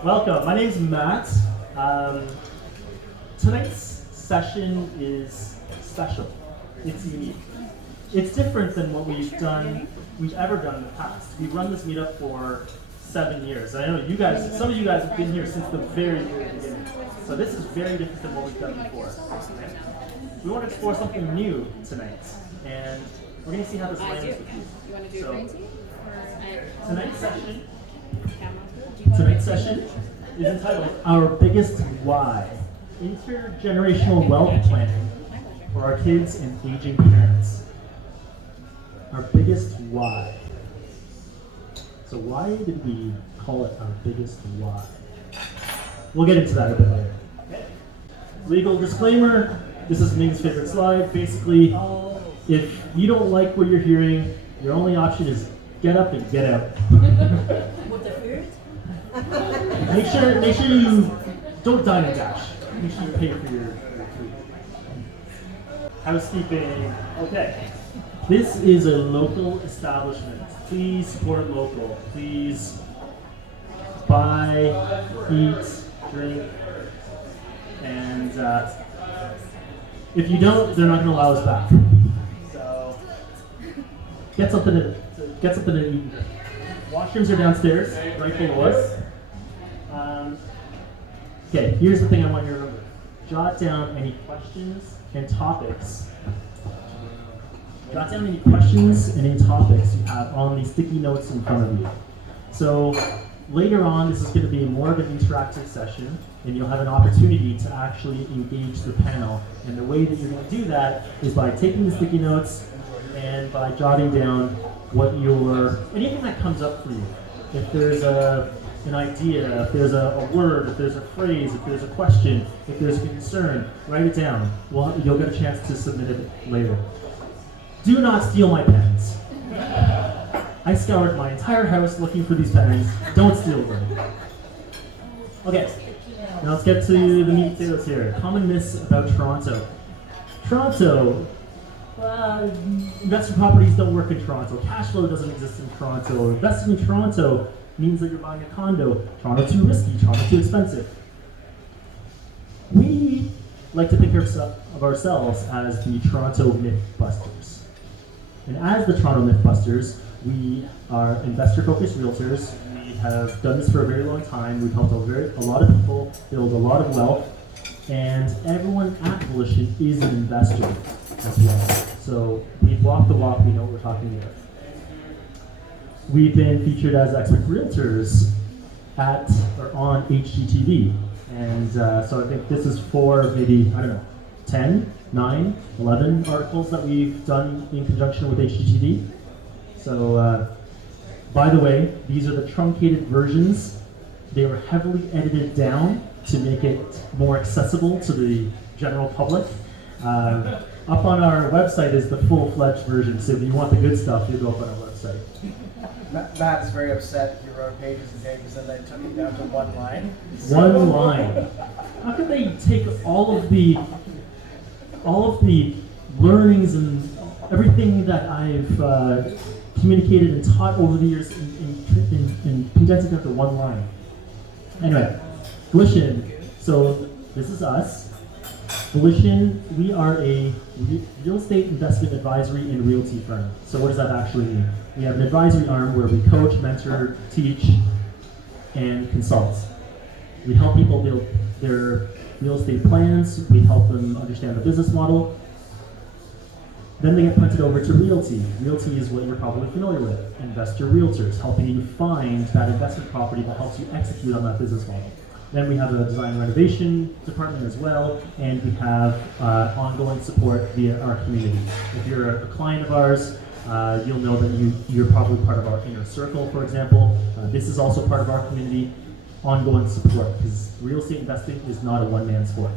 Welcome. My name's Matt. Tonight's session is special. It's unique. It's different than what we've ever done in the past. We've run this meetup for 7 years. I know you guys, some of you guys have been here since the very, very beginning. So this is very different than what we've done before. Okay? We want to explore something new tonight, and we're going to see how this lands with you. You want to do a green tea? Tonight's session is entitled Our Biggest Why, Intergenerational Wealth Planning for Our Kids and Aging Parents. Our biggest why. So why did we call it our biggest why? We'll get into that a bit later. Okay. Legal disclaimer, this is Ming's favorite slide. Basically, if you don't like what you're hearing, your only option is get up and get out. With the food? Make sure you don't dine and dash. Make sure you pay for your food. Housekeeping. Okay. This is a local establishment. Please support local. Please buy, eat, drink, and if you don't, they're not going to allow us back. So get something to eat. Washrooms are downstairs, right below us. Okay, here's the thing I want you to remember. Jot down any questions and topics. Jot down any questions and any topics you have on these sticky notes in front of you. So later on, this is going to be more of an interactive session, and you'll have an opportunity to actually engage the panel. And the way that you're going to do that is by taking the sticky notes and by jotting down anything that comes up for you. If there's an idea, if there's a word, if there's a phrase, if there's a question, if there's a concern, write it down. You'll get a chance to submit it later. Do not steal my pens. I scoured my entire house looking for these pens. Don't steal them. Okay, now let's get to the meat and potatoes here. Common myths about Toronto. Toronto, investor properties don't work in Toronto. Cash flow doesn't exist in Toronto. Investing in Toronto means that you're buying a condo. Toronto too risky, Toronto too expensive. We like to think of ourselves as the Toronto Mythbusters. And as the Toronto Mythbusters, we are investor-focused realtors. We have done this for a very long time. We've helped a lot of people build a lot of wealth, and everyone at Volition is an investor as well. So we've walked the walk, we know what we're talking about. We've been featured as expert realtors on HGTV. And so I think this is for maybe, 10, 9, 11 articles that we've done in conjunction with HGTV. So, by the way, these are the truncated versions. They were heavily edited down to make it more accessible to the general public. Up on our website is the full-fledged version, so if you want the good stuff, you go up on our website. Matt is very upset you wrote pages and pages and then took it down to one line. One line. How could they take all of the learnings and everything that I've communicated and taught over the years and condense it into one line? Anyway, Volition. So this is us. Volition, we are a real estate investment advisory and realty firm. So what does that actually mean? We have an advisory arm where we coach, mentor, teach, and consult. We help people build their real estate plans. We help them understand the business model. Then they get punted over to realty. Realty is what you're probably familiar with. Investor realtors, helping you find that investment property that helps you execute on that business model. Then we have a design and renovation department as well, and we have ongoing support via our community. If you're a client of ours, you'll know that you're probably part of our inner circle, for example. This is also part of our community. Ongoing support, because real estate investing is not a one-man sport.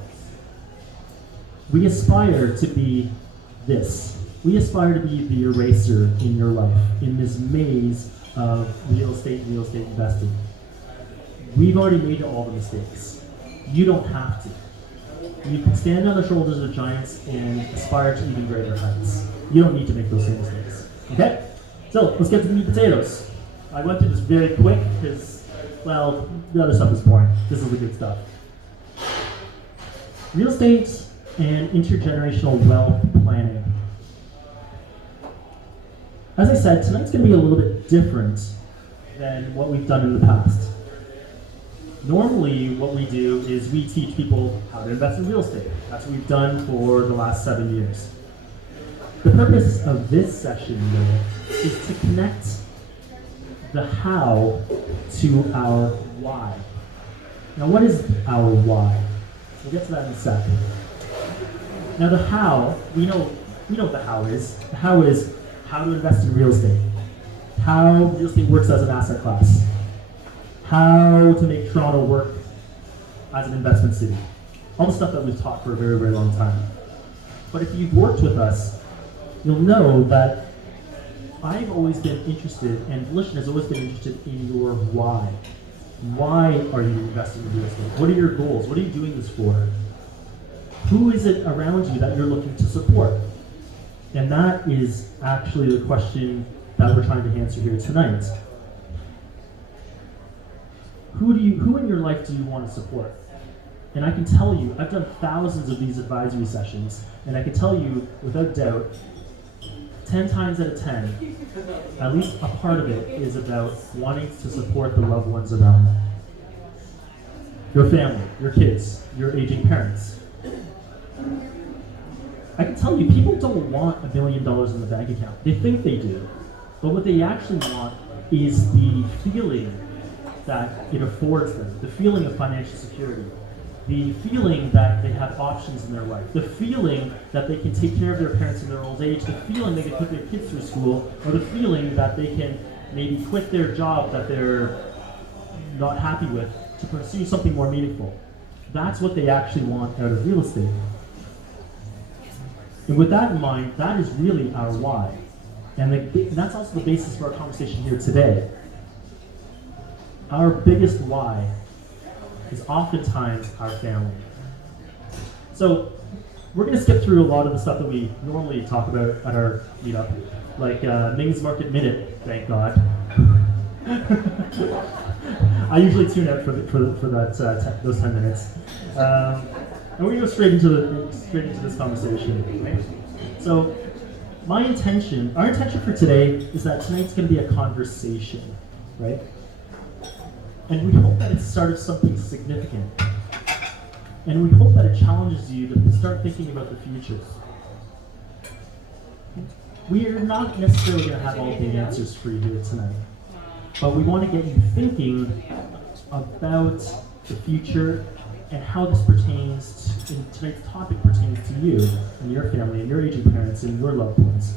We aspire to be this. We aspire to be the eraser in your life, in this maze of real estate investing. We've already made all the mistakes. You don't have to. You can stand on the shoulders of giants and aspire to even greater heights. You don't need to make those same mistakes. Okay? So let's get to the meat and potatoes. I went through this very quick because Well, the other stuff is boring. This is the good stuff. Real estate and intergenerational wealth planning. As I said, tonight's going to be a little bit different than what we've done in the past. Normally, what we do is we teach people how to invest in real estate. That's what we've done for the last 7 years. The purpose of this session, though, is to connect the how to our why. Now, what is our why? We'll get to that in a second. Now, the how, we know what the how is. The how is how to invest in real estate, how real estate works as an asset class, how to make Toronto work as an investment city. All the stuff that we've taught for a very, very long time. But if you've worked with us, you'll know that I've always been interested, and Volition has always been interested in your why. Why are you investing in real estate? What are your goals? What are you doing this for? Who is it around you that you're looking to support? And that is actually the question that we're trying to answer here tonight. Who in your life do you want to support? And I can tell you, I've done thousands of these advisory sessions, and I can tell you without doubt, 10 times out of 10, at least a part of it is about wanting to support the loved ones around them. Your family, your kids, your aging parents. I can tell you, people don't want $1 million in the bank account. They think they do. But what they actually want is the feeling that it affords them, the feeling of financial security, the feeling that they have options in their life, the feeling that they can take care of their parents in their old age, the feeling they can put their kids through school, or the feeling that they can maybe quit their job that they're not happy with to pursue something more meaningful. That's what they actually want out of real estate. And with that in mind, that is really our why. And that's also the basis for our conversation here today. Our biggest why is oftentimes our family. So we're going to skip through a lot of the stuff that we normally talk about at our meetup, like Ming's Market Minute, thank God. I usually tune out for those 10 minutes. And we're going to go straight into this conversation. Right? So our intention for today is that tonight's going to be a conversation, right? And we hope that it starts something significant. And we hope that it challenges you to start thinking about the future. We are not necessarily going to have all the answers for you here tonight, but we want to get you thinking about the future and how this pertains, and tonight's topic pertains to you and your family and your aging parents and your loved ones.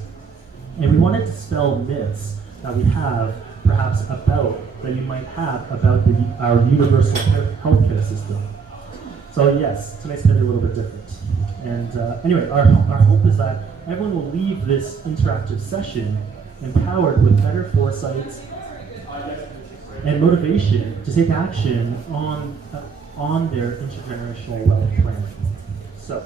And we want to dispel myths that we have, perhaps that you might have about our universal healthcare system. So yes, tonight's going to be a little bit different. And anyway, our hope is that everyone will leave this interactive session empowered with better foresight and motivation to take action on their intergenerational wealth planning. So,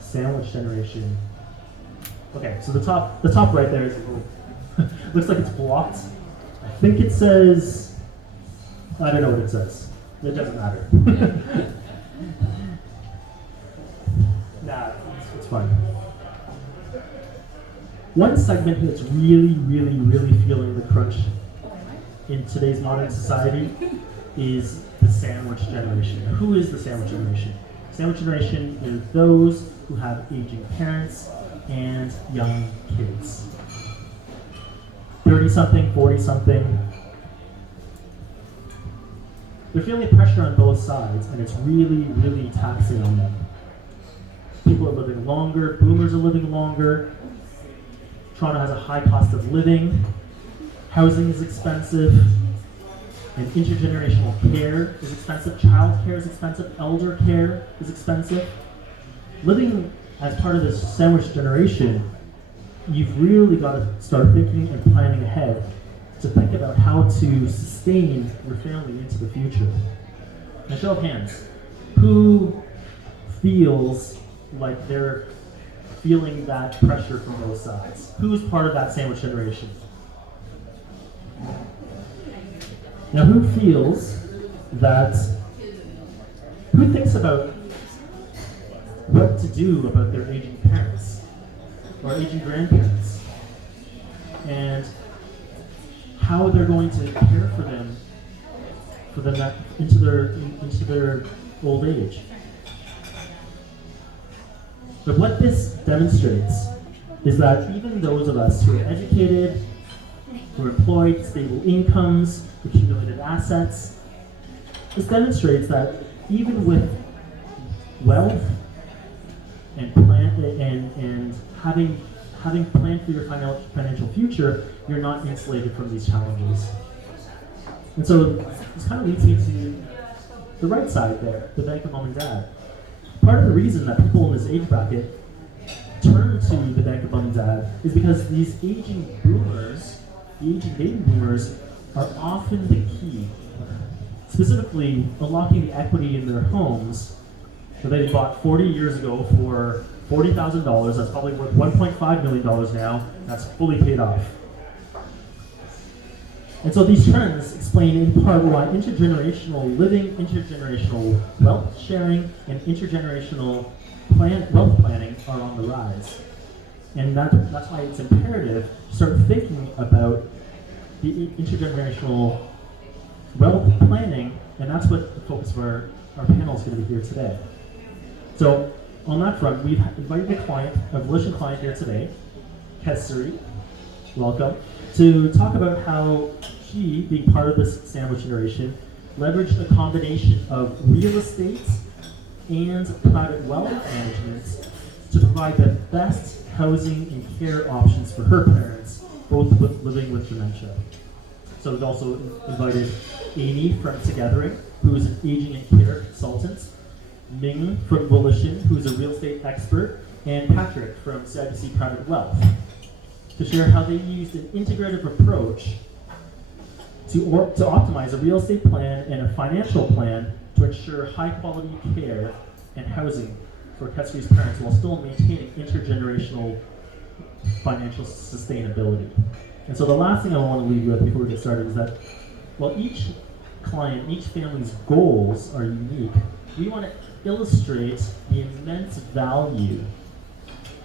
sandwich generation. Okay, so the top right there is looks like it's blocked. I think it says, I don't know what it says. It doesn't matter. Nah, it's fine. One segment that's really, really, really feeling the crunch in today's modern society is the sandwich generation. Who is the sandwich generation? Sandwich generation is those who have aging parents and young kids. 30-something, 40-something. They're feeling pressure on both sides, and it's really, really taxing on them. People are living longer, boomers are living longer. Toronto has a high cost of living. Housing is expensive, and intergenerational care is expensive, childcare is expensive, elder care is expensive. Living as part of this sandwich generation, you've really got to start thinking and planning ahead to think about how to sustain your family into the future. Now, show of hands, who feels like they're feeling that pressure from both sides? Who's part of that sandwich generation? Now, who thinks about what to do about their aging parents or aging grandparents and how they're going to care for them into their old age? But what this demonstrates is that even those of us who are educated, who are employed, stable incomes, accumulated assets, this demonstrates that even with wealth and having planned for your financial future, you're not insulated from these challenges. And so this kind of leads me to the right side there, the bank of mom and dad. Part of the reason that people in this age bracket turn to the bank of mom and dad is because these aging boomers, the aging baby boomers, are often the key. Specifically, unlocking the equity in their homes that they bought 40 years ago for $40,000. That's probably worth $1.5 million now. That's fully paid off. And so these trends explain in part why intergenerational living, intergenerational wealth sharing, and intergenerational wealth planning are on the rise. And that's why it's imperative to start thinking about the intergenerational wealth planning, and that's what the focus of our panel is going to be here today. So on that front, we've invited a Volition client here today, Kesari, welcome, to talk about how she, being part of this sandwich generation, leveraged a combination of real estate and private wealth management to provide the best housing and care options for her parents, both living with dementia. So we've also invited Amy from Togethering, who is an aging and care consultant, Ming from Volition, who is a real estate expert, and Patrick from CIBC Private Wealth, to share how they used an integrative approach to optimize a real estate plan and a financial plan to ensure high quality care and housing for Kesari's parents while still maintaining intergenerational financial sustainability. And so the last thing I want to leave you with before we get started is that while each client, each family's goals are unique, we want to illustrate the immense value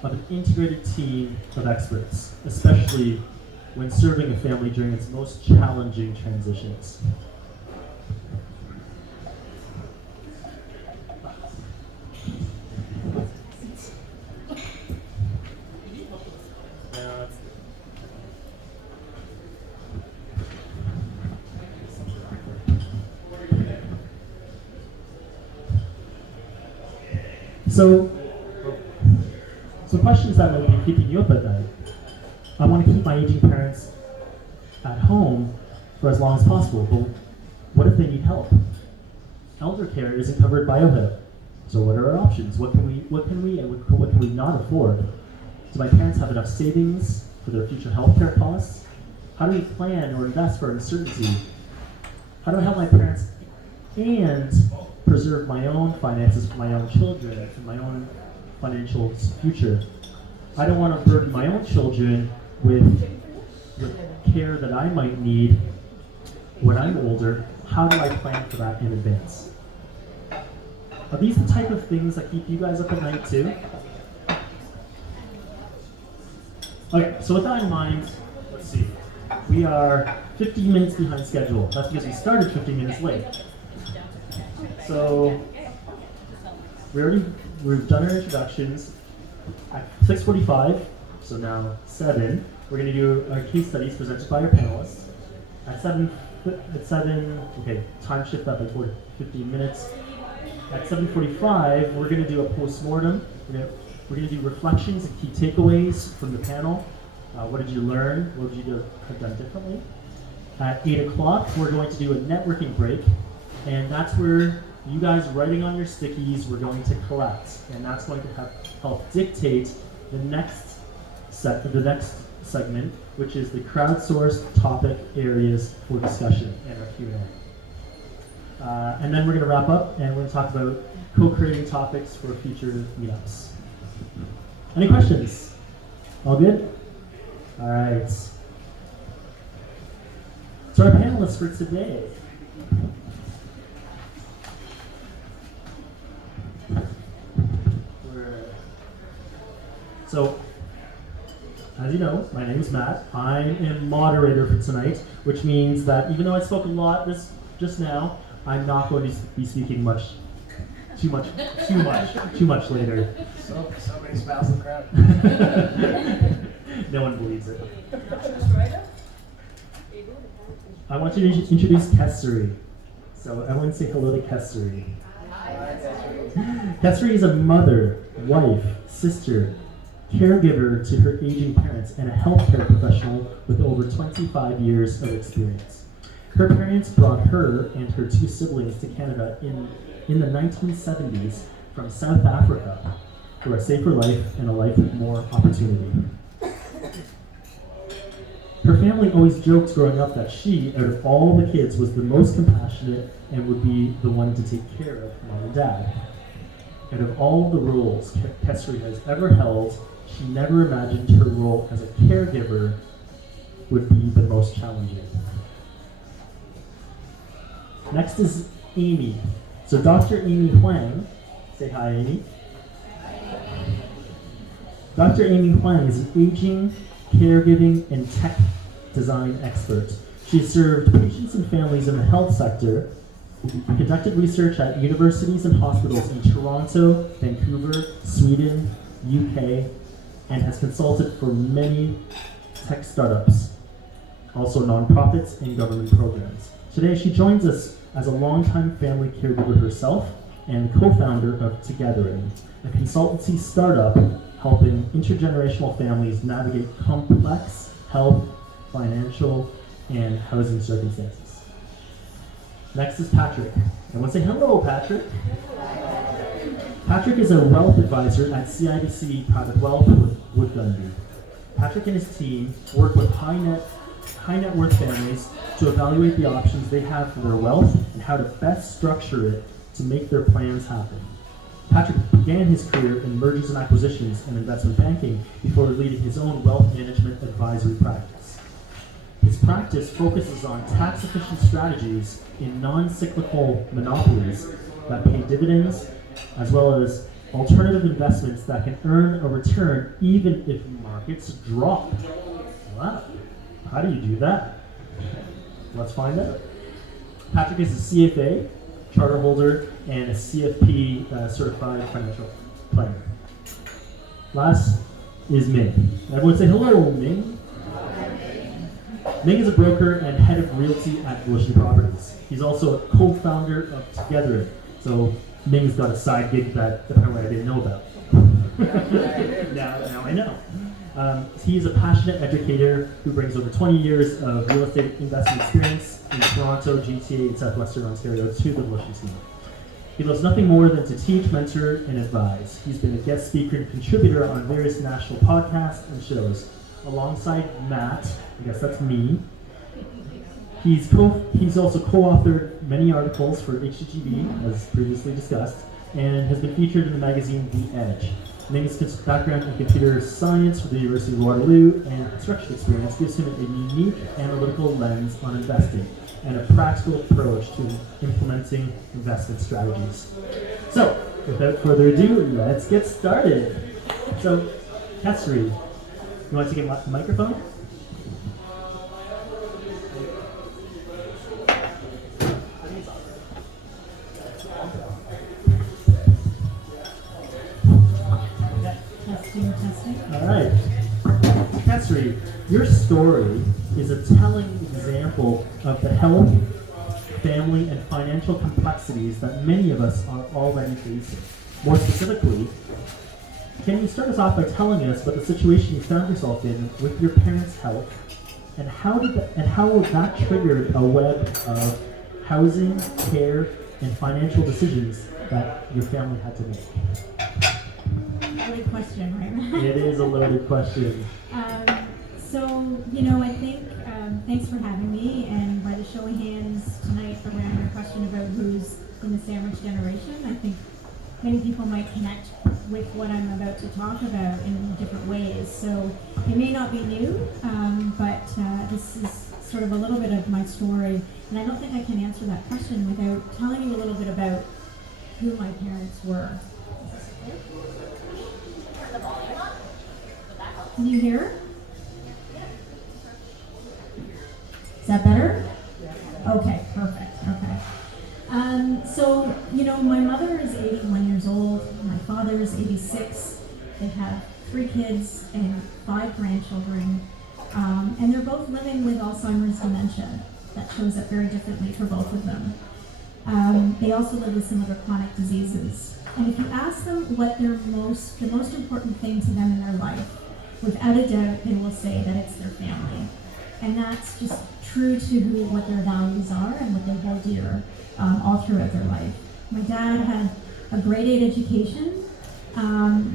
of an integrated team of experts, especially when serving a family during its most challenging transitions. So, some questions that will be keeping you up at night. I want to keep my aging parents at home for as long as possible, but what if they need help? Elder care isn't covered by OHIP. So what are our options? What can we and what can we not afford? Do my parents have enough savings for their future healthcare costs? How do we plan or invest for uncertainty? How do I help my parents and preserve my own finances for my own children, for my own financial future? I don't want to burden my own children with care that I might need when I'm older. How do I plan for that in advance? Are these the type of things that keep you guys up at night too? Okay, so with that in mind, let's see. We are 15 minutes behind schedule. That's because we started 15 minutes late. So we've done our introductions. At 6:45, so now 7, we're going to do our case studies presented by our panelists. At 7, okay, time shift up by 15 minutes. At 7:45, we're going to do a post-mortem. We're going to do reflections and key takeaways from the panel. What did you learn? What would you have done differently? At 8 o'clock, we're going to do a networking break, and that's where you guys writing on your stickies, we're going to collect, and that's going to help dictate the next segment, which is the crowdsourced topic areas for discussion and our Q&A. And then we're going to wrap up, and we're going to talk about co-creating topics for future meetups. Any questions? All good? All right. So our panelists for today. So, as you know, my name is Matt. I am moderator for tonight, which means that even though I spoke a lot just now, I'm not going to be speaking too much later. So many smiles in the crowd. No one believes it. I want you to introduce Kessari. So everyone say hello to Kessari. Kessari is a mother, wife, sister, caregiver to her aging parents, and a healthcare professional with over 25 years of experience. Her parents brought her and her two siblings to Canada in the 1970s from South Africa for a safer life and a life with more opportunity. Her family always joked growing up that she, out of all the kids, was the most compassionate and would be the one to take care of mom and dad. Out of all the roles Kessari has ever held, she never imagined her role as a caregiver would be the most challenging. Next is Amy. So Dr. Amy Huang, say hi Amy. Dr. Amy Huang is an aging, caregiving, and tech design expert. She has served patients and families in the health sector, conducted research at universities and hospitals in Toronto, Vancouver, Sweden, UK, and has consulted for many tech startups, also nonprofits and government programs. Today she joins us as a longtime family caregiver herself and co-founder of Togethering, a consultancy startup helping intergenerational families navigate complex health, financial, and housing circumstances. Next is Patrick. I want to say hello, Patrick. Patrick is a wealth advisor at CIBC Private Wealth with Gundy. Patrick and his team work with high net worth families to evaluate the options they have for their wealth and how to best structure it to make their plans happen. Patrick began his career in mergers and acquisitions and investment banking before leading his own wealth management advisory practice. His practice focuses on tax-efficient strategies in non-cyclical monopolies that pay dividends, as well as alternative investments that can earn a return even if markets drop. Wow, how do you do that? Let's find out. Patrick is a CFA, charter holder, and a CFP certified financial planner. Last is Ming. Everyone say hello, Ming. Ming is a broker and head of realty at Volition Properties. He's also a co-founder of Together. So Ming's got a side gig that apparently I didn't know about. now I know. He's a passionate educator who brings over 20 years of real estate investment experience in Toronto, GTA, and Southwestern Ontario to the Volition team. He loves nothing more than to teach, mentor, and advise. He's been a guest speaker and contributor on various national podcasts and shows. Alongside Matt, I guess that's me, he's also co-authored many articles for HGTV, as previously discussed, and has been featured in the magazine The Edge. Ming's background in computer science from the University of Waterloo and construction experience gives him a unique analytical lens on investing and a practical approach to implementing investment strategies. So, without further ado, let's get started. So, Kessari, you want to get a microphone? Testing. All right. Kessari, your story is a telling example of the health, family, and financial complexities that many of us are already facing. More specifically, can you start us off by telling us about the situation you found yourself in with your parents' health, and how that triggered a web of housing, care, and financial decisions that your family had to make? Loaded question, right? It is a loaded question. I think, thanks for having me, and by the show of hands tonight around your question about who's in the sandwich generation, I think many people might connect with what I'm about to talk about in different ways. So it may not be new, but this is sort of a little bit of my story, and I don't think I can answer that question without telling you a little bit about who my parents were. Can you hear? Is that better? Okay, perfect. Okay. So, my mother is 81 years old. My father is 86. They have 3 kids and 5 grandchildren. And they're both living with Alzheimer's dementia. That shows up very differently for both of them. They also live with some other chronic diseases. And if you ask them what the most important thing to them in their life, without a doubt, they will say that it's their family. And that's just true to what their values are and what they hold dear all throughout their life. My dad had a grade 8 education,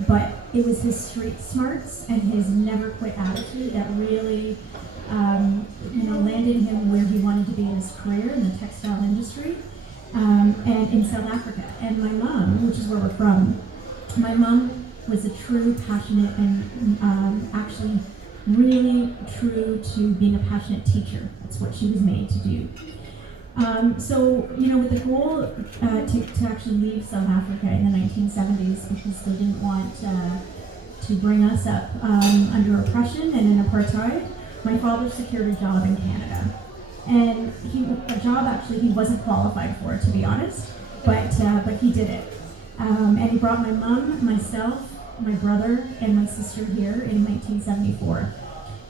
but it was his street smarts and his never quit attitude that really landed him where he wanted to be in his career in the textile industry and in South Africa. And my mom, which is where we're from, my mom was a true, passionate, and actually really true to being a passionate teacher. That's what she was made to do. With the goal to actually leave South Africa in the 1970s because they didn't want to bring us up under oppression and in apartheid, my father secured a job in Canada. And a job actually he wasn't qualified for, to be honest, but he did it. And he brought my mom, myself, my brother, and my sister here in 1974.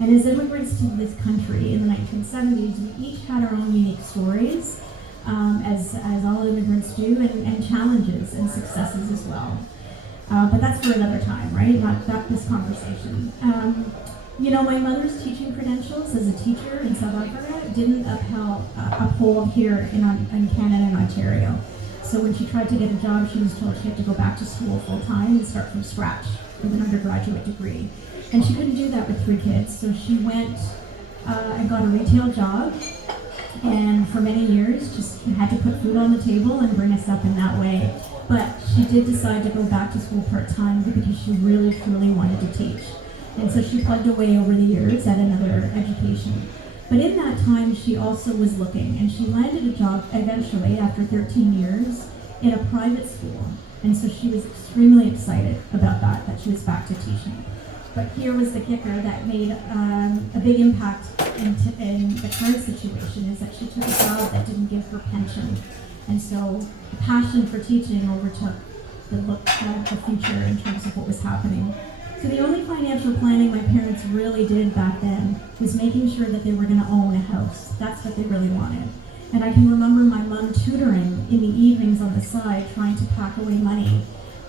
And as immigrants to this country in the 1970s, we each had our own unique stories, as all immigrants do, and challenges and successes as well. But that's for another time, right? Not this conversation. My mother's teaching credentials as a teacher in South Africa didn't uphold here in Canada and Ontario. So when she tried to get a job, she was told she had to go back to school full time and start from scratch with an undergraduate degree. And she couldn't do that with 3 kids, so she went and got a retail job, and for many years just had to put food on the table and bring us up in that way. But she did decide to go back to school part-time because she really, truly wanted to teach. And so she plugged away over the years at another education. But in that time, she also was looking, and she landed a job eventually, after 13 years, in a private school. And so she was extremely excited about that she was back to teaching. But here was the kicker that made a big impact in the current situation, is that she took a job that didn't give her pension. And so the passion for teaching overtook the look at the future in terms of what was happening. So the only financial planning my parents really did back then was making sure that they were going to own a house. That's what they really wanted. And I can remember my mom tutoring in the evenings on the side, trying to pack away money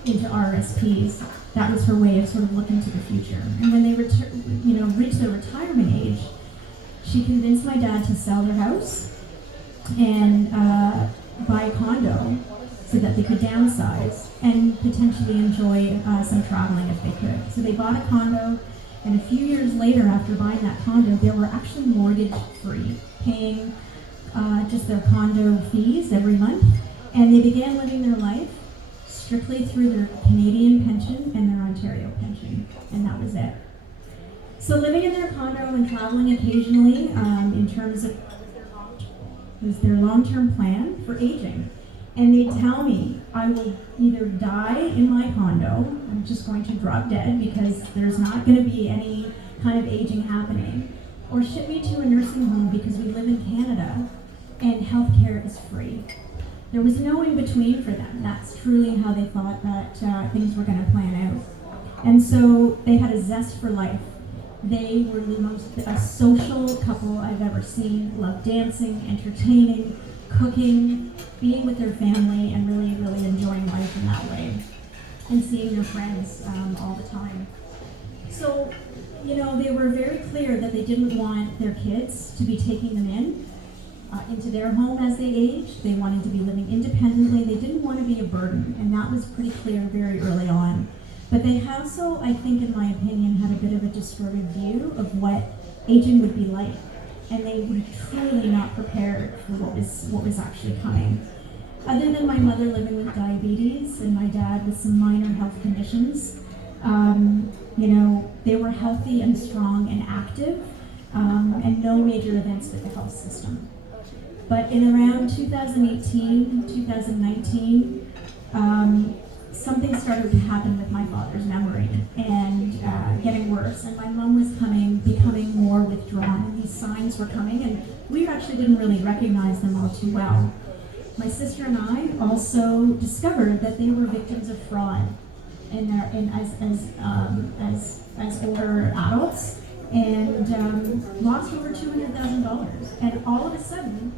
into RSPs. That was her way of sort of looking to the future. And when they reached their retirement age, she convinced my dad to sell their house and buy a condo so that they could downsize and potentially enjoy some traveling if they could. So they bought a condo, and a few years later, after buying that condo, they were actually mortgage-free, paying just their condo fees every month, and they began living their life strictly through their Canadian pension and their Ontario pension, and that was it. So living in their condo and traveling occasionally, in terms of was their long-term plan for aging. And they tell me, I will either die in my condo, I'm just going to drop dead because there's not going to be any kind of aging happening, or ship me to a nursing home because we live in Canada and healthcare is free. There was no in between for them. That's truly how they thought that things were going to plan out. And so they had a zest for life. They were the most social couple I've ever seen. Loved dancing, entertaining, cooking, being with their family, and really, really enjoying life in that way, and seeing their friends all the time. So, they were very clear that they didn't want their kids to be taking them into their home as they aged. They wanted to be living independently. They didn't want to be a burden, and that was pretty clear very early on. But they also, I think, in my opinion, had a bit of a distorted view of what aging would be like. And they were truly not prepared for what was actually coming. Other than my mother living with diabetes and my dad with some minor health conditions, they were healthy and strong and active, and no major events with the health system. But in around 2018, 2019, something started to happen with my father's memory and getting worse. And my mom was becoming more withdrawn, and these signs were coming, and we actually didn't really recognize them all too well. My sister and I also discovered that they were victims of fraud as older adults, and lost over $200,000, and all of a sudden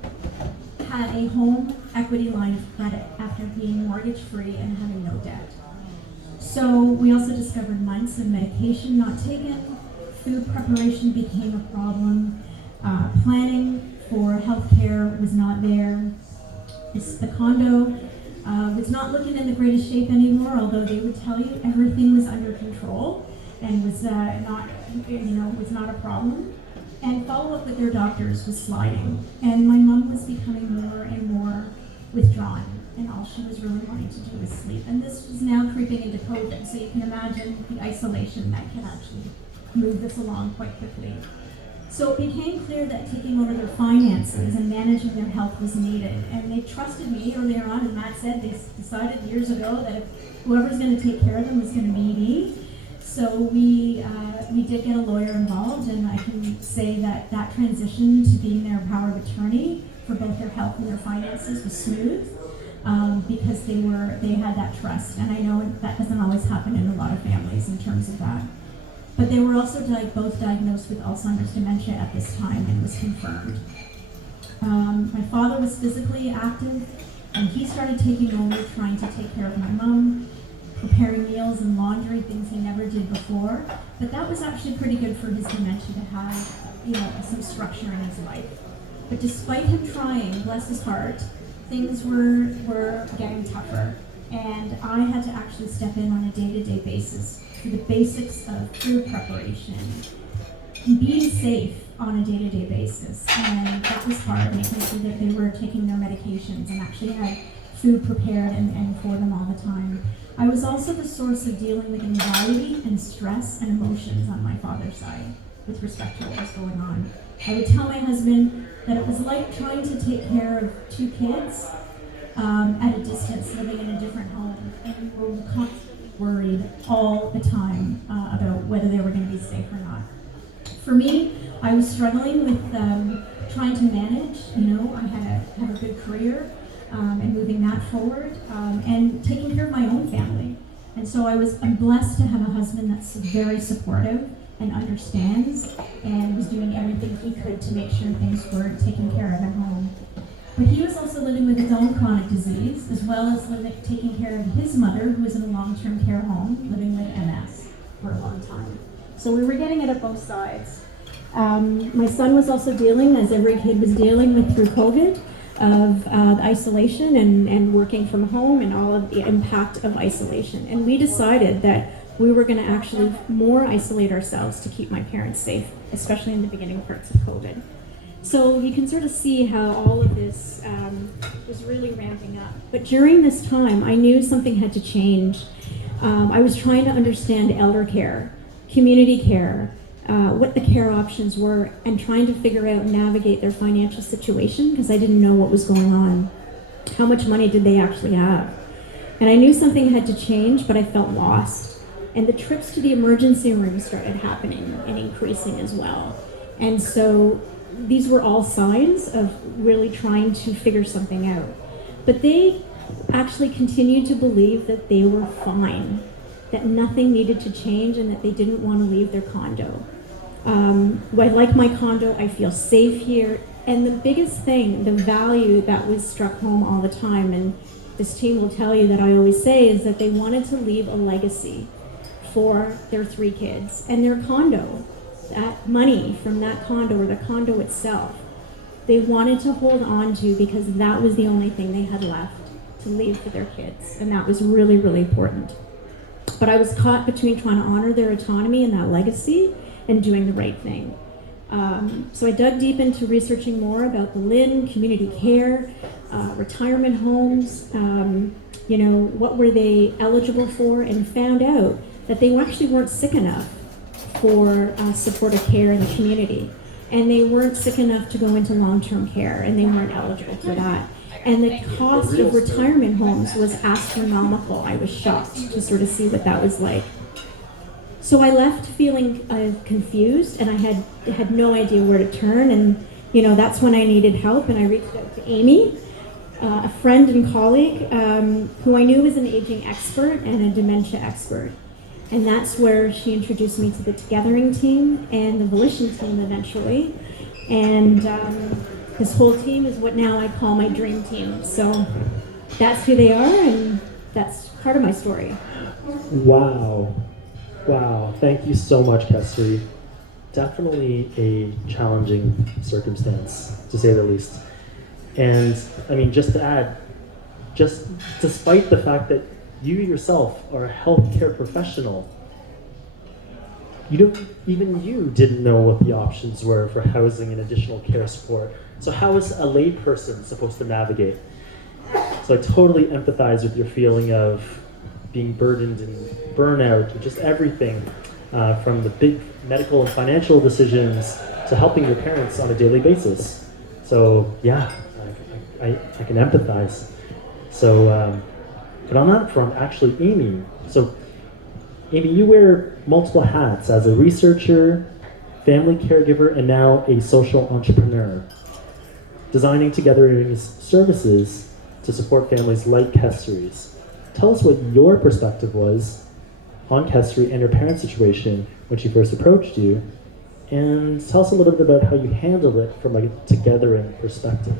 had a home equity line of credit after being mortgage free and having no debt. So we also discovered months of medication not taken, food preparation became a problem, planning for healthcare was not there. The condo was not looking in the greatest shape anymore, although they would tell you everything was under control and was not a problem. And follow-up with their doctors was sliding. And my mom was becoming more and more withdrawn, and all she was really wanting to do was sleep. And this was now creeping into COVID, so you can imagine the isolation that can actually move this along quite quickly. So it became clear that taking over their finances and managing their health was needed. And they trusted me earlier on, and Matt said they decided years ago that if whoever's going to take care of them was going to be me. So we did get a lawyer involved, and I can say that that transition to being their power of attorney for both their health and their finances was smooth, because they had that trust. And I know that doesn't always happen in a lot of families in terms of that. But they were also both diagnosed with Alzheimer's dementia at this time, and was confirmed. My father was physically active, and he started taking over, trying to take care of my mom, preparing meals and laundry, things he never did before. But that was actually pretty good for his dementia to have, some structure in his life. But despite him trying, bless his heart, things were getting tougher. And I had to actually step in on a day-to-day basis for the basics of food preparation, and being safe on a day-to-day basis. And that was hard, making sure that they were taking their medications and actually had food prepared and for them all the time. I was also the source of dealing with anxiety and stress and emotions on my father's side with respect to what was going on. I would tell my husband that it was like trying to take care of two kids at a distance, living in a different home, and we were constantly worried all the time about whether they were going to be safe or not. For me, I was struggling with trying to manage. I had to have a good career, and moving that forward, and taking care of my own family. And so I'm blessed to have a husband that's very supportive and understands, and was doing everything he could to make sure things were taken care of at home. But he was also living with his own chronic disease, as well as taking care of his mother, who was in a long-term care home, living with MS for a long time. So we were getting it at both sides. My son was also dealing, as every kid was dealing with through COVID, of isolation and working from home and all of the impact of isolation. And we decided that we were going to actually more isolate ourselves to keep my parents safe, especially in the beginning parts of COVID. So you can sort of see how all of this was really ramping up. But during this time, I knew something had to change. I was trying to understand elder care, community care, what the care options were, and trying to figure out and navigate their financial situation, because I didn't know what was going on. How much money did they actually have? And I knew something had to change, but I felt lost. And the trips to the emergency room started happening and increasing as well. And so these were all signs of really trying to figure something out. But they actually continued to believe that they were fine, that nothing needed to change, and that they didn't want to leave their condo. I like my condo, I feel safe here. And the biggest thing, the value that was struck home all the time, and this team will tell you that I always say, is that they wanted to leave a legacy for their 3 kids and their condo. That money from that condo, or the condo itself, they wanted to hold on to, because that was the only thing they had left to leave for their kids. And that was really, really important. But I was caught between trying to honor their autonomy and that legacy and doing the right thing. So I dug deep into researching more about the LIN, community care, retirement homes, what were they eligible for, and found out that they actually weren't sick enough for supportive care in the community. and they weren't sick enough to go into long-term care, and they weren't eligible for that. And the cost of retirement homes was astronomical. I was shocked to sort of see what that was like. So I left feeling confused, and I had no idea where to turn. And that's when I needed help, and I reached out to Amy, a friend and colleague who I knew was an aging expert and a dementia expert. And that's where she introduced me to the Togethering team and the Volition team eventually. And this whole team is what now I call my dream team. So that's who they are, and that's part of my story. Wow. Thank you so much, Kestri. Definitely a challenging circumstance, to say the least. And I mean, just to add, just despite the fact that you yourself are a healthcare professional, even you didn't know what the options were for housing and additional care support. So how is a layperson supposed to navigate? So I totally empathize with your feeling of being burdened and burnout, just everything from the big medical and financial decisions to helping your parents on a daily basis. So yeah, I can empathize. So, but on that front, actually, Amy, you wear multiple hats as a researcher, family caregiver, and now a social entrepreneur, designing Together's services to support families like Kestri's. Tell us what your perspective was on Kestri and your parents' situation when she first approached you, and tell us a little bit about how you handled it from a Togethering perspective.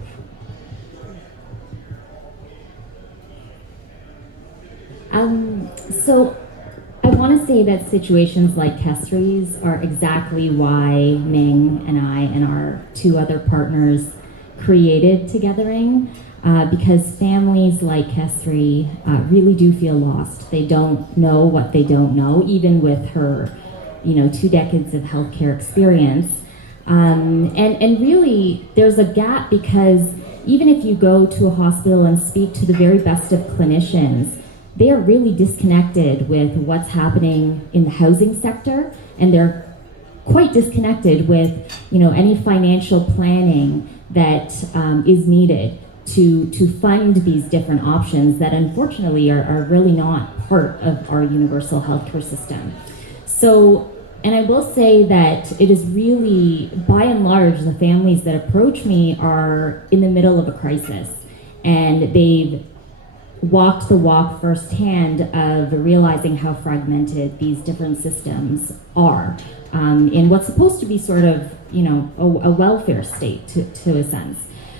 So I want to say that situations like Kestri's are exactly why Ming and I and our two other partners created Togethering, because families like Kestri really do feel lost. They don't know what they don't know, even with her 2 decades of healthcare experience. And really, there's a gap because even if you go to a hospital and speak to the very best of clinicians, they are really disconnected with what's happening in the housing sector, and they're quite disconnected with any financial planning that is needed to fund these different options that unfortunately are really not part of our universal healthcare system. So, and I will say that it is really, by and large, the families that approach me are in the middle of a crisis, and they've walked the walk firsthand of realizing how fragmented these different systems are in what's supposed to be sort of, a welfare state to a sense.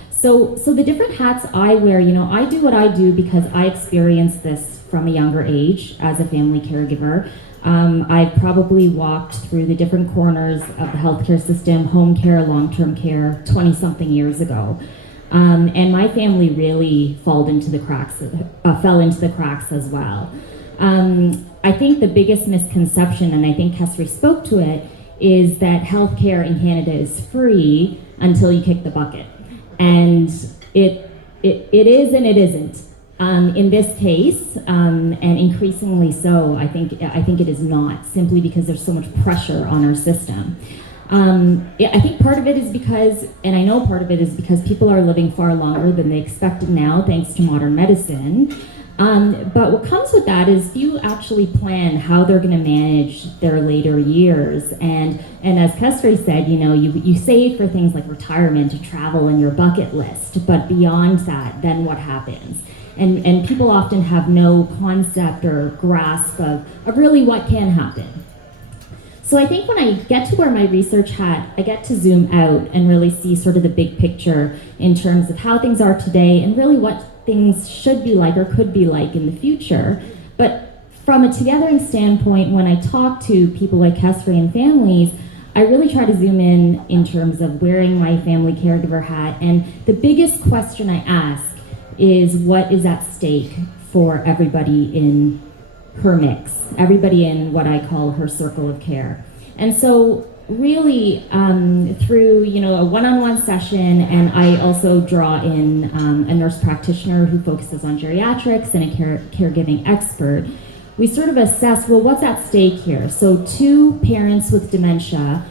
So the different hats I wear, I do what I do because I experienced this from a younger age as a family caregiver. I probably walked through the different corners of the healthcare system, home care, long-term care, 20-something years ago. And my family really fell into the cracks as well. I think the biggest misconception, and I think Kestri spoke to it, is that healthcare in Canada is free until you kick the bucket. And it is and it isn't. In this case, and increasingly so, I think it is not, simply because there's so much pressure on our system. I think part of it is because, and I know part of it is because people are living far longer than they expected now, thanks to modern medicine. But what comes with that is few actually plan how they're going to manage their later years. And as Kestri said, you save for things like retirement, to travel, and your bucket list. But beyond that, then what happens? And people often have no concept or grasp of really what can happen. So I think when I get to wear my research hat, I get to zoom out and really see sort of the big picture in terms of how things are today and really what things should be like or could be like in the future. But from a Togethering standpoint, when I talk to people like Kestri and families, I really try to zoom in terms of wearing my family caregiver hat. And the biggest question I ask is what is at stake for everybody in her mix, everybody in what I call her circle of care. And so really through a one-on-one session, and I also draw in a nurse practitioner who focuses on geriatrics and a caregiving expert, we sort of assess, well, what's at stake here? So 2 parents with dementia.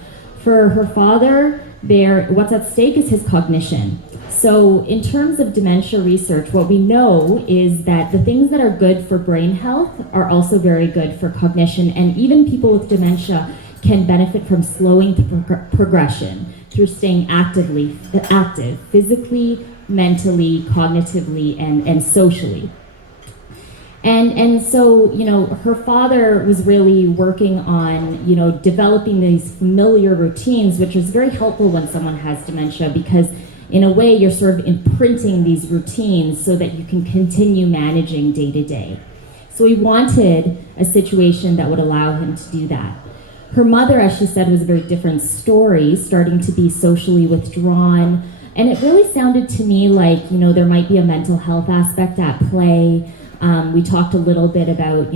For her father, what's at stake is his cognition. So in terms of dementia research, what we know is that the things that are good for brain health are also very good for cognition, and even people with dementia can benefit from slowing the progression through staying active physically, mentally, cognitively, and socially. And so, her father was really working on, developing these familiar routines, which is very helpful when someone has dementia, because in a way you're sort of imprinting these routines so that you can continue managing day to day. So he wanted a situation that would allow him to do that. Her mother, as she said, was a very different story, starting to be socially withdrawn. And it really sounded to me like, there might be a mental health aspect at play. We talked a little bit about,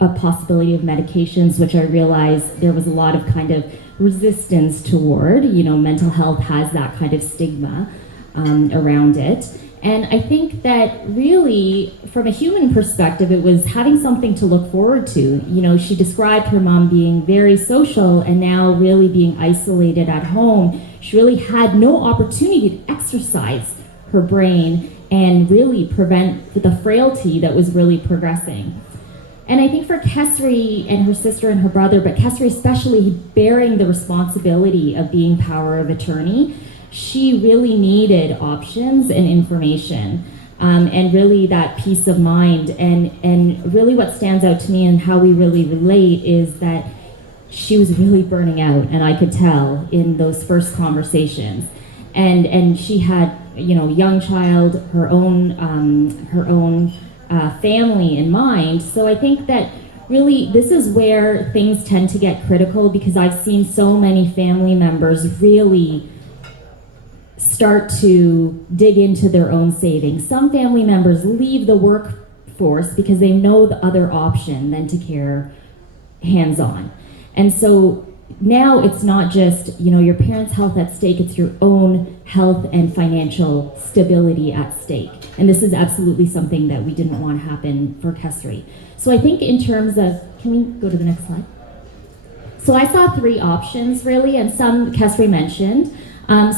a possibility of medications, which I realized there was a lot of kind of resistance toward. Mental health has that kind of stigma around it. And I think that really, from a human perspective, it was having something to look forward to. She described her mom being very social and now really being isolated at home. She really had no opportunity to exercise her brain and really prevent the frailty that was really progressing. And I think for Kesri and her sister and her brother, but Kesri especially, bearing the responsibility of being power of attorney, she really needed options and information, and really that peace of mind. And really what stands out to me and how we really relate is that she was really burning out, and I could tell in those first conversations. And she had, young child, her own family in mind. So I think that really this is where things tend to get critical, because I've seen so many family members really start to dig into their own savings. Some family members leave the workforce because they know the other option than to care hands-on. And so now it's not just, your parents' health at stake, it's your own health and financial stability at stake. And this is absolutely something that we didn't want to happen for Kesri. So I think in terms of, can we go to the next slide? So I saw 3 options really, and some Kesri mentioned.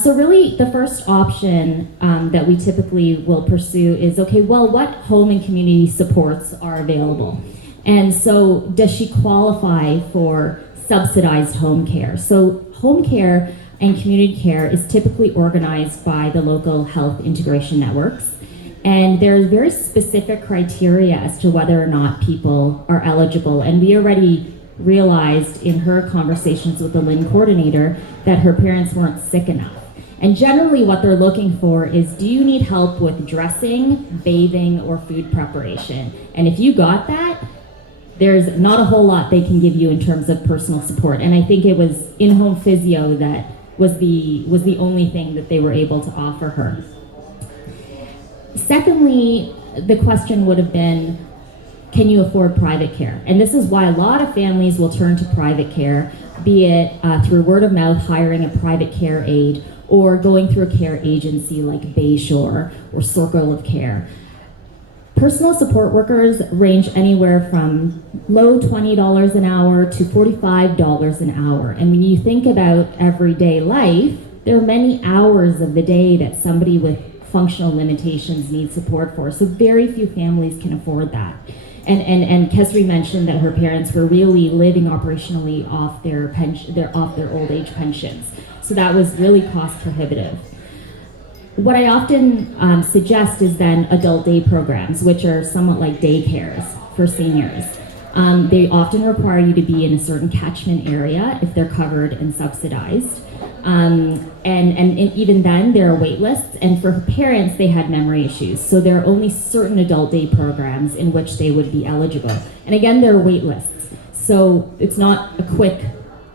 So really the first option that we typically will pursue is, okay, well, what home and community supports are available? And so does she qualify for subsidized home care? So home care and community care is typically organized by the local health integration networks. And there's very specific criteria as to whether or not people are eligible. And we already realized in her conversations with the LIN coordinator that her parents weren't sick enough. And generally what they're looking for is, do you need help with dressing, bathing, or food preparation? And if you got that, there's not a whole lot they can give you in terms of personal support. And I think it was in-home physio that was the only thing that they were able to offer her. Secondly, the question would have been, can you afford private care? And this is why a lot of families will turn to private care, be it through word of mouth, hiring a private care aide, or going through a care agency like Bayshore or Circle of Care. Personal support workers range anywhere from low $20 an hour to $45 an hour. And when you think about everyday life, there are many hours of the day that somebody with functional limitations needs support for. So very few families can afford that. And Kesri mentioned that her parents were really living operationally off their old age pensions. So that was really cost prohibitive. What I often suggest is then adult day programs, which are somewhat like daycares for seniors. They often require you to be in a certain catchment area if they're covered and subsidized. And even then, there are wait lists, and for parents, they had memory issues. So there are only certain adult day programs in which they would be eligible. And again, there are wait lists. So it's not a quick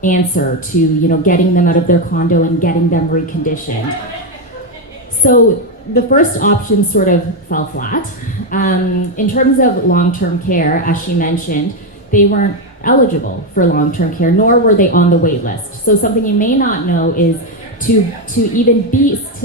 answer to, getting them out of their condo and getting them reconditioned. So the first option sort of fell flat. In terms of long-term care, as she mentioned, they weren't eligible for long-term care, nor were they on the wait list. So something you may not know is to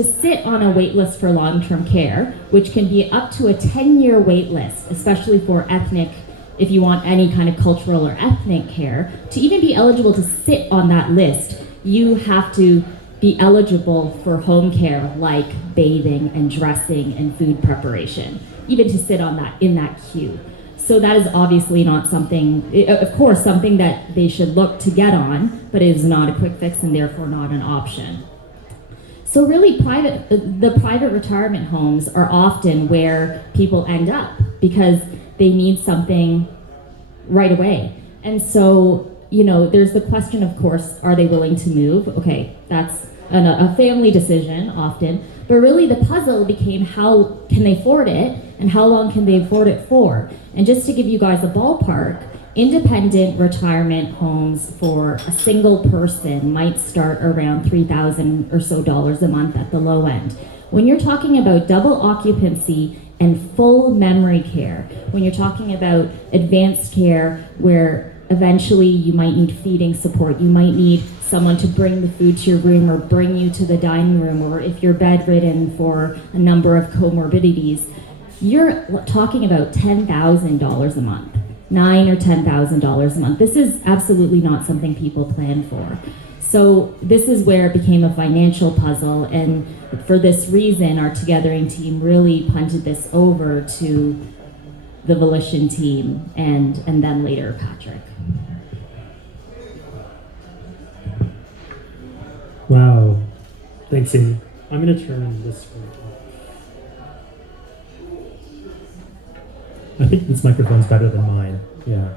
sit on a wait list for long-term care, which can be up to a 10-year wait list, especially for ethnic, if you want any kind of cultural or ethnic care, to even be eligible to sit on that list, you have to be eligible for home care like bathing and dressing and food preparation, even to sit on that in that queue. So that is obviously not something, of course, something that they should look to get on, but it is not a quick fix and therefore not an option. So really the private retirement homes are often where people end up because they need something right away. And so, there's the question, of course, are they willing to move? Okay, that's a family decision often, but really the puzzle became how can they afford it and how long can they afford it for? And just to give you guys a ballpark, independent retirement homes for a single person might start around $3,000 or so a month at the low end. When you're talking about double occupancy and full memory care, when you're talking about advanced care where eventually you might need feeding support, you might need someone to bring the food to your room or bring you to the dining room, or if you're bedridden for a number of comorbidities, you're talking about $10,000 a month, $9,000 or $10,000 a month. This is absolutely not something people plan for. So this is where it became a financial puzzle, and for this reason, our Togethering team really punted this over to the Volition team and then later Patrick. Wow. Thanks, Amy. I'm going to turn this one off. I think this microphone's better than mine. Yeah.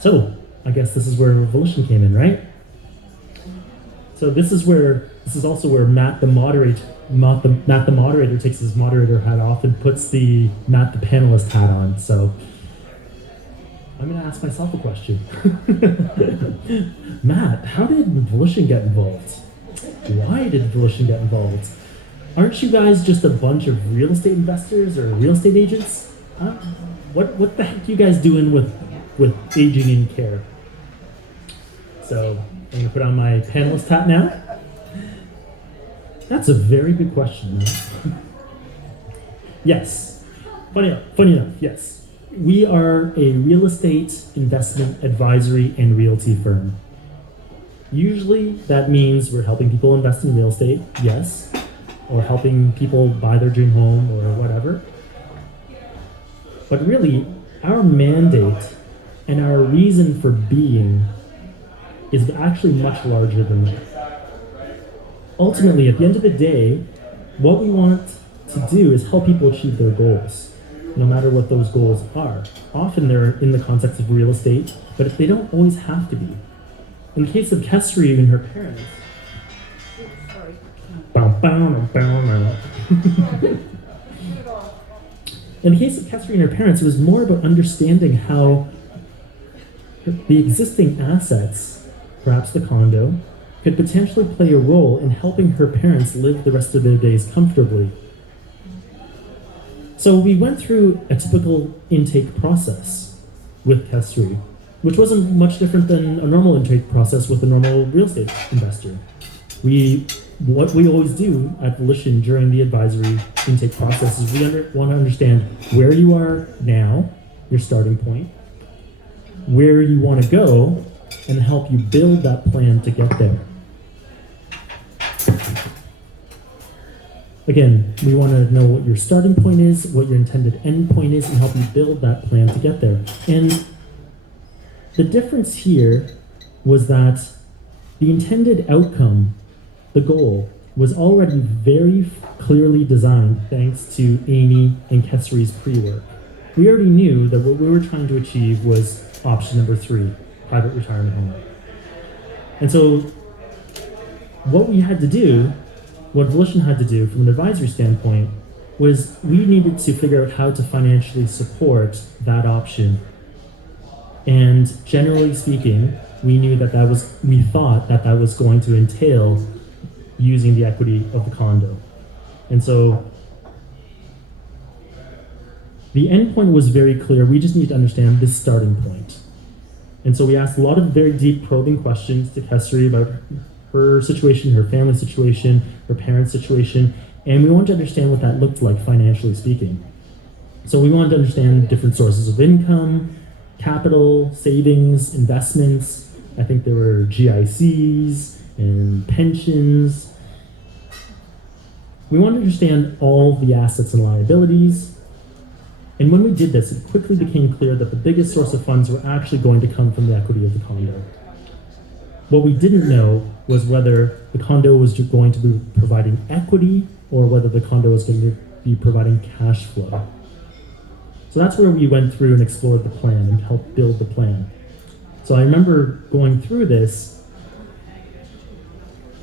So, I guess this is where Volition came in, right? So this is also where Matt the moderator takes his moderator hat off and puts the Matt the panelist hat on. So I'm going to ask myself a question. Matt, how did Volition get involved? Why did Volition get involved? Aren't you guys just a bunch of real estate investors or real estate agents? What the heck are you guys doing with aging in care? So I'm going to put on my panelist hat now. That's a very good question. Yes. Funny enough, yes. We are a real estate investment advisory and realty firm. Usually that means we're helping people invest in real estate, yes, or helping people buy their dream home or whatever. But really, our mandate and our reason for being is actually much larger than that. Ultimately, at the end of the day, what we want to do is help people achieve their goals, no matter what those goals are. Often they're in the context of real estate, but they don't always have to be. In the case of Kesri and her parents, in the case of Kesri and her parents, it was more about understanding how the existing assets, perhaps the condo, could potentially play a role in helping her parents live the rest of their days comfortably. So we went through a typical intake process with Kesri, which wasn't much different than a normal intake process with a normal real estate investor. What we always do at Volition during the advisory intake process is we want to understand where you are now, your starting point, where you want to go, and help you build that plan to get there. Again, we want to know what your starting point is, what your intended end point is, and help you build that plan to get there. And the difference here was that the intended outcome, the goal, was already very clearly designed thanks to Amy and Kesri's pre-work. We already knew that what we were trying to achieve was option number 3, private retirement home. And so what we had to do, what Volition had to do from an advisory standpoint, was we needed to figure out how to financially support that option. And generally speaking, we thought that was going to entail using the equity of the condo. And so the end point was very clear. We just need to understand this starting point. And so we asked a lot of very deep probing questions to Kesri about her situation, her family situation, her parents' situation, and we wanted to understand what that looked like financially speaking. So we wanted to understand different sources of income, capital, savings, investments. I think there were GICs, and pensions. We wanted to understand all the assets and liabilities. And when we did this, it quickly became clear that the biggest source of funds were actually going to come from the equity of the condo. What we didn't know was whether the condo was going to be providing equity or whether the condo was going to be providing cash flow. So that's where we went through and explored the plan and helped build the plan. So I remember going through this.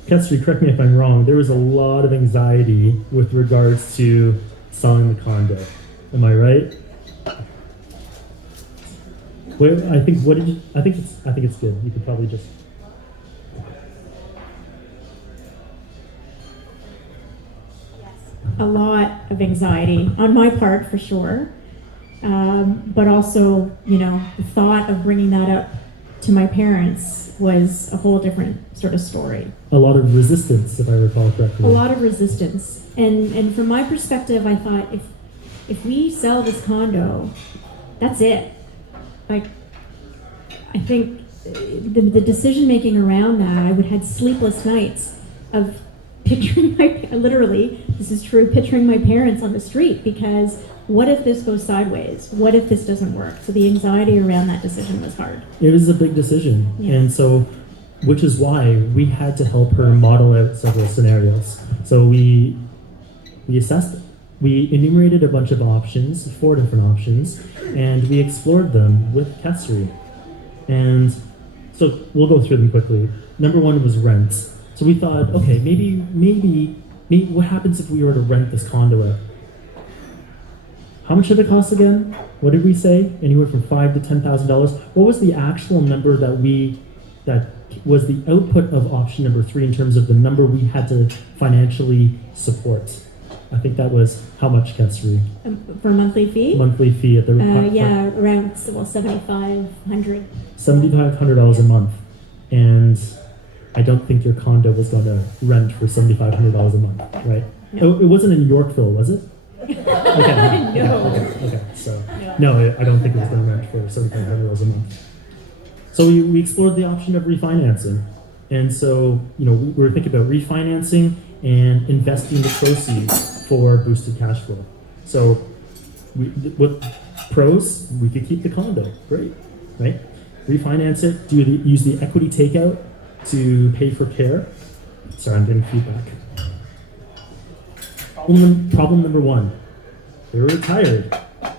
Kestri, correct me if I'm wrong, there was a lot of anxiety with regards to selling the condo. Am I right? Wait, I think it's good. You could probably just. A lot of anxiety on my part, for sure. But also, the thought of bringing that up to my parents was a whole different sort of story. A lot of resistance, if I recall correctly. A lot of resistance. And from my perspective, I thought, if we sell this condo, that's it. Like, I think the decision making around that, I would have sleepless nights of picturing literally, this is true, picturing my parents on the street, because what if this goes sideways? What if this doesn't work? So the anxiety around that decision was hard. It was a big decision. Yeah. And so, which is why we had to help her model out several scenarios. So we assessed it. We enumerated a bunch of options, 4 different options, and we explored them with Kestri. And so we'll go through them quickly. Number 1 was rent. So we thought, okay, maybe what happens if we were to rent this condo out? How much did it cost again? What did we say? Anywhere from $5,000 to $10,000. What was the actual number that was the output of option number 3 in terms of the number we had to financially support? I think that was how much, Kestri? For a monthly fee? Monthly fee at the yeah, around $7,500. $7,500 a month, and I don't think your condo was going to rent for $7,500 a month, right? No. It wasn't in Yorkville, was it? Okay. No. Okay. So no, I don't think it was going to rent for $7,500 a month. So we explored the option of refinancing, and so we were thinking about refinancing and investing the proceeds for boosted cash flow. So with pros, we could keep the condo, great, right? Refinance it, use the equity takeout to pay for care. Sorry, I'm getting feedback. Problem number 1, they were retired,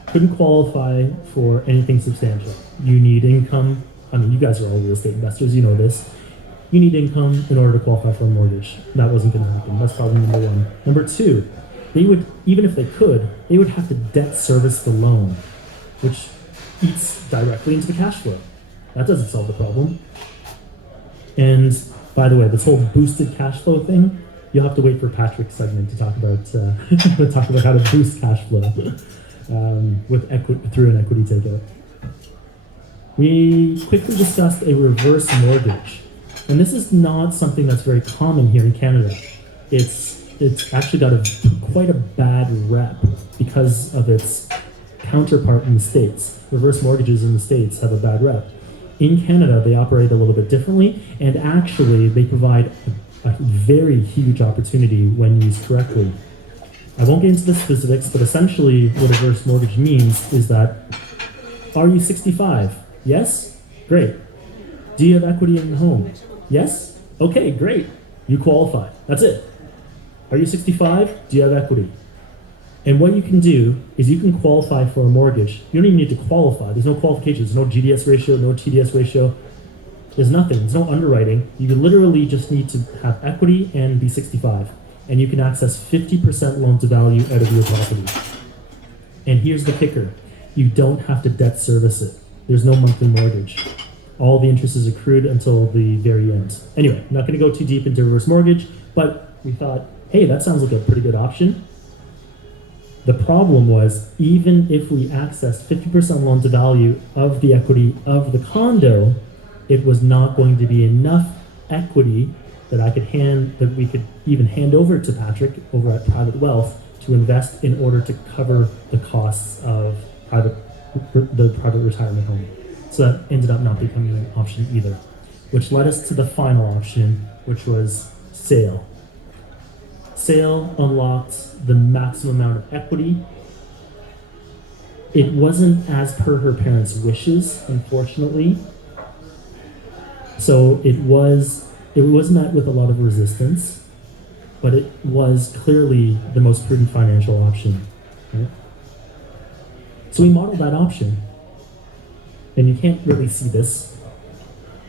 couldn't qualify for anything substantial. You need income. I mean, you guys are all real estate investors, you know this. You need income in order to qualify for a mortgage. That wasn't going to happen. That's problem number 1. Number 2, they would, even if they could, they would have to debt service the loan, which eats directly into the cash flow. That doesn't solve the problem. And by the way, this whole boosted cash flow thing, you'll have to wait for Patrick's segment to talk about how to boost cash flow through an equity takeout. We quickly discussed a reverse mortgage. And this is not something that's very common here in Canada. It's actually got quite a bad rep because of its counterpart in the States. Reverse mortgages in the States have a bad rep. In Canada, they operate a little bit differently, and actually they provide a very huge opportunity when used correctly. I won't get into the specifics, but essentially what a reverse mortgage means is that, are you 65? Yes? Great. Do you have equity in the home? Yes? Okay, great. You qualify. That's it. Are you 65? Do you have equity? And what you can do is you can qualify for a mortgage. You don't even need to qualify. There's no qualifications. There's no GDS ratio, no TDS ratio. There's nothing. There's no underwriting. You literally just need to have equity and be 65. And you can access 50% loan to value out of your property. And here's the kicker. You don't have to debt service it. There's no monthly mortgage. All the interest is accrued until the very end. Anyway, I'm not going to go too deep into reverse mortgage, but we thought, hey, that sounds like a pretty good option. The problem was, even if we accessed 50% loan to value of the equity of the condo, it was not going to be enough equity that we could even hand over to Patrick over at Private Wealth to invest in order to cover the costs of the private retirement home. So that ended up not becoming an option either, which led us to the final option, which was sale. Sale unlocked the maximum amount of equity. It wasn't as per her parents' wishes, unfortunately. So it was met with a lot of resistance, but it was clearly the most prudent financial option. Right? So we modeled that option. And you can't really see this.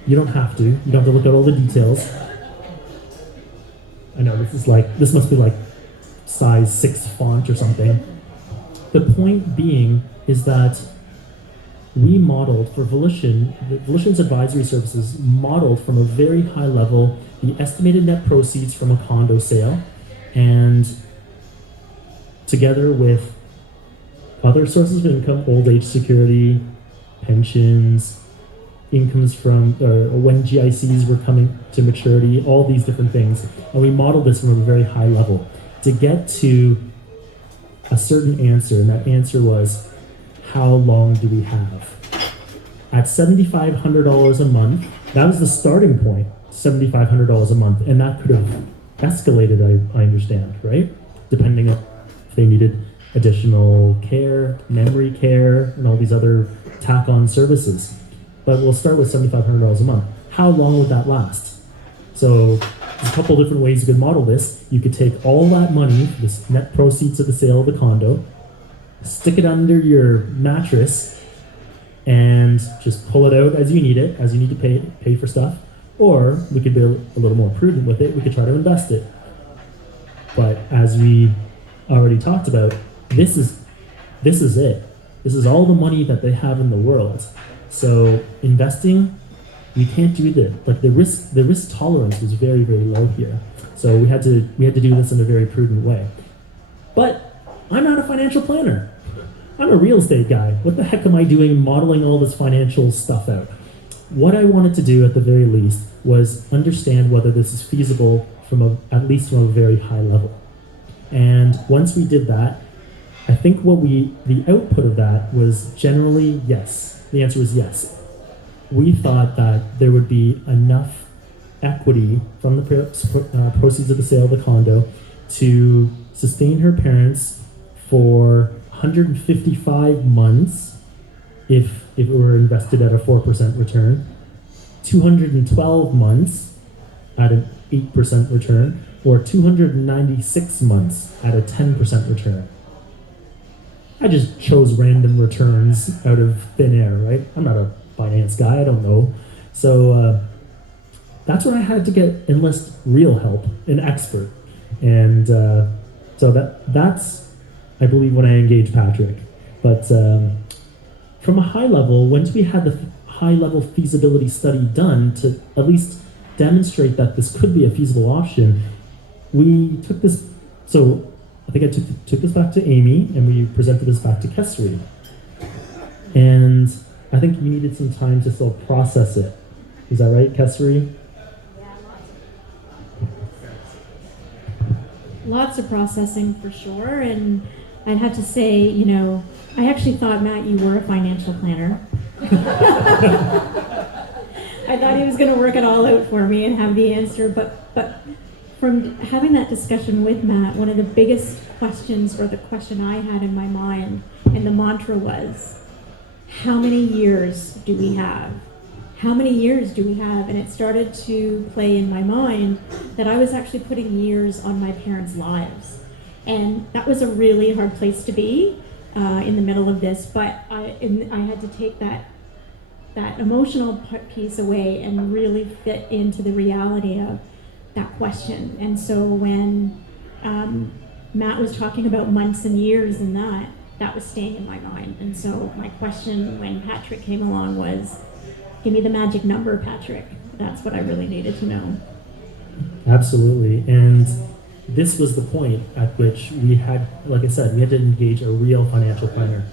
You don't have to. You don't have to look at all the details. I know this must be like size 6 font or something. The point being is that we modeled for Volition, Volition's advisory services modeled from a very high level the estimated net proceeds from a condo sale, and together with other sources of income, old age security, pensions, incomes from when GICs were coming to maturity, all these different things. And we modeled this from a very high level to get to a certain answer, and that answer was, how long do we have? At $7,500 a month, that was the starting point, $7,500 a month, and that could have escalated, I understand, right? Depending on if they needed additional care, memory care, and all these other tack-on services. But we'll start with $7,500 a month. How long would that last? So there's a couple different ways you could model this. You could take all that money, this net proceeds of the sale of the condo, stick it under your mattress, and just pull it out as you need it, as you need to pay for stuff. Or we could be a little more prudent with it. We could try to invest it. But as we already talked about, this is it. This is all the money that they have in the world. So investing, we can't do that. Like the risk tolerance was very, very low here. So we had to do this in a very prudent way. But I'm not a financial planner. I'm a real estate guy. What the heck am I doing modeling all this financial stuff out? What I wanted to do at the very least was understand whether this is feasible at least from a very high level. And once we did that, I think the output of that was generally yes. The answer was yes. We thought that there would be enough equity from the proceeds of the sale of the condo to sustain her parents for 155 months if it were invested at a 4% return, 212 months at an 8% return, or 296 months at a 10% return. I just chose random returns out of thin air, right? I'm not a finance guy, I don't know. So that's where I had to enlist real help, an expert. And so that's, I believe, when I engaged Patrick. But from a high level, once we had the high level feasibility study done to at least demonstrate that this could be a feasible option, we took this, so I think I took this back to Amy, and we presented this back to Kesri. And I think you needed some time to still process it. Is that right, Kesri? Lots of processing for sure, and I'd have to say, I actually thought, Matt, you were a financial planner. I thought he was going to work it all out for me and have the answer, but from having that discussion with Matt, one of the biggest questions, or the question I had in my mind, and the mantra was, how many years do we have? How many years do we have? And it started to play in my mind that I was actually putting years on my parents' lives. And that was a really hard place to be in the middle of this, but I had to take that emotional piece away and really fit into the reality of that question. And so when Matt was talking about months and years and that was staying in my mind. And so my question when Patrick came along was, give me the magic number, Patrick. That's what I really needed to know. Absolutely. And this was the point at which we had, like I said, we had to engage a real financial planner.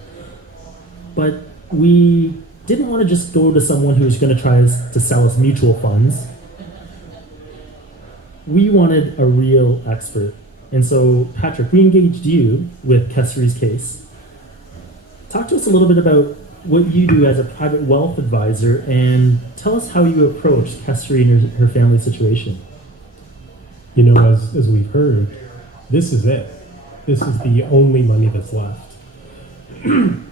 But we didn't want to just go to someone who was going to try to sell us mutual funds. We wanted a real expert. And so, Patrick, we engaged you with Kesri's case. Talk to us a little bit about what you do as a private wealth advisor, and tell us how you approached Kesri and her family situation. You know, as we've heard, this is it. This is the only money that's left.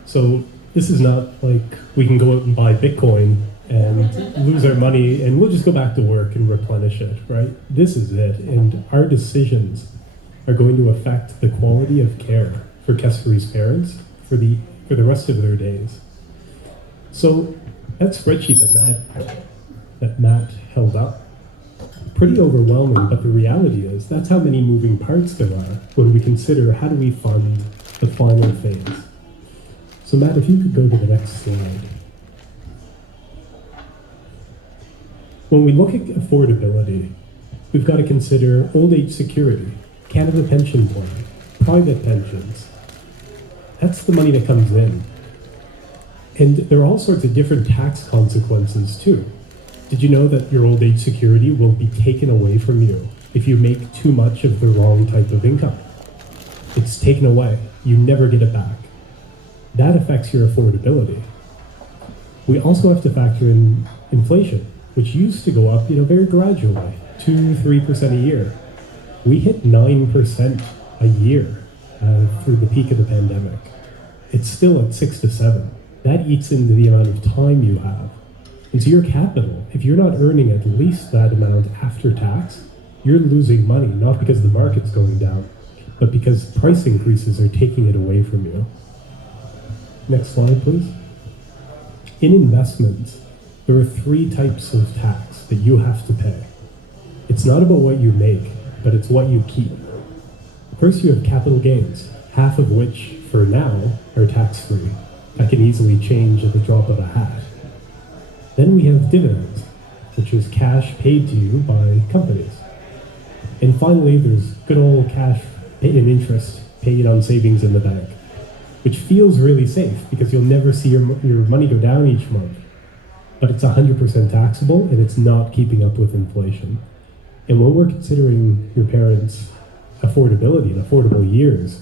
So this is not like we can go out and buy Bitcoin and lose our money and we'll just go back to work and replenish it, right? This is it. And our decisions are going to affect the quality of care for Kessery's parents for the rest of their days. So that spreadsheet that Matt held up, pretty overwhelming, but the reality is that's how many moving parts there are when we consider how do we fund the final phase. So Matt, if you could go to the next slide. When we look at affordability, we've got to consider old age security, Canada Pension Plan, private pensions. That's the money that comes in. And there are all sorts of different tax consequences too. Did you know that your old age security will be taken away from you if you make too much of the wrong type of income? It's taken away. You never get it back. That affects your affordability. We also have to factor in inflation, which used to go up, very gradually, 2-3% a year. We hit 9% a year through the peak of the pandemic. It's still at 6 to 7. That eats into the amount of time you have. And so your capital, if you're not earning at least that amount after tax, you're losing money, not because the market's going down, but because price increases are taking it away from you. Next slide, please. In investments, there are 3 types of tax that you have to pay. It's not about what you make, but it's what you keep. First, you have capital gains, half of which, for now, are tax-free. That can easily change at the drop of a hat. Then we have dividends, which is cash paid to you by companies. And finally, there's good old cash paid in interest paid on savings in the bank, which feels really safe because you'll never see your money go down each month. But it's 100% taxable and it's not keeping up with inflation. And when we're considering your parents' affordability and affordable years,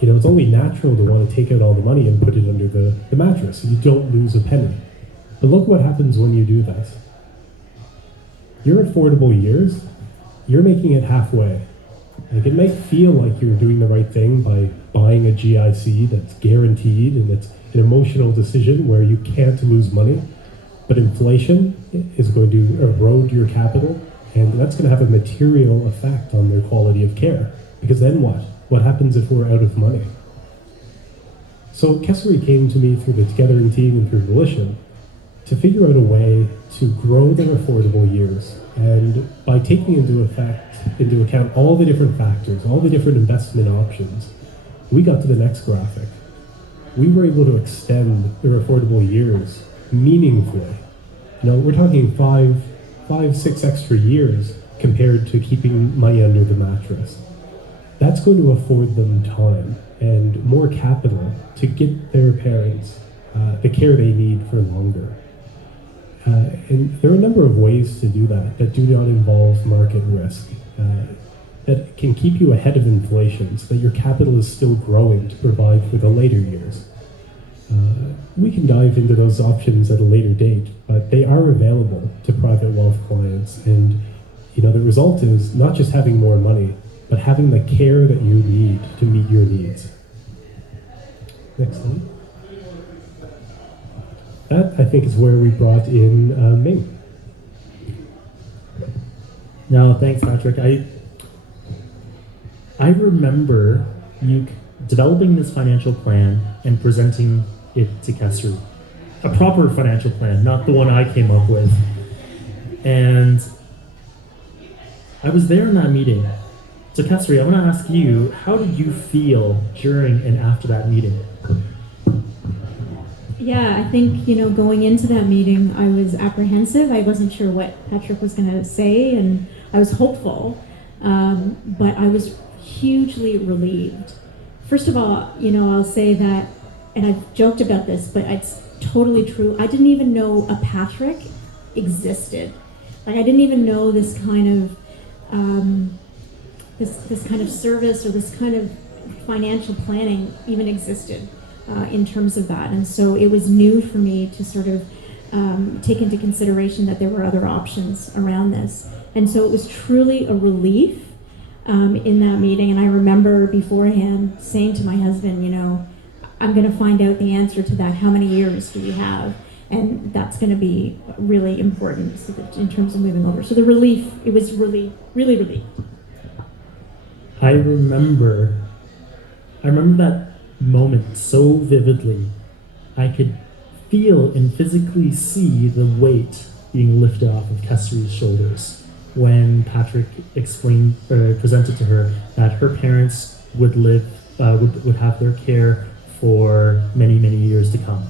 it's only natural to want to take out all the money and put it under the mattress so you don't lose a penny. But look what happens when you do this. Your affordable years, you're making it halfway. Like, it might feel like you're doing the right thing by buying a GIC that's guaranteed and it's an emotional decision where you can't lose money, but inflation is going to erode your capital, and that's going to have a material effect on their quality of care. Because then what? What happens if we're out of money? So Kessery came to me through the Togethering team and through Volition to figure out a way to grow their affordable years. And by taking into account all the different factors, all the different investment options, we got to the next graphic. We were able to extend their affordable years meaningfully. We're talking 5-6 extra years compared to keeping money under the mattress. That's going to afford them time and more capital to get their parents the care they need for longer. And there are a number of ways to do that do not involve market risk, that can keep you ahead of inflation so that your capital is still growing to provide for the later years. We can dive into those options at a later date, but they are available to private wealth clients. And the result is not just having more money, but having the care that you need to meet your needs. Next slide. That, I think, is where we brought in Ming. No, thanks, Patrick. I remember you developing this financial plan and presenting it to Kessery. A proper financial plan, not the one I came up with. And I was there in that meeting. So Kessery, I want to ask you, how did you feel during and after that meeting? Yeah, I think, going into that meeting, I was apprehensive. I wasn't sure what Patrick was going to say, and I was hopeful, but I was hugely relieved. First of all, I'll say that, and I've joked about this, but it's totally true. I didn't even know a Patrick existed. Like, I didn't even know this kind of this kind of service or this kind of financial planning even existed in terms of that. And so it was new for me to sort of take into consideration that there were other options around this. And so it was truly a relief in that meeting. And I remember beforehand saying to my husband, you know, I'm going to find out the answer to that. How many years do we have? And that's going to be really important so that in terms of moving over. So the relief, it was really, really relief. I remember that moment so vividly. I could feel and physically see the weight being lifted off of Kesri's shoulders when Patrick presented to her that her parents would would have their care for many, many years to come.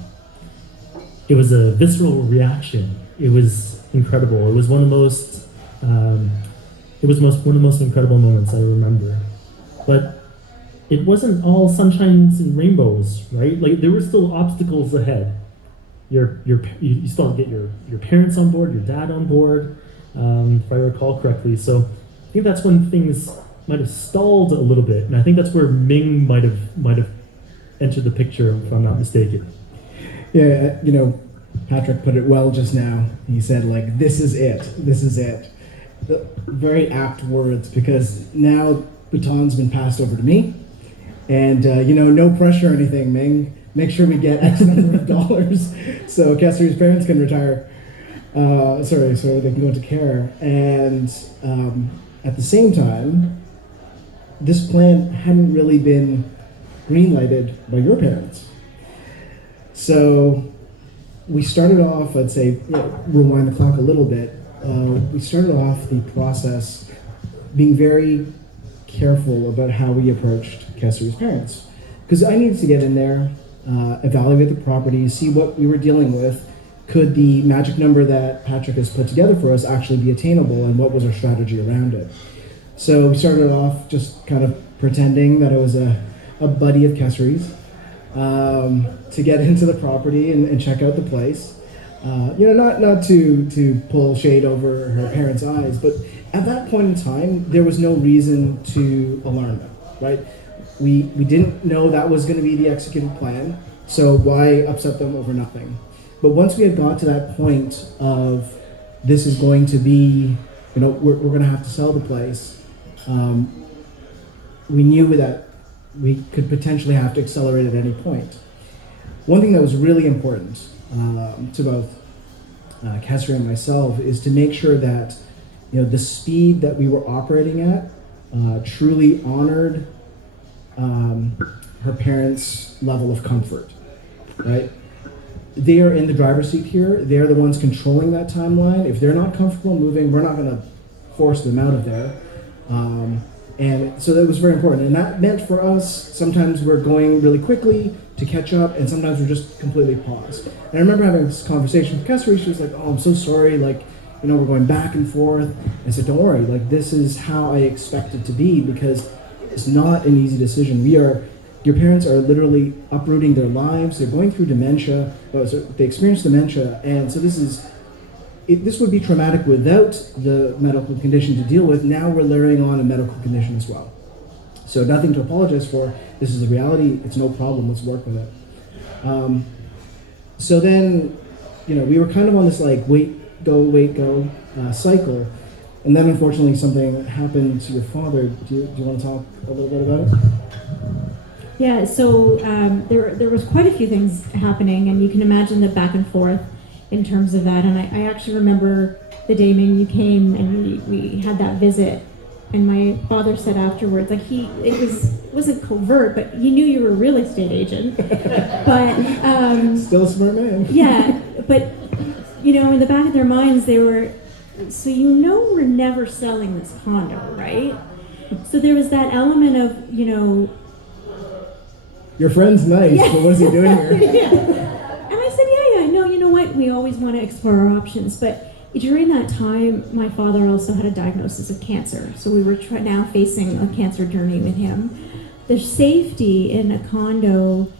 It was a visceral reaction. It was incredible. It was one of the most one of the most incredible moments I remember. But it wasn't all sunshines and rainbows, right? Like there were still obstacles ahead. You still have to get your parents on board, your dad on board, if I recall correctly. So I think that's when things might have stalled a little bit, and I think that's where Ming might have entered the picture, if I'm not mistaken. Yeah, you know, Patrick put it well just now. He said, like, this is it. This is it. The very apt words, because now baton's been passed over to me. And, you know, no pressure or anything, Ming. Make sure we get X number of dollars so Kesri's parents can retire. So they can go into care. And at the same time, this plan hadn't really been green-lighted by your parents. So we started off, I'd say, rewind the clock a little bit. We started off the process being very careful about how we approached Kesri's parents. Because I needed to get in there, evaluate the property, see what we were dealing with. Could the magic number that Patrick has put together for us actually be attainable, and what was our strategy around it? So we started off just kind of pretending that it was a buddy of Kesri's to get into the property and check out the place. You know, not to pull shade over her parents' eyes, but at that point in time, there was no reason to alarm them, right? We didn't know that was going to be the executed plan, so why upset them over nothing? But once we had got to that point of this is going to be, you know, we're going to have to sell the place, we knew that we could potentially have to accelerate at any point. One thing that was really important to both Kesri and myself is to make sure that, you know, the speed that we were operating at truly honored her parents' level of comfort, right? They are in the driver's seat here. They're the ones controlling that timeline. If they're not comfortable moving, we're not going to force them out of there. And so that was very important. And that meant for us, sometimes we're going really quickly to catch up, and sometimes we're just completely paused. And I remember having this conversation with Kesri. She was like, oh, I'm so sorry. Like, you know, we're going back and forth. I said, don't worry. Like, this is how I expect it to be, because it's not an easy decision. Your parents are literally uprooting their lives. They're going through dementia. They experience dementia. And so this would be traumatic without the medical condition to deal with. Now we're layering on a medical condition as well. So nothing to apologize for. This is the reality. It's no problem. Let's work with it. So then, you know, we were kind of on this like wait, go cycle. And then unfortunately something happened to your father. Do you want to talk a little bit about it? Yeah, so there was quite a few things happening, and you can imagine the back and forth in terms of that. And I actually remember the day, Ming, you came and we had that visit, and my father said afterwards, like it wasn't covert, but he knew you were a real estate agent. But still a smart man. Yeah, but you know, in the back of their minds, they were, so you know, we're never selling this condo, right? So there was that element of, you know, your friend's nice, yeah. But what is he doing here? Yeah. And I said, yeah, no, you know what? We always want to explore our options. But during that time, my father also had a diagnosis of cancer. So we were now facing a cancer journey with him. The safety in a condo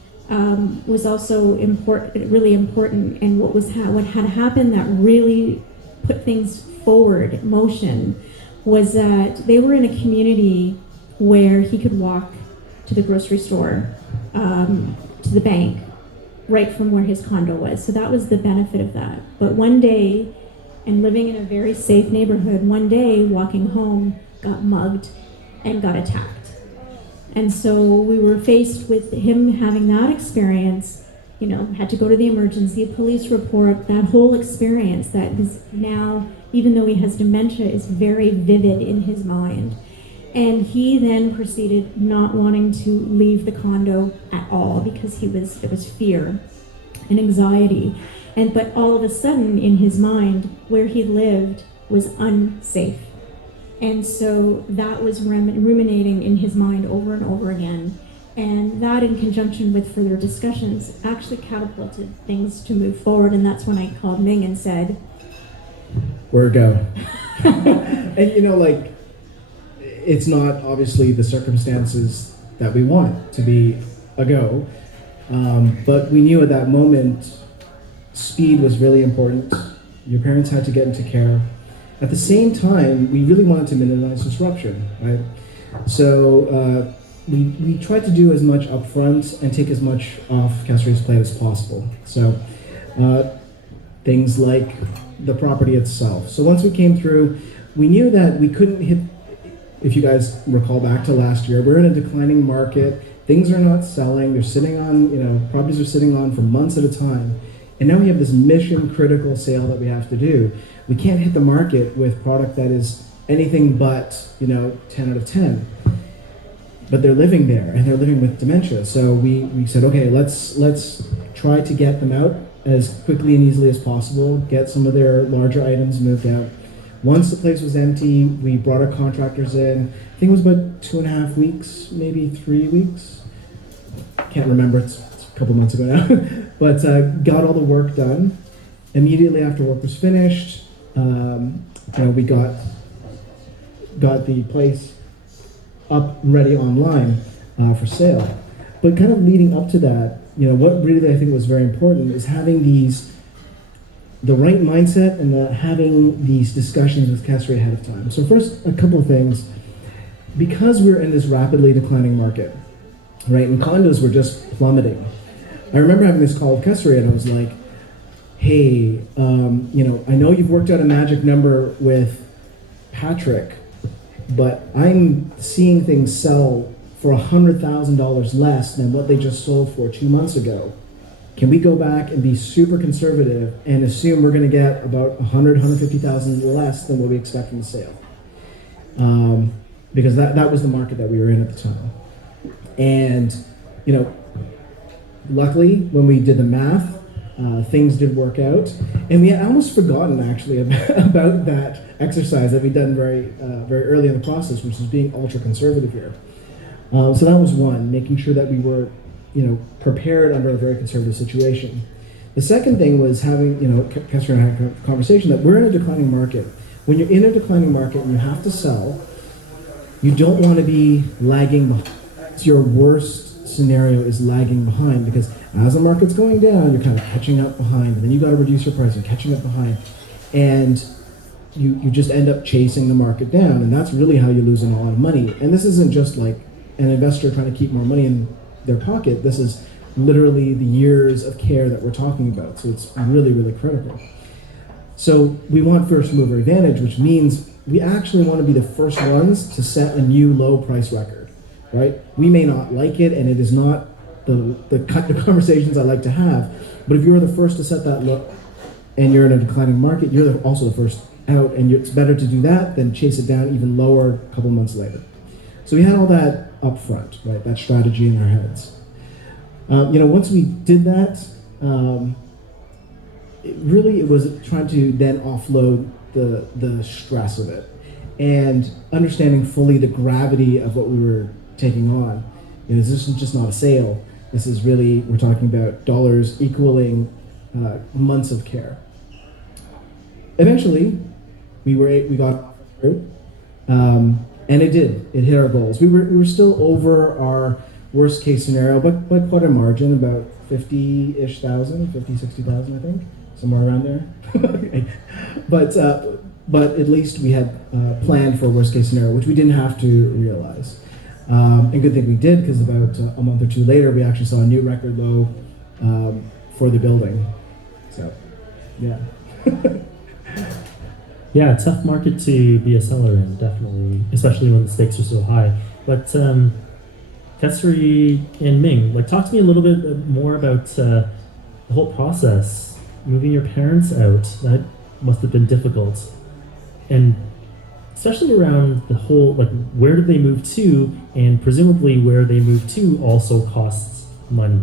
was also really important. And what had happened that really put things forward, motion, was that they were in a community where he could walk to the grocery store, to the bank, right from where his condo was. So that was the benefit of that. But one day, and living in a very safe neighborhood, one day walking home got mugged and got attacked. And so we were faced with him having that experience, you know, had to go to the emergency, police report, that whole experience that is now, even though he has dementia, is very vivid in his mind. And he then proceeded not wanting to leave the condo at all because there was fear and anxiety. But all of a sudden in his mind, where he lived was unsafe. And so that was ruminating in his mind over and over again. And that, in conjunction with further discussions, actually catapulted things to move forward. And that's when I called Ming and said, "Where go?" And you know, like, it's not obviously the circumstances that we want to be a go, but we knew at that moment speed was really important. Your parents had to get into care. At the same time, we really wanted to minimize disruption, right? So we tried to do as much upfront and take as much off Castorio's plate as possible. So things like the property itself. So once we came through, we knew that we couldn't hit, if you guys recall back to last year, we're in a declining market. Things are not selling. They're sitting on, you know, properties are sitting on for months at a time. And now we have this mission critical sale that we have to do. We can't hit the market with product that is anything but, you know, 10 out of 10. But they're living there and they're living with dementia. So we said, okay, let's try to get them out as quickly and easily as possible, get some of their larger items moved out. Once the place was empty, we brought our contractors in. I think it was about 2.5 weeks, maybe 3 weeks. Can't remember, it's a couple months ago now. But got all the work done. Immediately after work was finished, you know, we got the place up ready online for sale. But kind of leading up to that, you know, what really I think was very important is having the right mindset and having these discussions with Castoria ahead of time. So first, a couple of things. Because we're in this rapidly declining market, right, and condos were just plummeting. I remember having this call with Castoria and I was like, hey, you know, I know you've worked out a magic number with Patrick, but I'm seeing things sell for $100,000 less than what they just sold for 2 months ago. Can we go back and be super conservative and assume we're going to get about $150,000 less than what we expect from the sale? Because that was the market that we were in at the time. And, you know, luckily, when we did the math, things did work out. And we had almost forgotten, actually, about that exercise that we'd done very early in the process, which was being ultra conservative here. So that was one, making sure that we were, you know, prepared under a very conservative situation. The second thing was having, you know, Castoria and I had a conversation that we're in a declining market. When you're in a declining market and you have to sell, you don't want to be lagging behind. It's your worst scenario is lagging behind, because as the market's going down, you're kind of catching up behind, and then you got to reduce your price and catching up behind, and you just end up chasing the market down, and that's really how you're losing a lot of money. And this isn't just like an investor trying to keep more money in their pocket. This is literally the years of care that we're talking about. So it's really, really critical. So we want first mover advantage, which means we actually want to be the first ones to set a new low price record, right? We may not like it, and it is not the kind of conversations I like to have, but if you're the first to set that low and you're in a declining market, you're also the first out, and it's better to do that than chase it down even lower a couple months later. So we had all that up front, right? That strategy in our heads. You know, once we did that, it was trying to then offload the stress of it and understanding fully the gravity of what we were taking on. You know, this is just not a sale. This is really, we're talking about dollars equaling months of care. Eventually, we got through, and it did. It hit our goals. We were still over our worst case scenario, but by quite a margin, about 50-ish thousand, 60,000, I think, somewhere around there. But at least we had planned for a worst case scenario, which we didn't have to realize. And good thing we did, because about a month or two later, we actually saw a new record low for the building. So, yeah. Yeah, tough market to be a seller in, definitely, especially when the stakes are so high. But Kesri and Ming, like, talk to me a little bit more about the whole process, moving your parents out. That must have been difficult, and especially around the whole, like, where did they move to, and presumably where they moved to also costs money.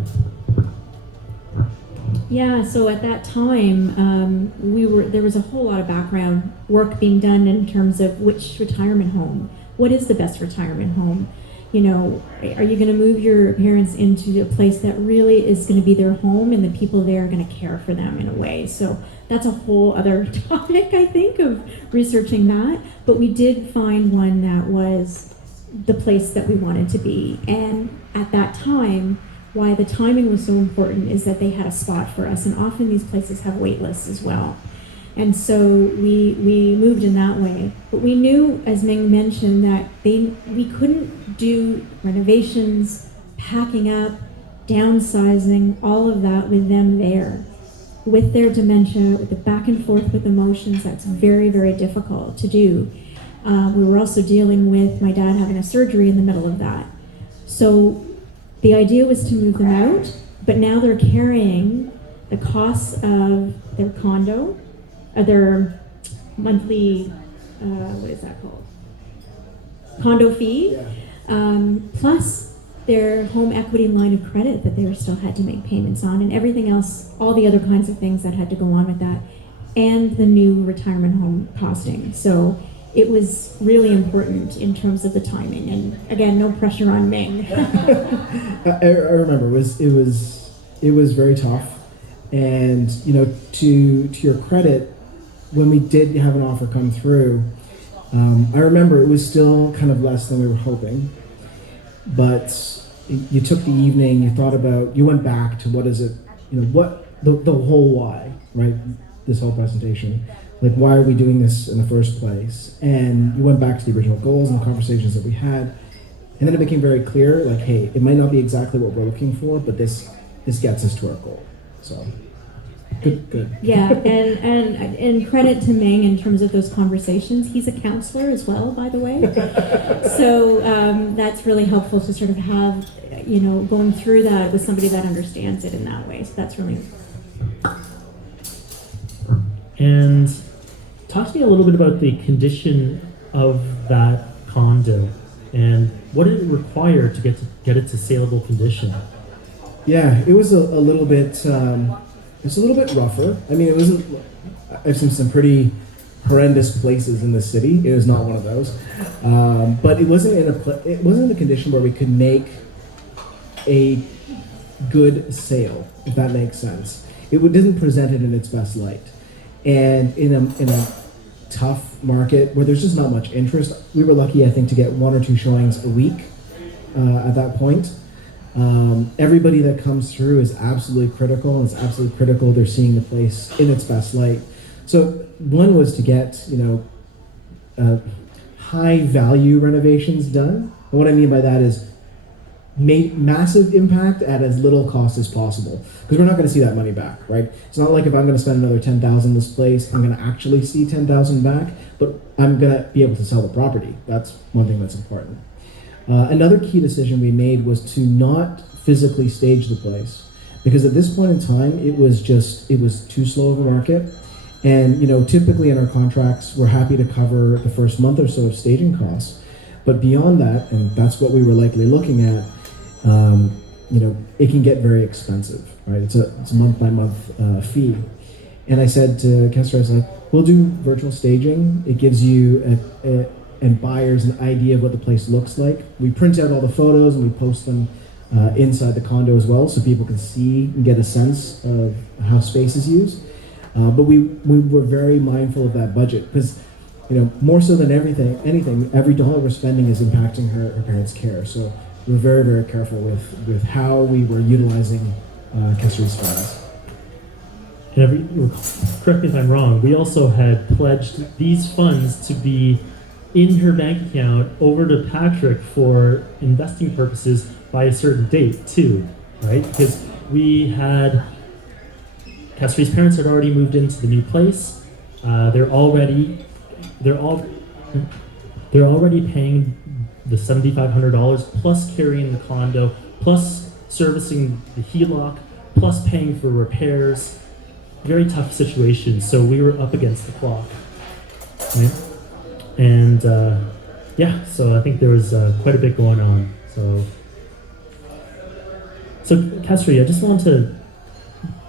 Yeah, so at that time, there was a whole lot of background work being done in terms of which retirement home, what is the best retirement home? You know, are you going to move your parents into a place that really is going to be their home and the people there are going to care for them in a way? So that's a whole other topic, I think, of researching that. But we did find one that was the place that we wanted to be. And at that time, why the timing was so important is that they had a spot for us, and often these places have wait lists as well. And so we moved in that way. But we knew, as Ming mentioned, that we couldn't do renovations, packing up, downsizing, all of that with them there. With their dementia, with the back and forth with emotions, that's very, very difficult to do. We were also dealing with my dad having a surgery in the middle of that. So the idea was to move them out, but now they're carrying the costs of their condo, their monthly, what is that called? Condo fee, plus their home equity line of credit that they still had to make payments on, and everything else, all the other kinds of things that had to go on with that, and the new retirement home costing. So it was really important in terms of the timing, and again, no pressure on Ming. I remember it was very tough, and you know, to your credit, when we did have an offer come through, I remember it was still kind of less than we were hoping, but you took the evening, you went back to what is it, you know, what the whole why, right? This whole presentation. Like, why are we doing this in the first place? And you went back to the original goals and the conversations that we had. And then it became very clear, like, hey, it might not be exactly what we're looking for, but this gets us to our goal. So, good. Yeah, and credit to Ming in terms of those conversations. He's a counselor as well, by the way. So that's really helpful to sort of have, you know, going through that with somebody that understands it in that way. So that's really And talk to me a little bit about the condition of that condo and what did it require to get it to saleable condition? Yeah, it was a little bit. It's a little bit rougher. I mean, it wasn't. I've seen some pretty horrendous places in the city. It was not one of those, but it wasn't in a condition where we could make a good sale, if that makes sense. It didn't present it in its best light. And in a tough market where there's just not much interest, we were lucky, I think, to get 1 or 2 showings a week at that point. Everybody that comes through is absolutely critical, and it's absolutely critical they're seeing the place in its best light. So one was to get, you know, high value renovations done. And what I mean by that is massive impact at as little cost as possible, because we're not going to see that money back, right? It's not like if I'm going to spend another $10,000 in this place, I'm going to actually see $10,000 back, but I'm going to be able to sell the property. That's one thing that's important. Another key decision we made was to not physically stage the place, because at this point in time, it was too slow of a market. And you know, typically in our contracts, we're happy to cover the first month or so of staging costs, but beyond that, and that's what we were likely looking at. You know, it can get very expensive, right? It's a month-by-month fee. And I said to Kessler, I was like, we'll do virtual staging. It gives you and buyers an idea of what the place looks like. We print out all the photos and we post them inside the condo as well, so people can see and get a sense of how space is used. But we were very mindful of that budget, because, you know, more so than anything, every dollar we're spending is impacting her parents' care. So we're very, very careful with how we were utilizing Kessler's funds. And correct me if I'm wrong, we also had pledged these funds to be in her bank account over to Patrick for investing purposes by a certain date too, right? Because Kessler's parents had already moved into the new place. They're already they're already paying the $7,500 plus carrying the condo, plus servicing the HELOC, plus paying for repairs. Very tough situation. So we were up against the clock, right? And yeah, so I think there was quite a bit going on. So Kasri, I just want to.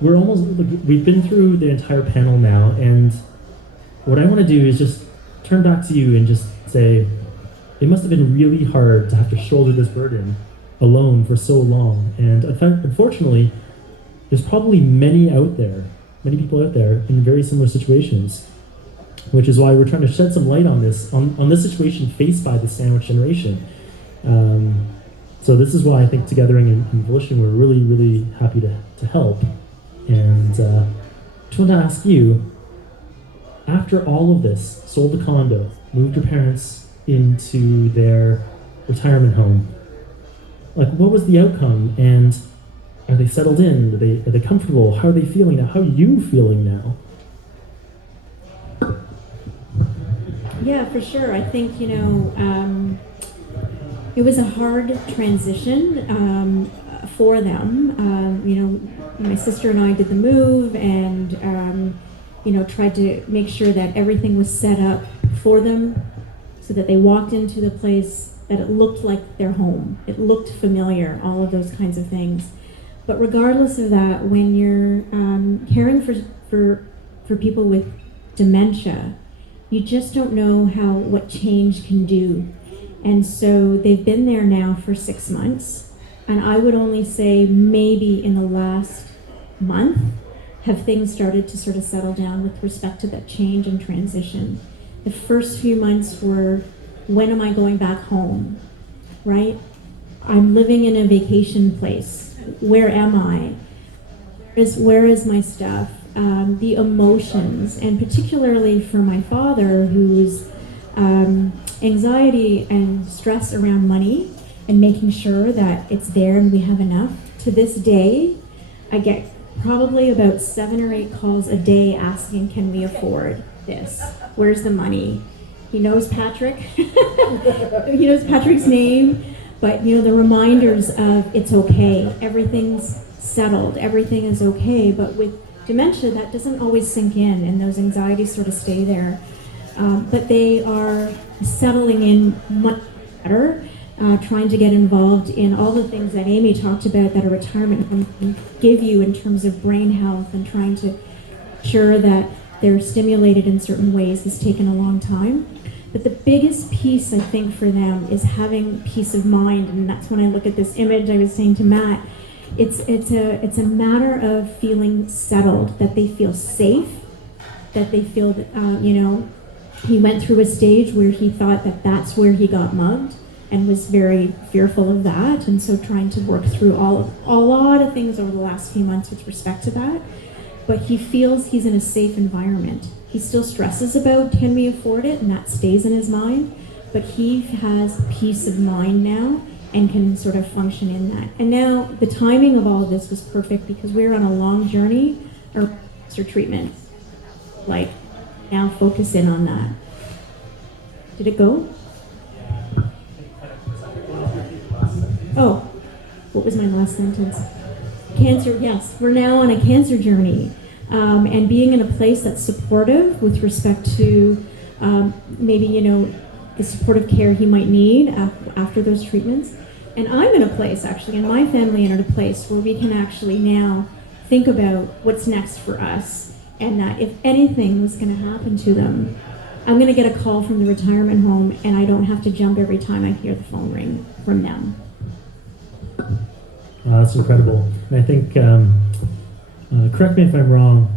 We've been through the entire panel now, and what I want to do is just turn back to you and just say, it must have been really hard to have to shoulder this burden alone for so long. And unfortunately, there's probably many people out there in very similar situations, which is why we're trying to shed some light on this situation faced by the sandwich generation. So this is why I think together in Volition, we're really, really happy to help. And just want to ask you, after all of this, sold the condo, moved your parents into their retirement home, like what was the outcome? And are they settled in? Are they comfortable? How are they feeling now? How are you feeling now? Yeah, for sure. I think, it was a hard transition for them. My sister and I did the move and, tried to make sure that everything was set up for them so that they walked into the place that it looked like their home. It looked familiar, all of those kinds of things. But regardless of that, when you're caring for people with dementia, you just don't know what change can do. And so they've been there now for 6 months, and I would only say maybe in the last month have things started to sort of settle down with respect to that change and transition. The first few months were, when am I going back home, right? I'm living in a vacation place. Where am I? Where is my stuff? The emotions, and particularly for my father, whose anxiety and stress around money and making sure that it's there and we have enough. To this day, I get probably about 7 or 8 calls a day asking, can we afford this? Where's the money? He knows Patrick. He knows Patrick's name, but the reminders of it's okay, everything's settled, everything is okay. But with dementia, that doesn't always sink in, and those anxieties sort of stay there. But they are settling in much better, trying to get involved in all the things that Amy talked about that a retirement home can give you in terms of brain health, and trying to ensure that they're stimulated in certain ways has taken a long time. But the biggest piece, I think, for them is having peace of mind, and that's when I look at this image I was saying to Matt. It's a matter of feeling settled, that they feel safe, that they feel that, he went through a stage where he thought that that's where he got mugged and was very fearful of that, and so trying to work through a lot of things over the last few months with respect to that. But he feels he's in a safe environment. He still stresses about, can we afford it? And that stays in his mind, but he has peace of mind now and can sort of function in that. And now the timing of all of this was perfect because we were on a long journey or cancer treatment. Like, now focus in on that. Did it go? Oh, what was my last sentence? Cancer, yes. We're now on a cancer journey. And being in a place that's supportive with respect to maybe, the supportive care he might need after those treatments. And I'm in a place, actually, and my family are in a place where we can actually now think about what's next for us. And that if anything was going to happen to them, I'm going to get a call from the retirement home, and I don't have to jump every time I hear the phone ring from them. That's incredible. And I think, correct me if I'm wrong,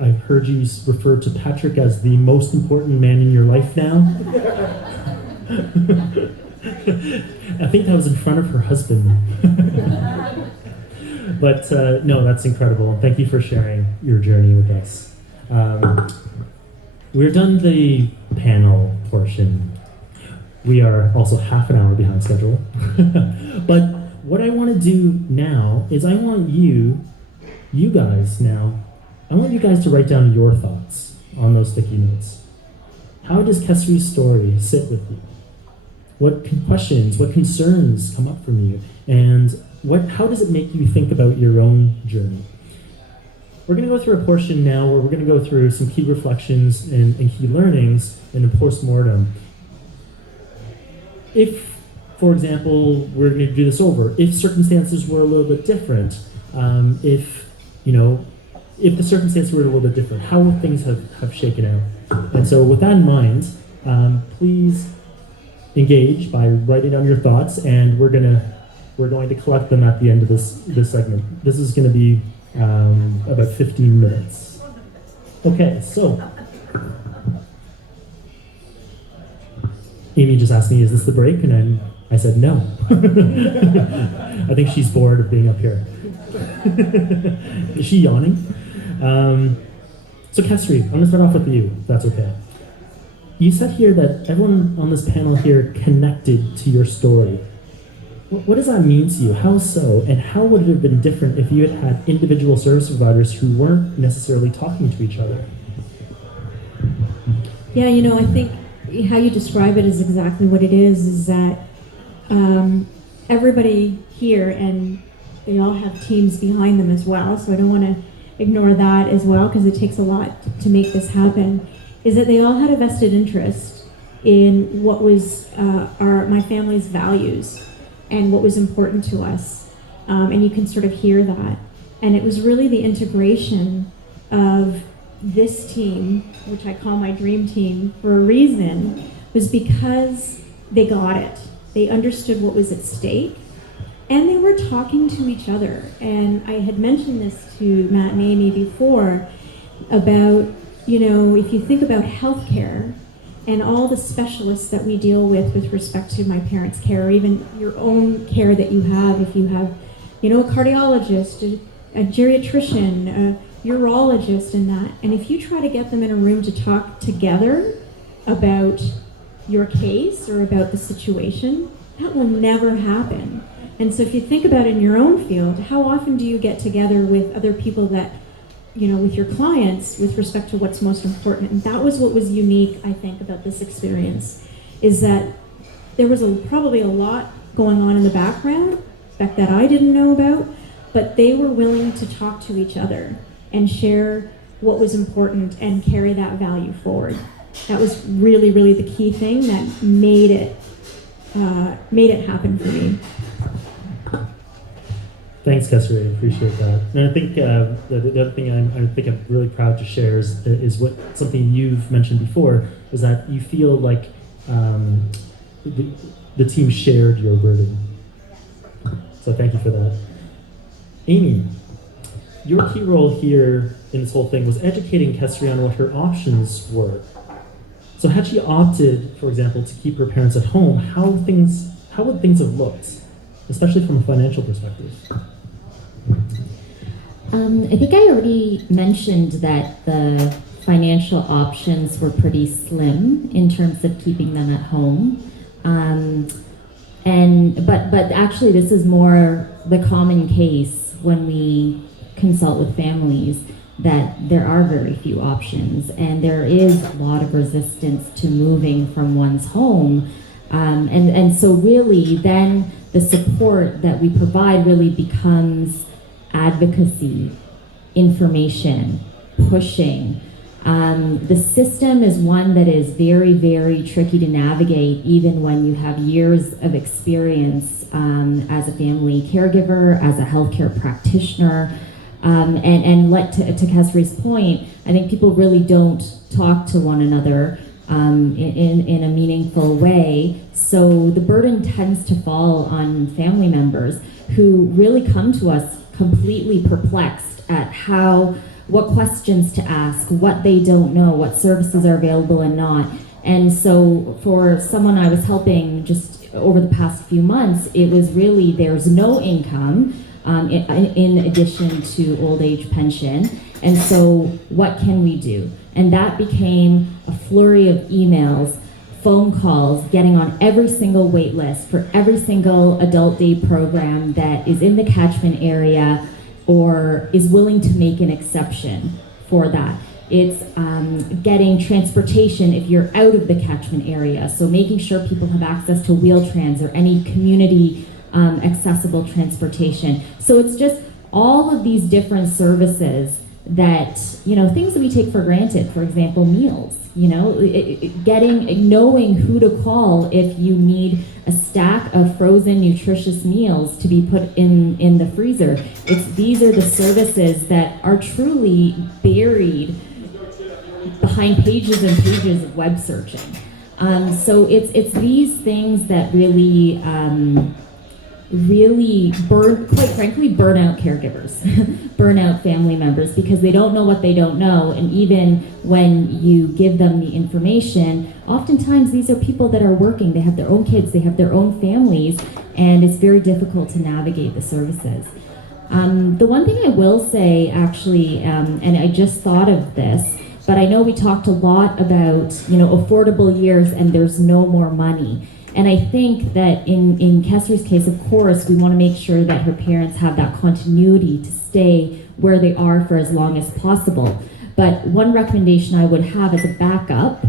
I've heard you refer to Patrick as the most important man in your life now. I think that was in front of her husband. But no, that's incredible. Thank you for sharing your journey with us. We're done the panel portion. We are also half an hour behind schedule. But what I want to do now is I want you guys to write down your thoughts on those sticky notes. How does Kesri's story sit with you? What questions, what concerns come up from you? And how does it make you think about your own journey? We're going to go through a portion now where we're going to go through some key reflections and key learnings in a post-mortem. If, for example, we're going to do this over, if circumstances were a little bit different, if the circumstances were a little bit different, how would things have shaken out? And so with that in mind, please engage by writing down your thoughts, and we're going to collect them at the end of this segment. This is going to be about 15 minutes. Okay, so Amy just asked me, is this the break? And I said no. I think she's bored of being up here. Is she yawning? So Kesri, I'm going to start off with you, if that's okay. You said here that everyone on this panel here connected to your story. What does that mean to you? How so? And how would it have been different if you had had individual service providers who weren't necessarily talking to each other? Yeah, I think how you describe it is exactly what it is that everybody here, and they all have teams behind them as well, so I don't want to ignore that as well, because it takes a lot to make this happen, is that they all had a vested interest in what was my family's values and what was important to us. And you can sort of hear that. And it was really the integration of this team, which I call my dream team for a reason, was because they got it. They understood what was at stake, and they were talking to each other. And I had mentioned this to Matt and Amy before about, if you think about healthcare and all the specialists that we deal with respect to my parents' care, or even your own care that you have, if you have, a cardiologist, a geriatrician, a urologist, and that. And if you try to get them in a room to talk together about your case or about the situation, that will never happen. And so if you think about it in your own field, how often do you get together with other people that, with your clients with respect to what's most important? And that was what was unique, I think, about this experience, is that there was probably a lot going on in the background that I didn't know about, but they were willing to talk to each other and share what was important and carry that value forward. That was really, really the key thing that made it happen for me. Thanks, Kesri. I appreciate that. And I think the other thing I'm really proud to share is something you've mentioned before, is that you feel like the team shared your burden. So thank you for that. Amy, your key role here in this whole thing was educating Kesri on what her options were. So had she opted, for example, to keep her parents at home, how would things have looked, especially from a financial perspective? I think I already mentioned that the financial options were pretty slim in terms of keeping them at home. But actually this is more the common case when we consult with families, that there are very few options, and there is a lot of resistance to moving from one's home. And so really then the support that we provide really becomes advocacy, information, pushing. The system is one that is very, very tricky to navigate, even when you have years of experience as a family caregiver, as a healthcare practitioner. And to Kesri's point, I think people really don't talk to one another in a meaningful way. So the burden tends to fall on family members who really come to us completely perplexed at what questions to ask, what they don't know, what services are available and not. And so for someone I was helping just over the past few months, it was really there's no income in addition to old age pension. And so what can we do? And that became a flurry of emails, phone calls, getting on every single wait list for every single adult day program that is in the catchment area or is willing to make an exception for that. It's getting transportation if you're out of the catchment area. So making sure people have access to Wheel-Trans or any community accessible transportation. So it's just all of these different services that, you know, things that we take for granted, for example, meals, you know, knowing who to call if you need a stack of frozen nutritious meals to be put in the freezer. These are the services that are truly buried behind pages and pages of web searching. So it's these things that really quite frankly, burn out caregivers, burn out family members, because they don't know what they don't know. And even when you give them the information, oftentimes these are people that are working, they have their own kids, they have their own families, and it's very difficult to navigate the services. The one thing I will say, actually, and I just thought of this, but I know we talked a lot about, you know, affordable years and there's no more money. And I think that in Kesri's case, of course, we want to make sure that her parents have that continuity to stay where they are for as long as possible. But one recommendation I would have as a backup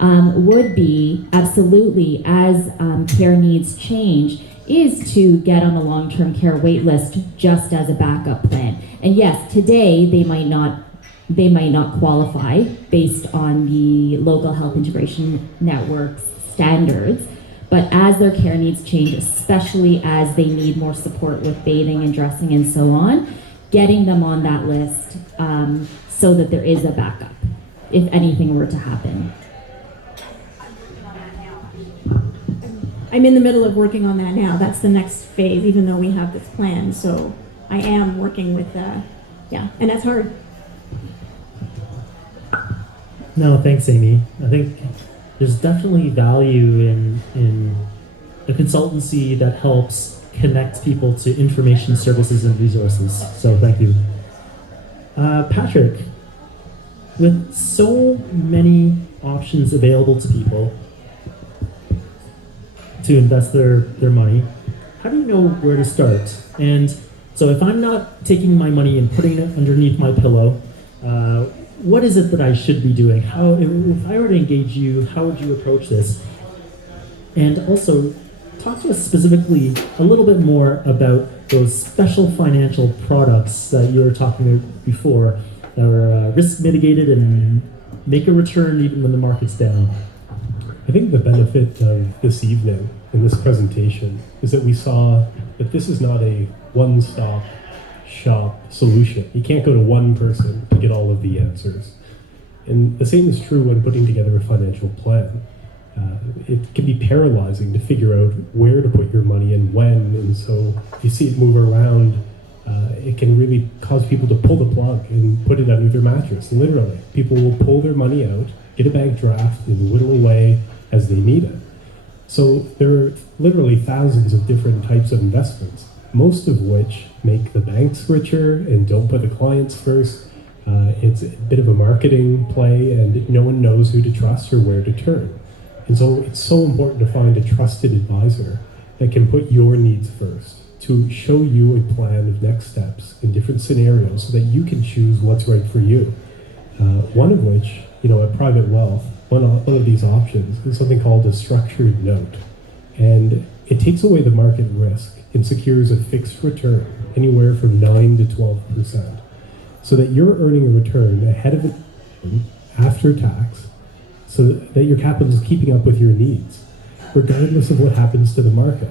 would be, absolutely, as care needs change, is to get on a long-term care wait list just as a backup plan. And yes, today they might not qualify based on the local health integration network's standards. But as their care needs change, especially as they need more support with bathing and dressing and so on, getting them on that list so that there is a backup if anything were to happen. I'm in the middle of working on that now. That's the next phase, even though we have this plan. So I am working with, yeah, and that's hard. No, thanks, Amy. I think there's definitely value in a consultancy that helps connect people to information, services, and resources. So thank you. Patrick, with so many options available to people to invest their money, how do you know where to start? And so if I'm not taking my money and putting it underneath my pillow, what is it that I should be doing? How, if I were to engage you, how would you approach this? And also, talk to us specifically a little bit more about those special financial products that you were talking about before that are risk mitigated and make a return even when the market's down. I think the benefit of this evening in this presentation is that we saw that this is not a one-stop shop solution. You can't go to one person to get all of the answers. And the same is true when putting together a financial plan. It can be paralyzing to figure out where to put your money and when, and so if you see it move around, it can really cause people to pull the plug and put it under their mattress, literally. People will pull their money out, get a bank draft, and whittle away as they need it. So there are literally thousands of different types of investments, most of which make the banks richer and don't put the clients first. It's a bit of a marketing play, and no one knows who to trust or where to turn. And so it's so important to find a trusted advisor that can put your needs first, to show you a plan of next steps in different scenarios so that you can choose what's right for you. One of which, at Private Wealth, one of these options is something called a structured note. And it takes away the market risk and secures a fixed return, anywhere from 9 to 12%, so that you're earning a return ahead of it after tax, so that your capital is keeping up with your needs, regardless of what happens to the market.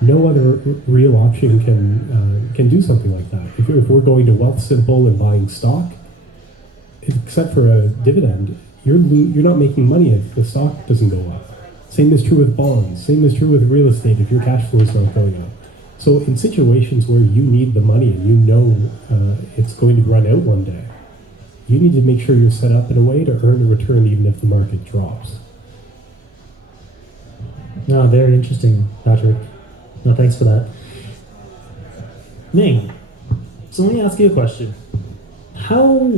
No other real option can do something like that. If we're going to Wealth Simple and buying stock, except for a dividend, you're not making money if the stock doesn't go up. Same is true with bonds. Same is true with real estate if your cash flow is not going up. So in situations where you need the money and you know it's going to run out one day, you need to make sure you're set up in a way to earn a return even if the market drops. No, very interesting, Patrick. No, thanks for that. Ming, so let me ask you a question. How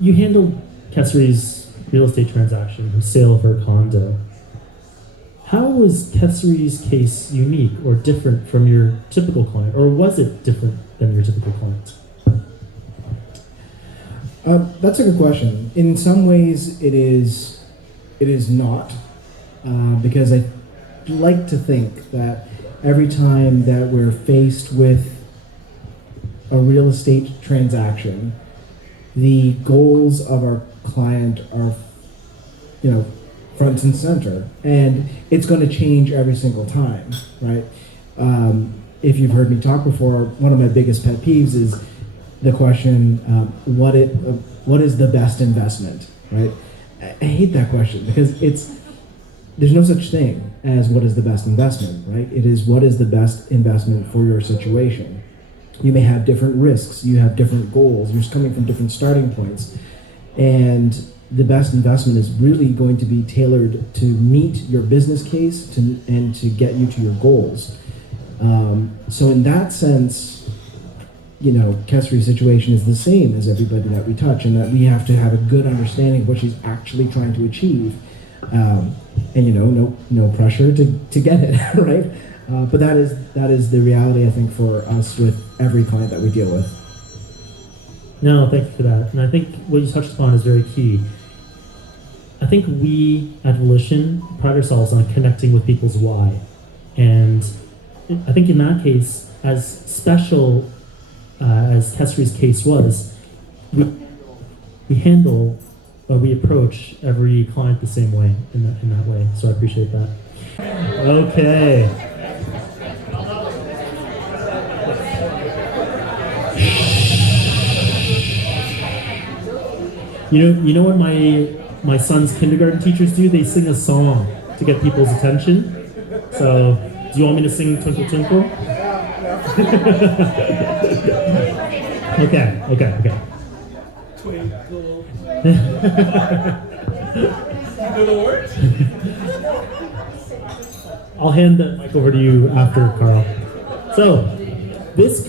you handled Kesri's real estate transaction, her sale of her condo. How was Kesri's case unique or different from your typical client, or was it different than your typical client? That's a good question. In some ways, it is not, because I like to think that every time that we're faced with a real estate transaction, the goals of our client are, front and center, and it's going to change every single time, right? If you've heard me talk before, one of my biggest pet peeves is the question, what is the best investment, right? I hate that question because there's no such thing as what is the best investment, right? It is what is the best investment for your situation. You may have different risks, you have different goals, you're coming from different starting points, and the best investment is really going to be tailored to meet your business case and to get you to your goals. So in that sense, Kesri's situation is the same as everybody that we touch, and that we have to have a good understanding of what she's actually trying to achieve. And no pressure to get it, right? But that is the reality, I think, for us with every client that we deal with. No, thank you for that. And I think what you touched upon is very key. I think we at Volition pride ourselves on connecting with people's why. And I think in that case, as special as Kesri's case was, we approach every client the same way in that way. So I appreciate that. Okay. You know what my son's kindergarten teachers do? They sing a song to get people's attention. So, do you want me to sing Twinkle Twinkle? Okay. Twinkle. You know the words? I'll hand the mic over to you after, Carl. So, this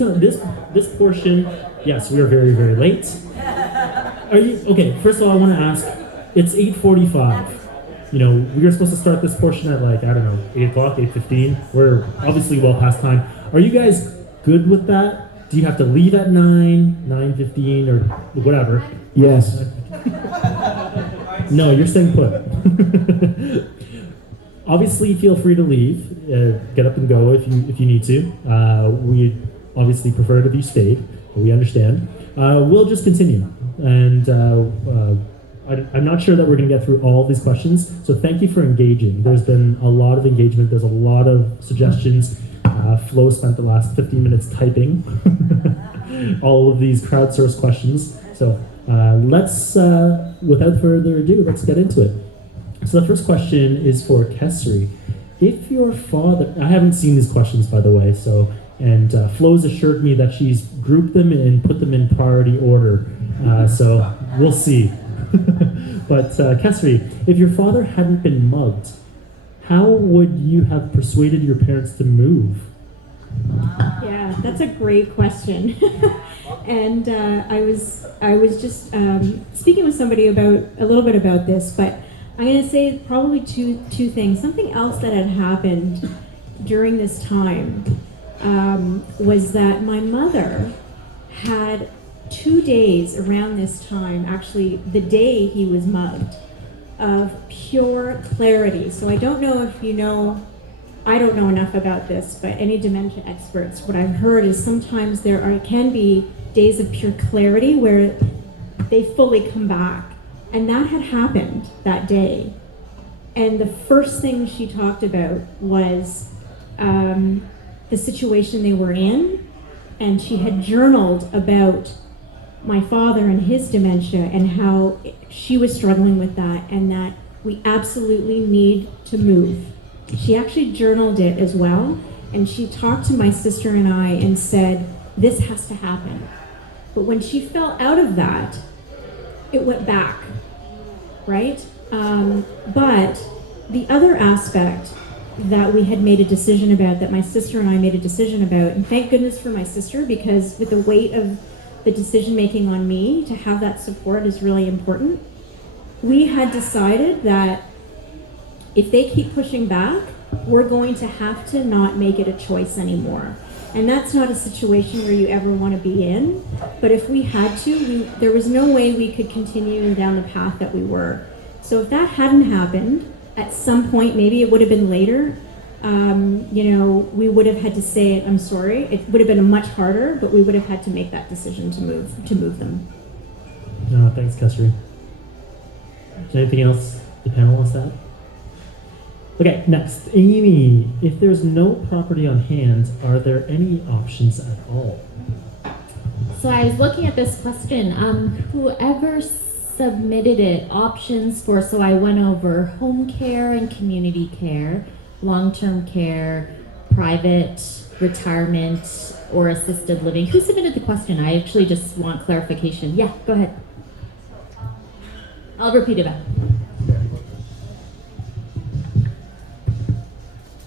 portion, yes, we are very, very late. Are you okay? First of all, I want to ask. It's 8:45. We were supposed to start this portion at 8 o'clock, 8:15. We're obviously well past time. Are you guys good with that? Do you have to leave at 9:15, or whatever? Yes. No, you're staying put. Obviously, feel free to leave. Get up and go if you need to. We obviously prefer it if you stayed, but we understand. We'll just continue. And I'm not sure that we're going to get through all of these questions, so thank you for engaging. There's been a lot of engagement. There's a lot of suggestions. Flo spent the last 15 minutes typing all of these crowdsourced questions. So let's, without further ado, let's get into it. So the first question is for Kesri. If your father, I haven't seen these questions, by the way, and Flo's assured me that she's grouped them and put them in priority order. So we'll see. But Kesri, if your father hadn't been mugged, how would you have persuaded your parents to move? Yeah, that's a great question. And I was just speaking with somebody about a little bit about this, but I'm going to say probably two things. Something else that had happened during this time was that my mother had 2 days around this time, actually the day he was mugged, of pure clarity. So I don't know if you know, I don't know enough about this, but any dementia experts, what I've heard is sometimes can be days of pure clarity where they fully come back. And that had happened that day. And the first thing she talked about was the situation they were in. And she had journaled about my father and his dementia and how she was struggling with that, and that we absolutely need to move. She actually journaled it as well, and she talked to my sister and I and said, this has to happen. But when she fell out of that, it went back, right? But the other aspect that we had made a decision about, that my sister and I made a decision about, and thank goodness for my sister, because with the weight of the decision making on me, to have that support is really important. We had decided that if they keep pushing back, we're going to have to not make it a choice anymore. And that's not a situation where you ever want to be in. But if we had to, there was no way we could continue down the path that we were. So if that hadn't happened, at some point, maybe it would have been later, we would have had to say, I'm sorry. It would have been much harder, but we would have had to make that decision to move them. Thanks, Kesri. Anything else the panel wants to add? Okay, next, Amy. If there's no property on hand, are there any options at all? So I was looking at this question. Whoever submitted it, options for, so I went over home care and community care, long-term care, private, retirement, or assisted living. Who submitted the question? I actually just want clarification. Yeah, go ahead. I'll repeat it back.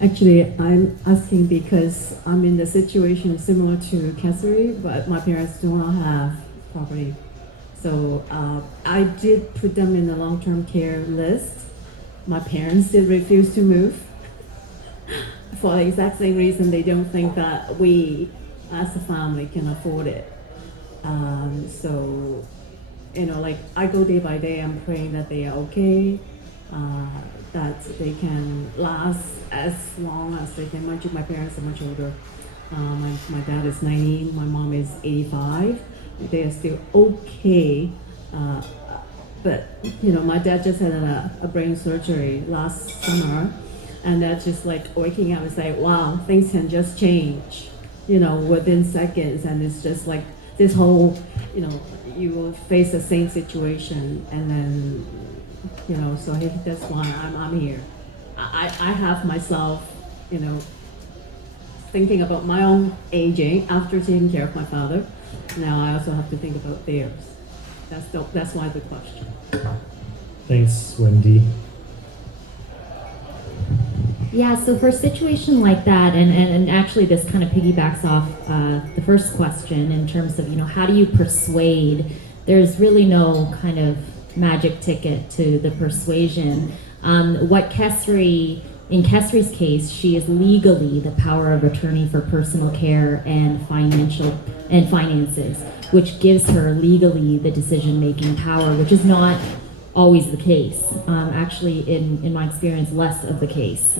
Actually, I'm asking because I'm in the situation similar to Kesri, but my parents do not have property. So I did put them in the long-term care list. My parents did refuse to move for the exact same reason. They don't think that we, as a family, can afford it. I go day by day. I'm praying that they are okay, that they can last as long as they can. My parents are much older. My dad is 90, my mom is 85. They are still okay, but my dad just had a brain surgery last summer, and that's just like waking up and say, wow, things can just change, within seconds, and it's just like this whole, you will face the same situation, and then, so that's why I'm here. I have myself, thinking about my own aging after taking care of my father. Now I also have to think about theirs. That's why the question. Thanks, Wendy. Yeah, so for a situation like that, and actually this kind of piggybacks off the first question in terms of, how do you persuade? There's really no kind of magic ticket to the persuasion. In Kesri's case, she is legally the power of attorney for personal care and finances, which gives her legally the decision-making power, which is not always the case. Actually, in my experience, less of the case.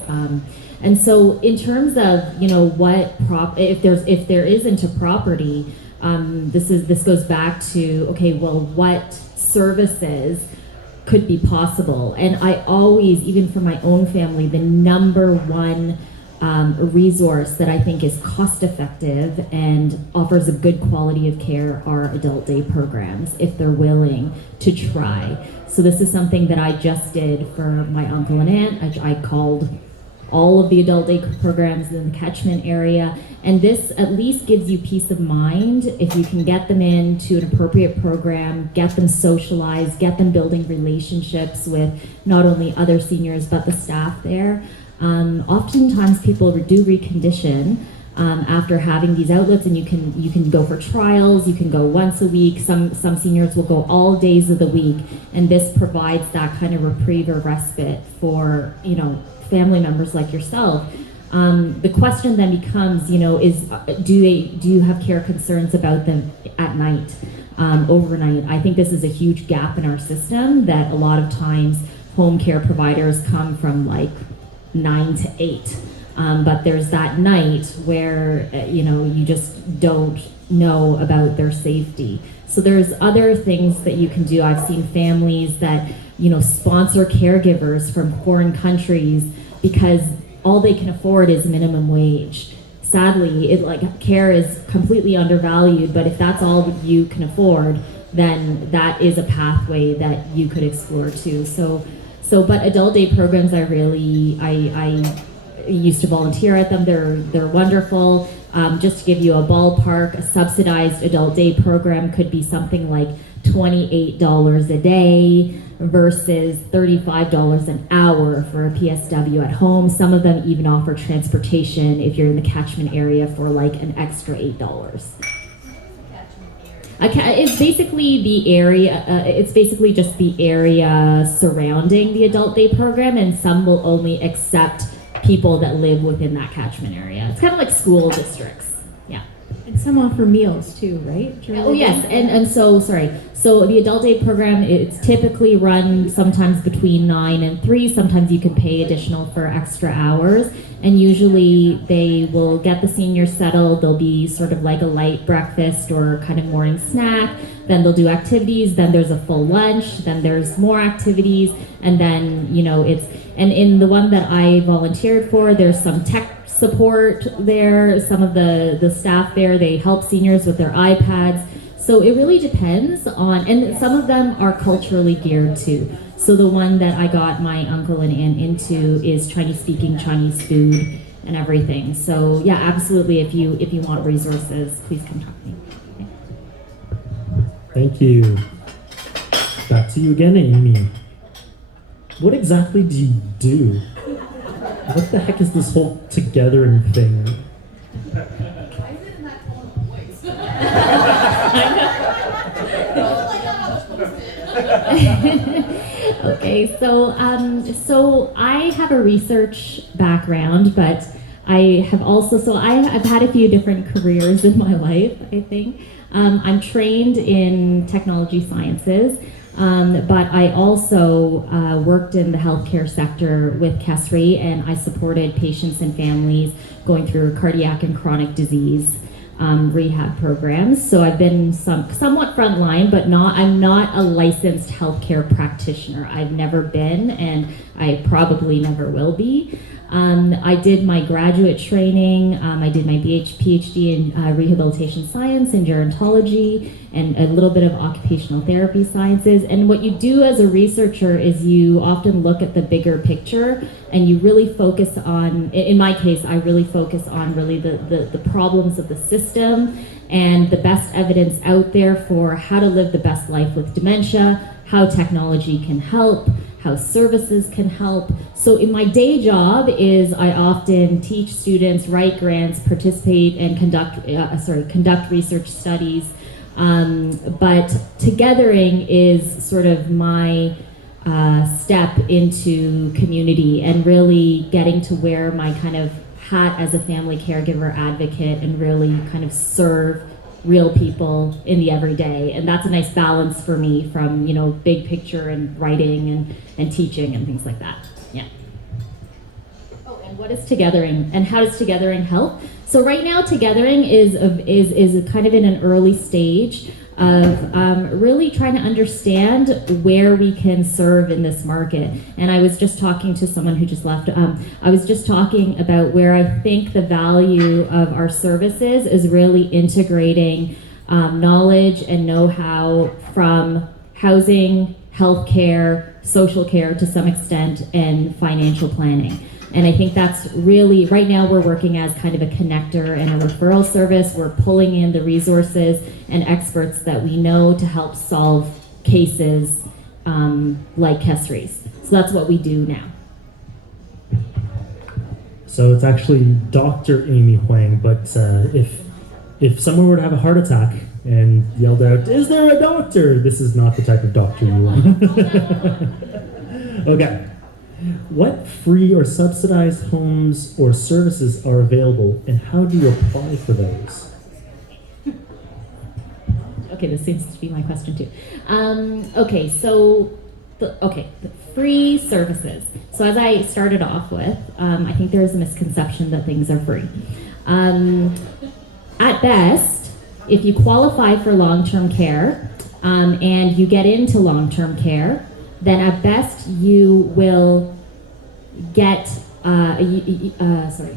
And so, in terms of if there isn't a property, this goes back to what services could be possible. And I always, even for my own family, the number one resource that I think is cost effective and offers a good quality of care are adult day programs, if they're willing to try. So this is something that I just did for my uncle and aunt. I called all of the adult day programs in the catchment area, and this at least gives you peace of mind if you can get them into an appropriate program, get them socialized, get them building relationships with not only other seniors but the staff there. Oftentimes people do recondition after having these outlets, and you can go for trials, you can go once a week. Some seniors will go all days of the week, and this provides that kind of reprieve or respite for family members like yourself. The question then becomes, do you have care concerns about them at night, overnight? I think this is a huge gap in our system, that a lot of times home care providers come from like 9 to 8. But there's that night where, you just don't know about their safety. So there's other things that you can do. I've seen families that, sponsor caregivers from foreign countries because all they can afford is minimum wage. Sadly, care is completely undervalued, but if that's all you can afford, then that is a pathway that you could explore too. But adult day programs, I used to volunteer at them. They're wonderful. Just to give you a ballpark, a subsidized adult day program could be something like $28 a day versus $35 an hour for a PSW at home. Some of them even offer transportation if you're in the catchment area for like an extra $8. It's basically the area. It's basically just the area surrounding the adult day program, and some will only accept people that live within that catchment area. It's kind of like school districts. And some offer meals too, right? Oh yes, and so sorry. So the adult day program, it's typically run sometimes between 9 and 3. Sometimes you can pay additional for extra hours, and usually they will get the seniors settled. There'll be sort of like a light breakfast or kind of morning snack. Then they'll do activities. Then there's a full lunch. Then there's more activities, and then and in the one that I volunteered for, there's some tech support there. Some of the staff there, they help seniors with their iPads. So it really depends on, and some of them are culturally geared too. So the one that I got my uncle and aunt into is Chinese speaking, Chinese food and everything. So yeah, absolutely. If you want resources, please come talk to me. Okay. Thank you. Back to you again, Amy. What exactly do you do? What the heck is this whole togethering thing? Why is it in that tone of voice? Okay, so I have a research background, but I have also I've had a few different careers in my life. I think I'm trained in technology sciences. But I also worked in the healthcare sector with Kesri, and I supported patients and families going through cardiac and chronic disease rehab programs. So I've been somewhat frontline, but I'm not a licensed healthcare practitioner. I've never been, and I probably never will be. I did my graduate training. I did my PhD in rehabilitation science and gerontology, and a little bit of occupational therapy sciences. And what you do as a researcher is you often look at the bigger picture, and you really focus on, in my case, I really focus on really the problems of the system and the best evidence out there for how to live the best life with dementia, how technology can help, how services can help. So in my day job is I often teach students, write grants, participate and conduct research studies. But togethering is sort of my step into community and really getting to wear my kind of hat as a family caregiver advocate and really kind of serve real people in the everyday. And that's a nice balance for me from, big picture and writing and teaching and things like that. Yeah. Oh, and what is togethering and how does togethering help? So right now togethering is kind of in an early stage of really trying to understand where we can serve in this market. And I was just talking to someone who just left. I was just talking about where I think the value of our services is really integrating knowledge and know-how from housing, healthcare, social care to some extent, and financial planning. And I think that's really, right now we're working as kind of a connector and a referral service. We're pulling in the resources and experts that we know to help solve cases like Kesri's. So that's what we do now. So it's actually Dr. Amy Huang, but if someone were to have a heart attack and yelled out, "Is there a doctor?" This is not the type of doctor you want. Okay. What free or subsidized homes or services are available, and how do you apply for those? Okay, this seems to be my question too. The free services. So as I started off with, I think there is a misconception that things are free. At best, if you qualify for long-term care and you get into long-term care, then at best you will get, the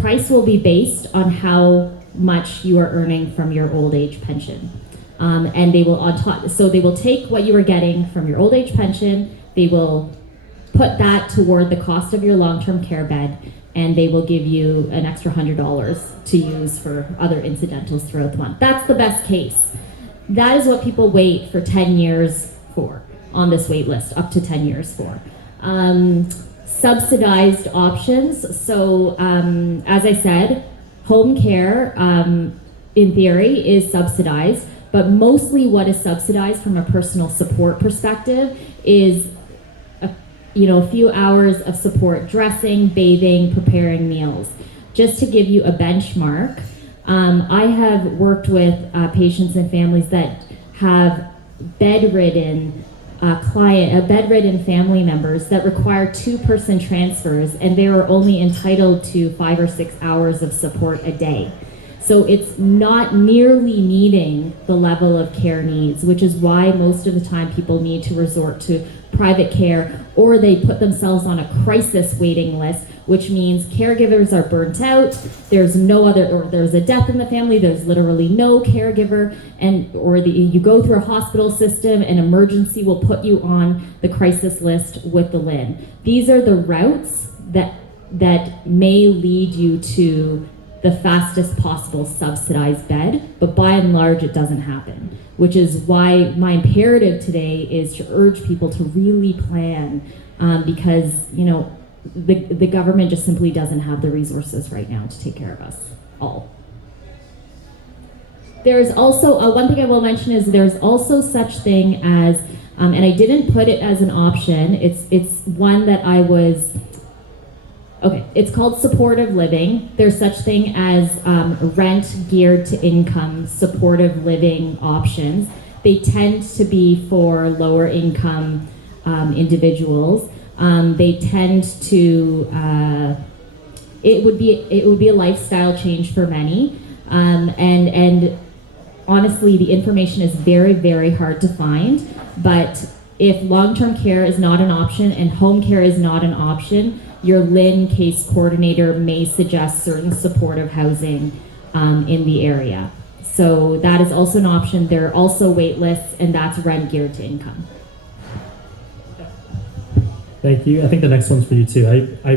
price will be based on how much you are earning from your old age pension. And they will they will take what you are getting from your old age pension, they will put that toward the cost of your long-term care bed, and they will give you an extra $100 to use for other incidentals throughout the month. That's the best case. That is what people wait for 10 years for on this wait list, up to 10 years for. Subsidized options. So as I said, home care in theory is subsidized, but mostly what is subsidized from a personal support perspective is a few hours of support, dressing, bathing, preparing meals. Just to give you a benchmark, I have worked with patients and families that have bedridden bedridden family members that require two-person transfers, and they are only entitled to 5 or 6 hours of support a day. So it's not nearly meeting the level of care needs, which is why most of the time people need to resort to private care, or they put themselves on a crisis waiting list, which means caregivers are burnt out, there's no other, or there's a death in the family, there's literally no caregiver, you go through a hospital system, an emergency will put you on the crisis list with the LHIN. These are the routes that may lead you to the fastest possible subsidized bed, but by and large it doesn't happen, which is why my imperative today is to urge people to really plan, because the government just simply doesn't have the resources right now to take care of us all. There's also, one thing I will mention is there's also such thing as, and I didn't put it as an option, it's one that I was, okay, it's called supportive living. There's such thing as rent geared to income supportive living options. They tend to be for lower income individuals. They tend to, it would be a lifestyle change for many. And honestly, the information is very, very hard to find. But if long-term care is not an option and home care is not an option, your LHIN case coordinator may suggest certain supportive housing in the area. So that is also an option. There are also wait lists, and that's rent geared to income. Thank you. I think the next one's for you too. I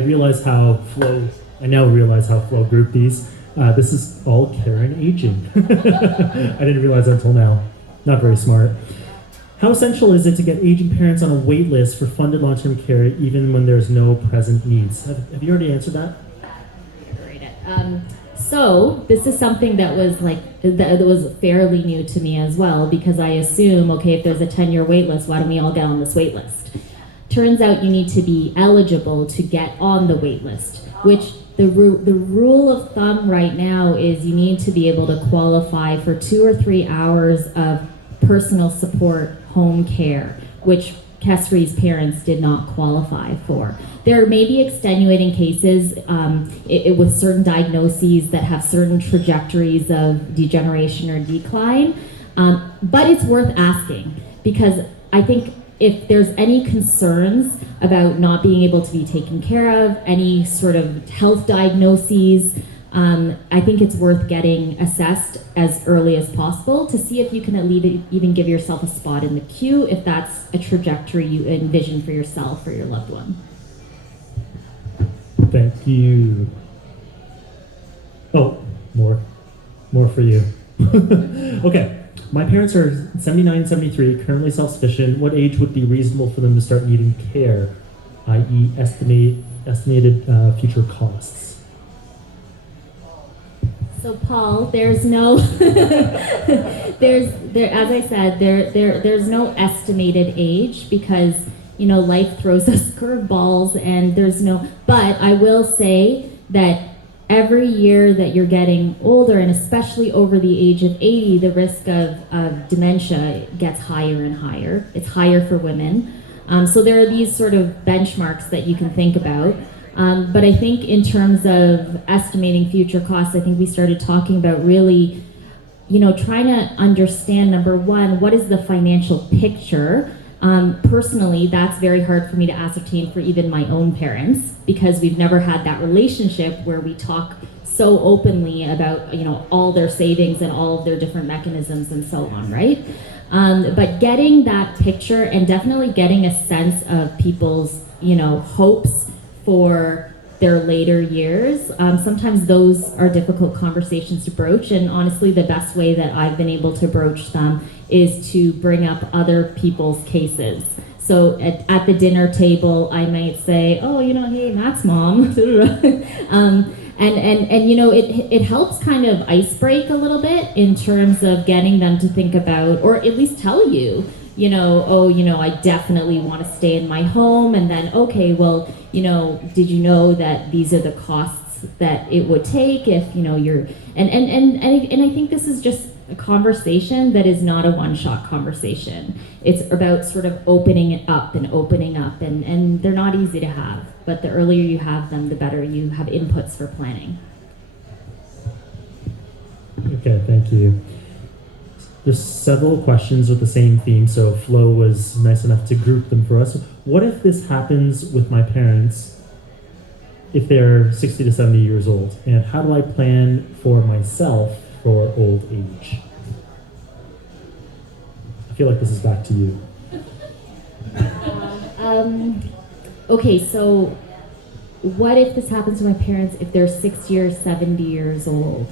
now realize how Flo grouped these. This is all care and aging. I didn't realize that until now. Not very smart. How essential is it to get aging parents on a wait list for funded long-term care even when there's no present needs? Have you already answered that? So this is something that was fairly new to me as well, because I assume, okay, if there's a 10-year wait list, why don't we all get on this wait list? Turns out you need to be eligible to get on the wait list, which the rule of thumb right now is you need to be able to qualify for 2 or 3 hours of personal support home care, which Kesri's parents did not qualify for. There may be extenuating cases with certain diagnoses that have certain trajectories of degeneration or decline, but it's worth asking, because I think if there's any concerns about not being able to be taken care of, any sort of health diagnoses, I think it's worth getting assessed as early as possible to see if you can at least even give yourself a spot in the queue if that's a trajectory you envision for yourself or your loved one. Thank you. Oh, more for you. Okay. My parents are 79, 73, currently self-sufficient. What age would be reasonable for them to start needing care, i.e. estimated future costs? So Paul, there's no, as I said, there's no estimated age, because life throws us curveballs, and but I will say that every year that you're getting older, and especially over the age of 80, the risk of dementia gets higher and higher. It's higher for women. So there are these sort of benchmarks that you can think about. But I think in terms of estimating future costs, I think we started talking about really, trying to understand, number one, what is the financial picture? Personally, that's very hard for me to ascertain for even my own parents, because we've never had that relationship where we talk so openly about all their savings and all of their different mechanisms and so on, right? But getting that picture and definitely getting a sense of people's hopes for their later years, sometimes those are difficult conversations to broach, and honestly the best way that I've been able to broach them is to bring up other people's cases. So at the dinner table, I might say, oh, hey, Matt's mom. It helps kind of ice break a little bit in terms of getting them to think about, or at least tell you, I definitely want to stay in my home, and then, okay, well, did you know that these are the costs that it would take if, you know, you're, and I think this is just a conversation that is not a one-shot conversation. It's about sort of opening it up and opening up, and they're not easy to have, but the earlier you have them, the better you have inputs for planning. Okay, thank you. There's several questions with the same theme, so Flo was nice enough to group them for us. What if this happens with my parents if they're 60 to 70 years old? And how do I plan for myself for old age? I feel like this is back to you. Okay, so what if this happens to my parents if they're 60 or 70 years old?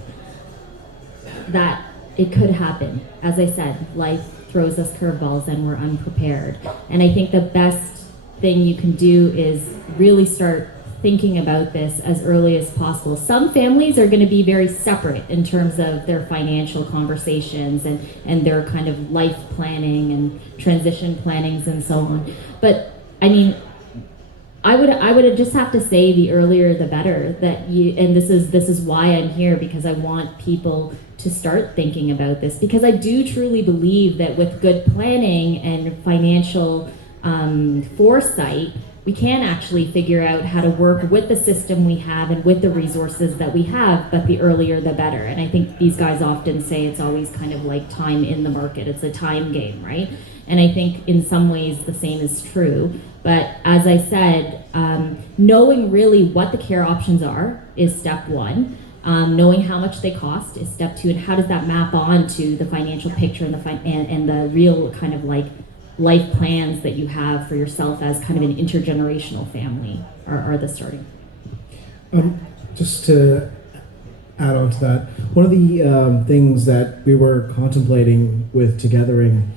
That it could happen. As I said, life throws us curveballs and we're unprepared. And I think the best thing you can do is really start thinking about this as early as possible. Some families are going to be very separate in terms of their financial conversations and their kind of life planning and transition plannings and so on. But I mean, I would just have to say the earlier the better. That you, and this is why I'm here, because I want people to start thinking about this, because I do truly believe that with good planning and financial foresight, we can actually figure out how to work with the system we have and with the resources that we have, but the earlier the better. And I think these guys often say it's always kind of like time in the market. It's a time game, right? And I think in some ways the same is true. But as I said, knowing really what the care options are is step one. Knowing how much they cost is step two, and how does that map on to the financial picture and the real kind of like life plans that you have for yourself as kind of an intergenerational family are the starting. Just to add on to that, one of the things that we were contemplating with Togethering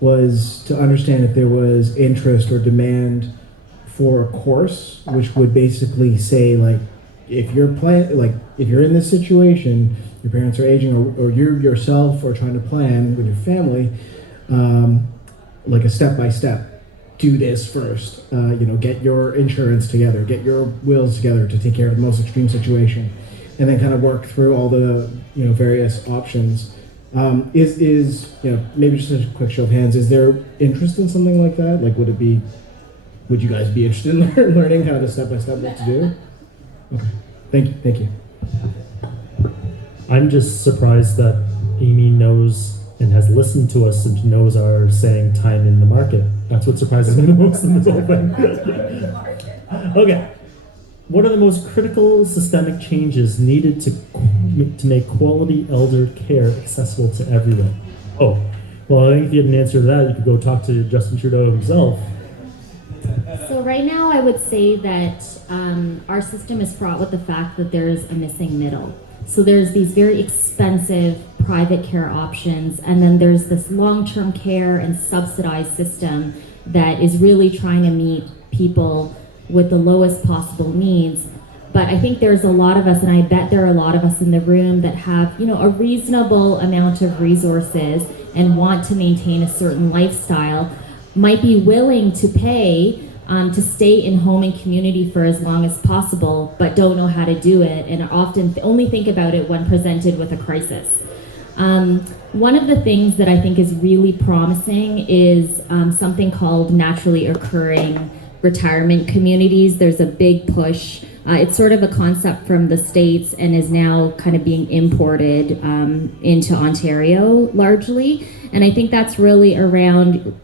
was to understand if there was interest or demand for a course, which would basically say, like, if you're in this situation, your parents are aging, or you yourself are trying to plan with your family, like a step-by-step, do this first. Get your insurance together, get your wills together to take care of the most extreme situation, and then kind of work through all the various options. Maybe just a quick show of hands, is there interest in something like that? Like, would you guys be interested in learning kind of the step-by-step what to do? Okay, thank you. I'm just surprised that Amy knows and has listened to us and knows our saying time in the market. That's what surprises me the most in this whole thing. Okay. What are the most critical systemic changes needed to make quality elder care accessible to everyone? Oh, well, I think if you had an answer to that, you could go talk to Justin Trudeau himself. So right now I would say that our system is fraught with the fact that there is a missing middle. So there's these very expensive private care options, and then there's this long-term care and subsidized system that is really trying to meet people with the lowest possible needs. But I think there's a lot of us, and I bet there are a lot of us in the room that have, a reasonable amount of resources and want to maintain a certain lifestyle, might be willing to pay to stay in home and community for as long as possible, but don't know how to do it, and often only think about it when presented with a crisis. One of the things that I think is really promising is something called naturally occurring retirement communities. There's a big push. It's sort of a concept from the States and is now kind of being imported into Ontario largely. And I think that's really around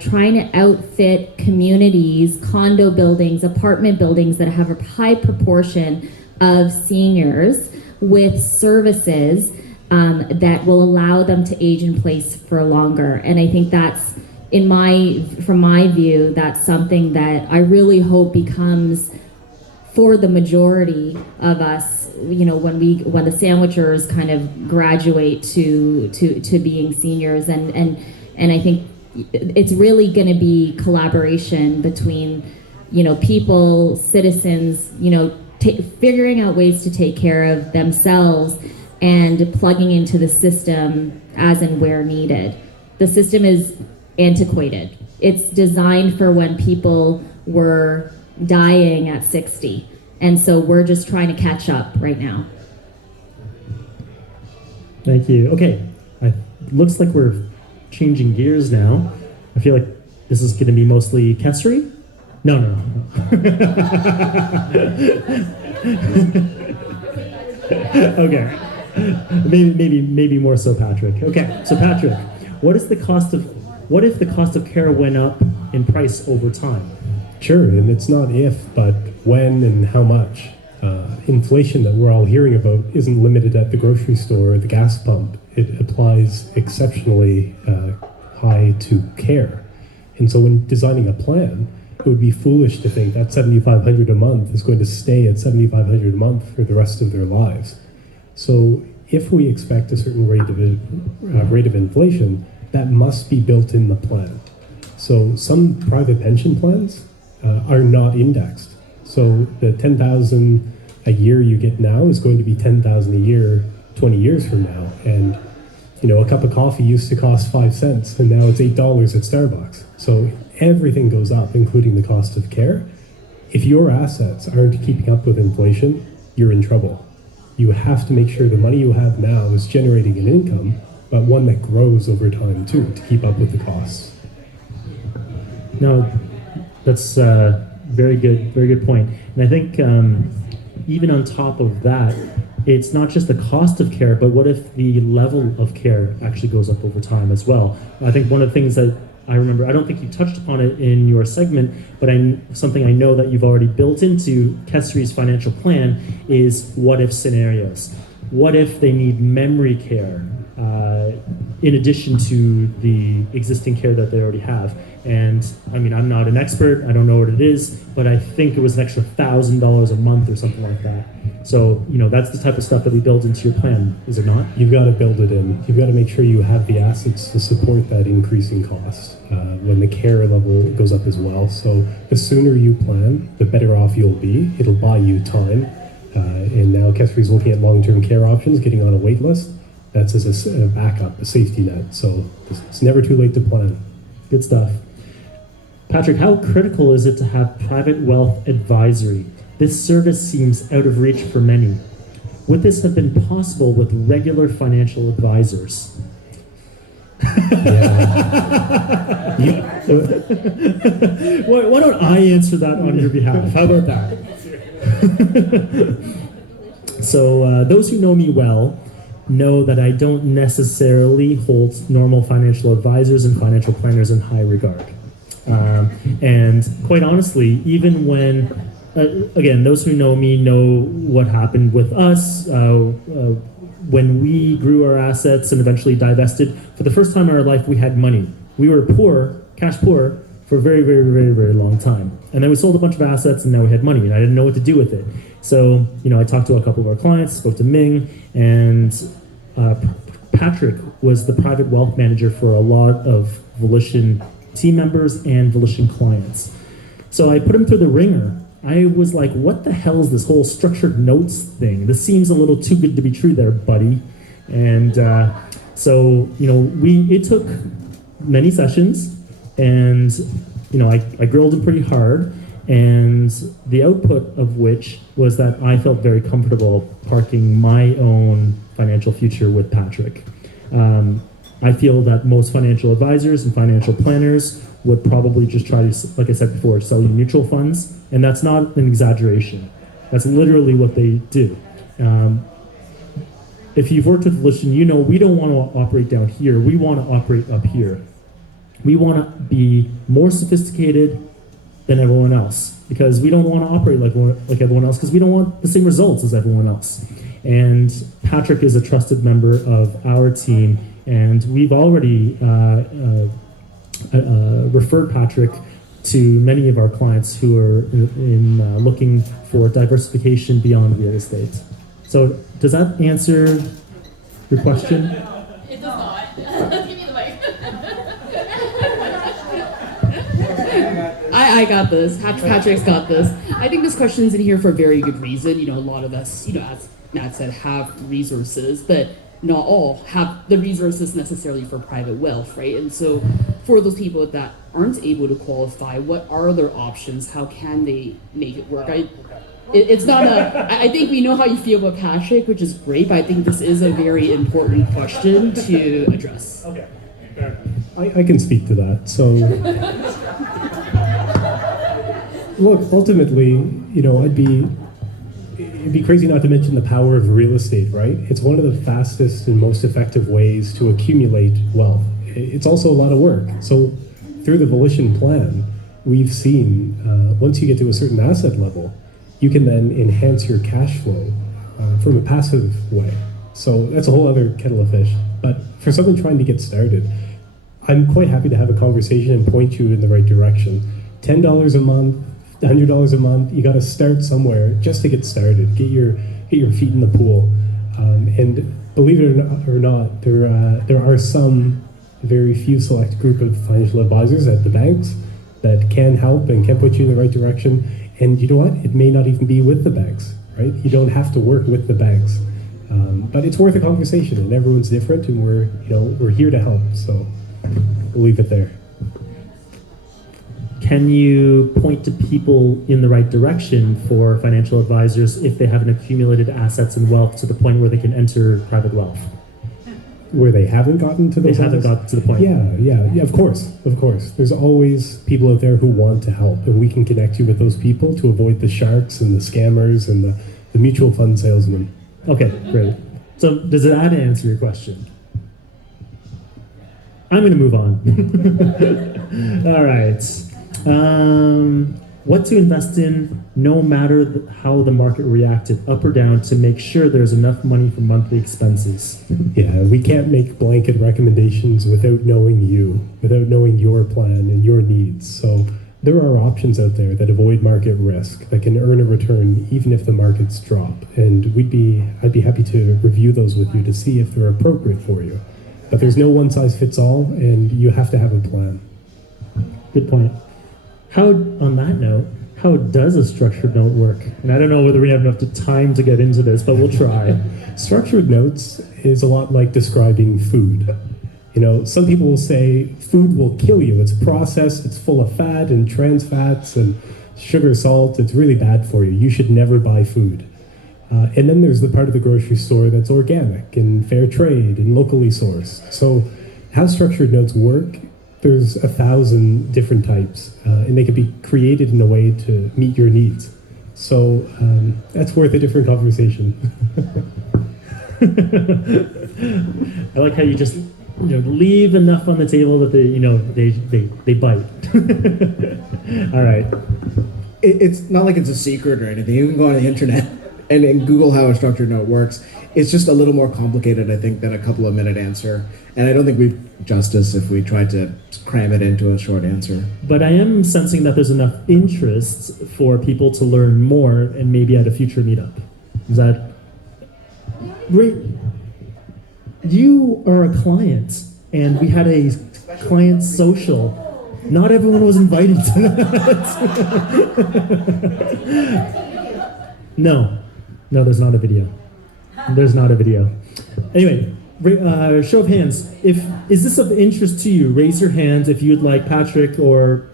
trying to outfit communities, condo buildings, apartment buildings that have a high proportion of seniors with services that will allow them to age in place for longer. And I think that's, from my view, that's something that I really hope becomes, for the majority of us, when the sandwichers kind of graduate to being seniors, and I think it's really going to be collaboration between people, citizens, figuring out ways to take care of themselves and plugging into the system as and where needed. The system is antiquated. It's designed for when people were dying at 60. And so we're just trying to catch up right now. Thank you. Okay, looks like we're changing gears now. I feel like this is going to be mostly Kesri. No. Okay, maybe more so Patrick. Okay, so Patrick, what if the cost of care went up in price over time? Sure, and it's not if, but when and how much. Inflation that we're all hearing about isn't limited at the grocery store or the gas pump. It applies exceptionally high to care. And so when designing a plan, it would be foolish to think that $7,500 a month is going to stay at $7,500 a month for the rest of their lives. So if we expect a certain rate of inflation, that must be built in the plan. So some private pension plans are not indexed. So the $10,000 a year you get now is going to be $10,000 a year 20 years from now. And a cup of coffee used to cost 5 cents, and now it's $8 at Starbucks. So everything goes up, including the cost of care. If your assets aren't keeping up with inflation, you're in trouble. You have to make sure the money you have now is generating an income, but one that grows over time too, to keep up with the costs. No, that's very good point. And I think even on top of that, it's not just the cost of care, but what if the level of care actually goes up over time as well? I think one of the things that I remember, I don't think you touched upon it in your segment, but something I know that you've already built into Kesri's financial plan is what if scenarios. What if they need memory care in addition to the existing care that they already have? And I mean, I'm not an expert, I don't know what it is, but I think it was an extra $1,000 a month or something like that. So, that's the type of stuff that we build into your plan, is it not? You've got to build it in. You've got to make sure you have the assets to support that increasing cost when the care level goes up as well. So the sooner you plan, the better off you'll be. It'll buy you time. And now Kesri's looking at long-term care options, getting on a wait list. That's as a backup, a safety net. So it's never too late to plan. Good stuff. Patrick, how critical is it to have private wealth advisory? This service seems out of reach for many. Would this have been possible with regular financial advisors? Why don't I answer that on your behalf? How about that? So those who know me well know that I don't necessarily hold normal financial advisors and financial planners in high regard. And quite honestly, even when, again, those who know me know what happened with us when we grew our assets and eventually divested. For the first time in our life, we had money. We were poor, cash poor, for a very, very, very, very long time. And then we sold a bunch of assets and now we had money and I didn't know what to do with it. So, I talked to a couple of our clients, spoke to Ming, and Patrick was the private wealth manager for a lot of Volition team members and Volition clients. So I put him through the ringer. I was like, what the hell is this whole structured notes thing? This seems a little too good to be true there, buddy. And so, it took many sessions and, I grilled him pretty hard, and the output of which was that I felt very comfortable parking my own financial future with Patrick. I feel that most financial advisors and financial planners would probably just try to, like I said before, sell you mutual funds, and that's not an exaggeration. That's literally what they do. If you've worked with Volition, we don't want to operate down here. We want to operate up here. We want to be more sophisticated than everyone else because we don't want to operate like everyone else because we don't want the same results as everyone else. And Patrick is a trusted member of our team, and we've already referred Patrick to many of our clients who are looking for diversification beyond real estate. So does that answer your question? It does not. Give me the mic. I got this. Patrick's got this. I think this question's in here for a very good reason. A lot of us, as Nat said, have resources, but not all have the resources necessarily for private wealth, right? And so for those people that aren't able to qualify, what are their options? How can they make it work? it's not a. I think we know how you feel about Patrick, which is great, but I think this is a very important question to address. Okay. I can speak to that. So, look, ultimately, it'd be crazy not to mention the power of real estate, right? It's one of the fastest and most effective ways to accumulate wealth. It's also a lot of work. So, through the Volition plan, we've seen once you get to a certain asset level, you can then enhance your cash flow from a passive way. So that's a whole other kettle of fish. But for someone trying to get started, I'm quite happy to have a conversation and point you in the right direction. $10 a month, $100 a month, you got to start somewhere just to get started. Get your feet in the pool. And believe it or not, there are some very few select group of financial advisors at the banks that can help and can put you in the right direction. And you know what? It may not even be with the banks, right? You don't have to work with the banks. But it's worth a conversation, and everyone's different, and we're here to help. So we'll leave it there. Can you point to people in the right direction for financial advisors if they haven't accumulated assets and wealth to the point where they can enter private wealth? Where they haven't gotten to those haven't gotten to the point. Yeah, of course. There's always people out there who want to help, and we can connect you with those people to avoid the sharks and the scammers and the mutual fund salesmen. Okay, great. So does that answer your question? I'm going to move on. All right. What to invest in, no matter how the market reacted, up or down, to make sure there's enough money for monthly expenses. Yeah, we can't make blanket recommendations without knowing you, without knowing your plan and your needs. So there are options out there that avoid market risk, that can earn a return even if the markets drop. And I'd be happy to review those with you to see if they're appropriate for you. But there's no one size fits all, and you have to have a plan. Good point. On that note, how does a structured note work? And I don't know whether we have enough time to get into this, but we'll try. Structured notes is a lot like describing food. Some people will say food will kill you. It's processed, it's full of fat and trans fats and sugar, salt. It's really bad for you. You should never buy food. And then there's the part of the grocery store that's organic and fair trade and locally sourced. So how structured notes work, there's 1,000 different types, and they can be created in a way to meet your needs. So that's worth a different conversation. I like how you just leave enough on the table that they bite. All right. It's not like it's a secret or anything. You can go on the internet and Google how a structured note works. It's just a little more complicated, I think, than a couple of minute answer. And I don't think we'd justice if we tried to cram it into a short answer. But I am sensing that there's enough interest for people to learn more, and maybe at a future meetup. Is that great? You are a client, and we had a client social. Not everyone was invited to that. No, there's not a video. There's not a video. Anyway, show of hands. Is this of interest to you? Raise your hand if you'd like Patrick to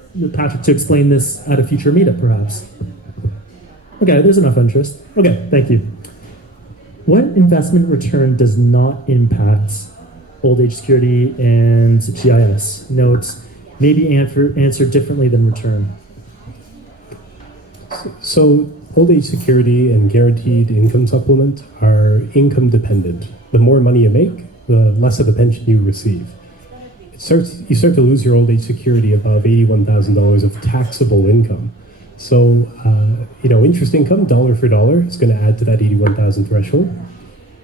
explain this at a future meetup, perhaps. Okay, there's enough interest. Okay, thank you. What investment return does not impact old age security and GIS? Notes maybe answered differently than return. So old age security and guaranteed income supplement are income dependent. The more money you make, the less of a pension you receive. You start to lose your old age security above $81,000 of taxable income. So, interest income, dollar for dollar, is going to add to that 81,000 threshold.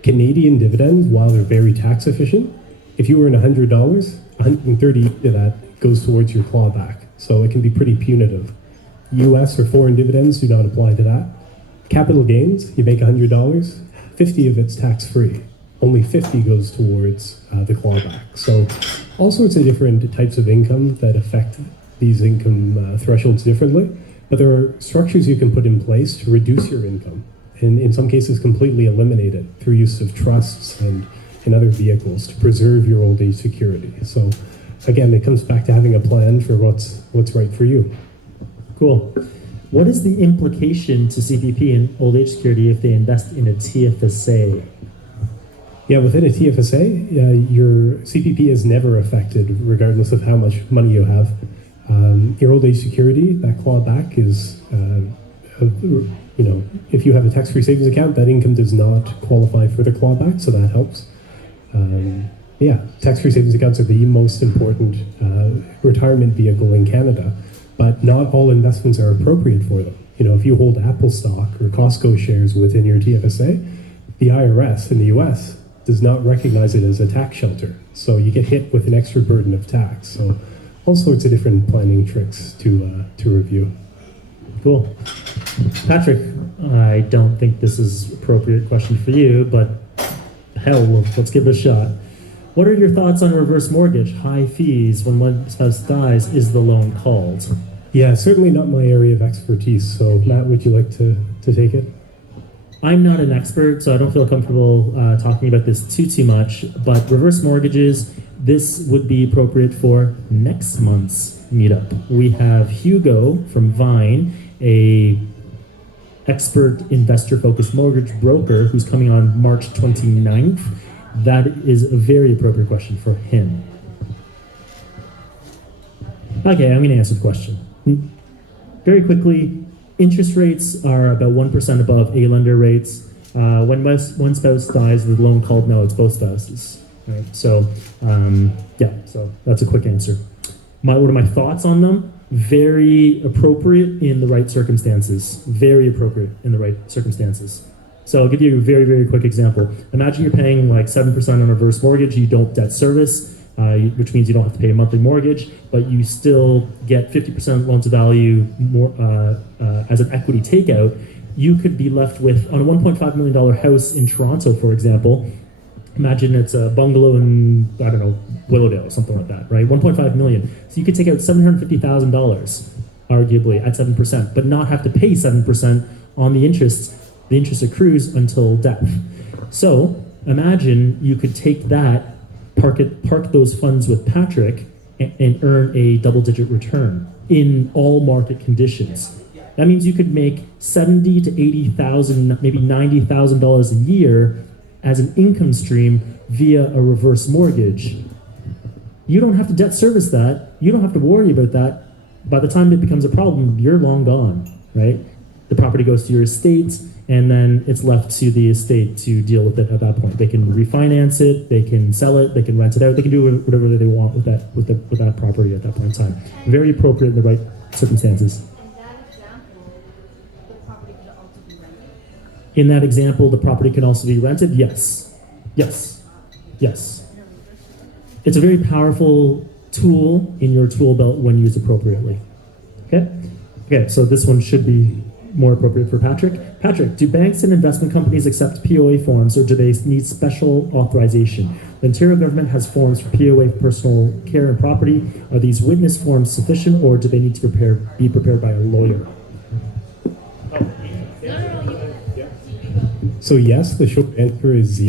Canadian dividends, while they're very tax efficient, if you earn $100, 130 of that goes towards your clawback. So it can be pretty punitive. US or foreign dividends do not apply to that. Capital gains, you make $100, 50 of it's tax-free. Only 50 goes towards the clawback. So all sorts of different types of income that affect these income thresholds differently. But there are structures you can put in place to reduce your income, and in some cases completely eliminate it through use of trusts and other vehicles to preserve your old age security. So again, it comes back to having a plan for what's right for you. Cool. What is the implication to CPP and old age security if they invest in a TFSA? Yeah, within a TFSA, your CPP is never affected regardless of how much money you have. Your old age security, that clawback is, if you have a tax-free savings account, that income does not qualify for the clawback, so that helps. Tax-free savings accounts are the most important retirement vehicle in Canada, but not all investments are appropriate for them. If you hold Apple stock or Costco shares within your TFSA, the IRS in the US does not recognize it as a tax shelter. So you get hit with an extra burden of tax. So all sorts of different planning tricks to review. Cool. Patrick, I don't think this is an appropriate question for you, but hell, let's give it a shot. What are your thoughts on reverse mortgage? High fees when one spouse dies, is the loan called? Yeah, certainly not my area of expertise. So Matt, would you like to take it? I'm not an expert, so I don't feel comfortable talking about this too much, but reverse mortgages, this would be appropriate for next month's meetup. We have Hugo from Vine, a expert investor-focused mortgage broker who's coming on March 29th. That is a very appropriate question for him. Okay, I'm going to answer the question. Very quickly, interest rates are about 1% above A-lender rates. When one spouse dies, the loan called, no, it's both spouses. Right? So, so that's a quick answer. What are my thoughts on them? Very appropriate in the right circumstances. Very appropriate in the right circumstances. So I'll give you a very, very quick example. Imagine you're paying like 7% on a reverse mortgage, you don't debt service, which means you don't have to pay a monthly mortgage, but you still get 50% loan to value more, as an equity takeout. You could be left with, on a $1.5 million house in Toronto, for example, imagine it's a bungalow in, I don't know, Willowdale or something like that, right? 1.5 million. So you could take out $750,000, arguably, at 7%, but not have to pay 7% on the interest. The interest accrues until death. So imagine you could take that, park those funds with Patrick, and earn a double-digit return in all market conditions. That means you could make $70,000 to $80,000, maybe $90,000 a year as an income stream via a reverse mortgage. You don't have to debt service that. You don't have to worry about that. By the time it becomes a problem, you're long gone, right? The property goes to your estate, and then it's left to the estate to deal with it at that point. They can refinance it, they can sell it, they can rent it out, they can do whatever they want with that property at that point in time. Very appropriate in the right circumstances. In that example, the property can also be rented? Yes. Yes. Yes. It's a very powerful tool in your tool belt when used appropriately. Okay? Okay, so this one should be more appropriate for Patrick. Patrick, do banks and investment companies accept POA forms, or do they need special authorization? The Ontario government has forms for POA for personal care and property. Are these witness forms sufficient, or do they need to be prepared by a lawyer? So yes, the short answer is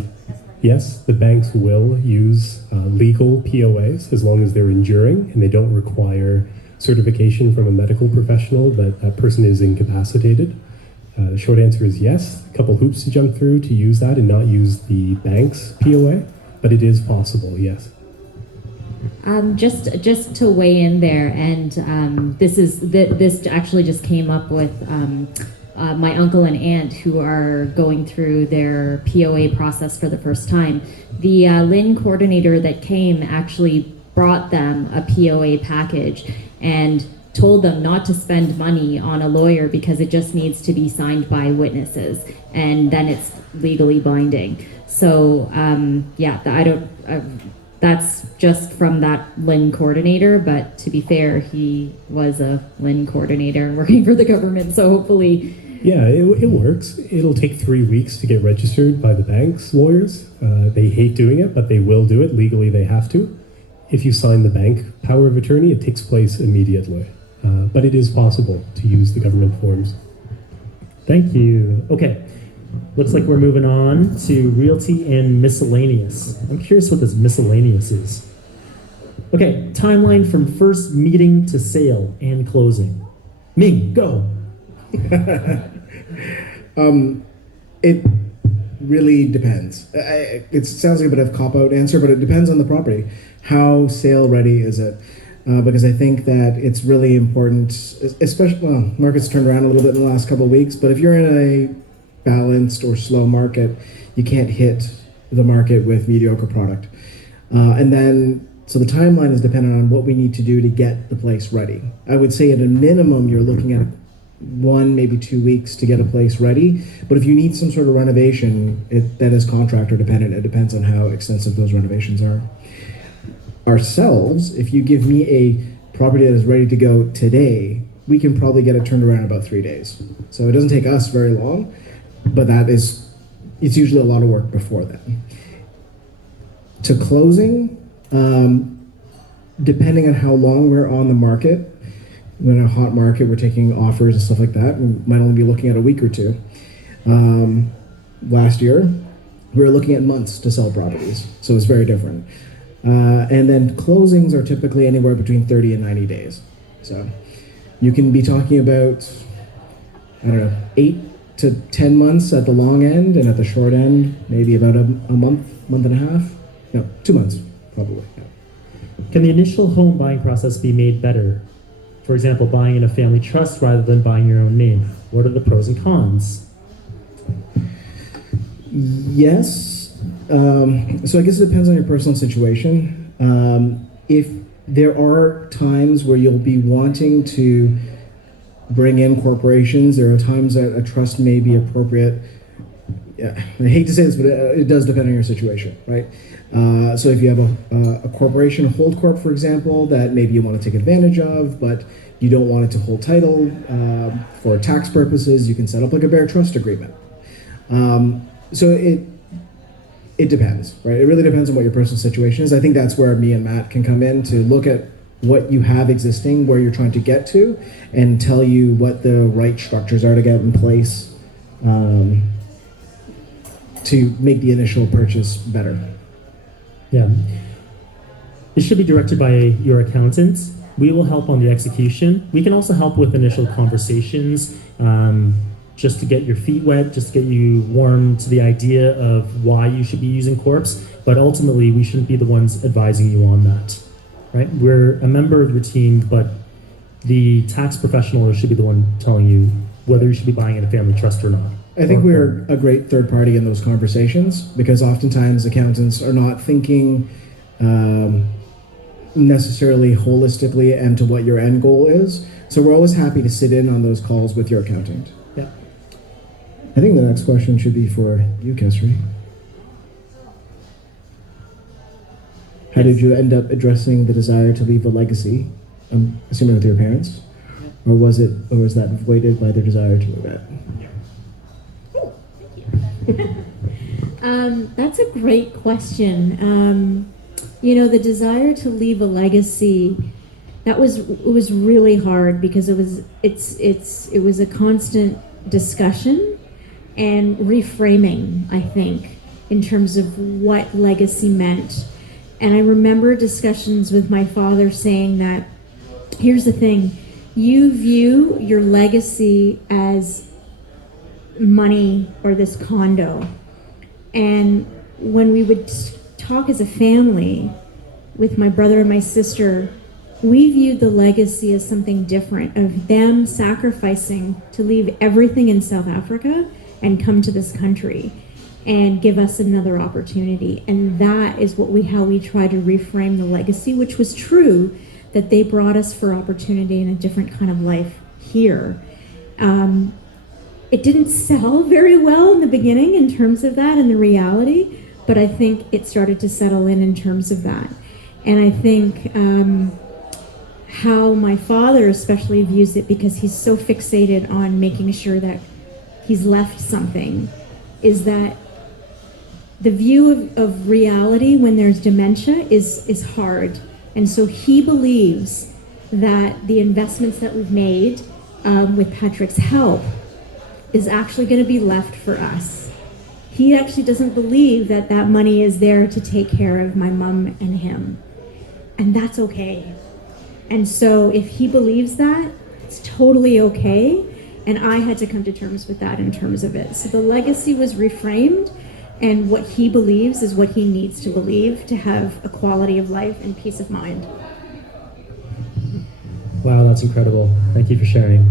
yes, the banks will use legal POAs as long as they're enduring and they don't require certification from a medical professional that that person is incapacitated. The short answer is yes. A couple hoops to jump through to use that and not use the bank's POA, but it is possible, yes. Just to weigh in there, and this actually just came up with my uncle and aunt who are going through their POA process for the first time. The LIN coordinator that came actually brought them a POA package and told them not to spend money on a lawyer because it just needs to be signed by witnesses, and then it's legally binding. So that's just from that LIN coordinator, but to be fair, he was a LIN coordinator working for the government, so hopefully. Yeah, it works. It'll take 3 weeks to get registered by the bank's lawyers. They hate doing it, but they will do it. Legally, they have to. If you sign the bank power of attorney, it takes place immediately. But it is possible to use the government forms. Thank you. Okay, looks like we're moving on to realty and miscellaneous. I'm curious what this miscellaneous is. Okay, timeline from first meeting to sale and closing. Ming, go. It really depends. It sounds like a bit of a cop-out answer, but it depends on the property. How sale ready is it? Because I think that it's really important, especially, well, market's turned around a little bit in the last couple of weeks, but if you're in a balanced or slow market, you can't hit the market with mediocre product. So the timeline is dependent on what we need to do to get the place ready. I would say at a minimum, you're looking at 1, maybe 2 weeks to get a place ready. But if you need some sort of renovation, that is contractor dependent. It depends on how extensive those renovations are. Ourselves, if you give me a property that is ready to go today, we can probably get it turned around in about 3 days. So it doesn't take us very long, but it's usually a lot of work before then. To closing, depending on how long we're on the market, when in a hot market, we're taking offers and stuff like that, we might only be looking at a week or 2. Last year, we were looking at months to sell properties, so it's very different. And then closings are typically anywhere between 30 and 90 days. So you can be talking about, 8 to 10 months at the long end, and at the short end, maybe about a month and a half. No, 2 months, probably. Yeah. Can the initial home buying process be made better? For example, buying in a family trust rather than buying your own name. What are the pros and cons? Yes. So I guess it depends on your personal situation. If there are times where you'll be wanting to bring in corporations, there are times that a trust may be appropriate. Yeah, I hate to say this, but it does depend on your situation, right? So if you have a corporation, a hold corp, for example, that maybe you want to take advantage of, but you don't want it to hold title for tax purposes, you can set up like a bare trust agreement. So it depends, right? It really depends on what your personal situation is. I think that's where me and Matt can come in to look at what you have existing, where you're trying to get to, and tell you what the right structures are to get in place to make the initial purchase better. Yeah. It should be directed by your accountant. We will help on the execution. We can also help with initial conversations, just to get your feet wet, just to get you warm to the idea of why you should be using corps. But ultimately, we shouldn't be the ones advising you on that, right? We're a member of your team, but the tax professional should be the one telling you whether you should be buying in a family trust or not. I think we're a great third party in those conversations, because oftentimes accountants are not thinking necessarily holistically and to what your end goal is. So we're always happy to sit in on those calls with your accountant. Yeah. I think the next question should be for you, Kesri. How did you end up addressing the desire to leave a legacy? I'm assuming with your parents, or was that voided by their desire to move out? That's a great question. The desire to leave a legacy, it was really hard, because it was a constant discussion and reframing, I think, in terms of what legacy meant. And I remember discussions with my father saying that, here's the thing, you view your legacy as money or this condo. And when we would talk as a family with my brother and my sister, we viewed the legacy as something different, of them sacrificing to leave everything in South Africa and come to this country and give us another opportunity. And that is how we try to reframe the legacy, which was true, that they brought us for opportunity and a different kind of life here. It didn't sell very well in the beginning in terms of that and the reality, but I think it started to settle in terms of that. And I think how my father especially views it, because he's so fixated on making sure that he's left something, is that the view of reality when there's dementia is hard. And so he believes that the investments that we've made with Patrick's help is actually going to be left for us. He actually doesn't believe that money is there to take care of my mom and him. And that's okay. And so if he believes that, it's totally okay. And I had to come to terms with that in terms of it. So the legacy was reframed, and what he believes is what he needs to believe to have a quality of life and peace of mind. Wow, that's incredible. Thank you for sharing.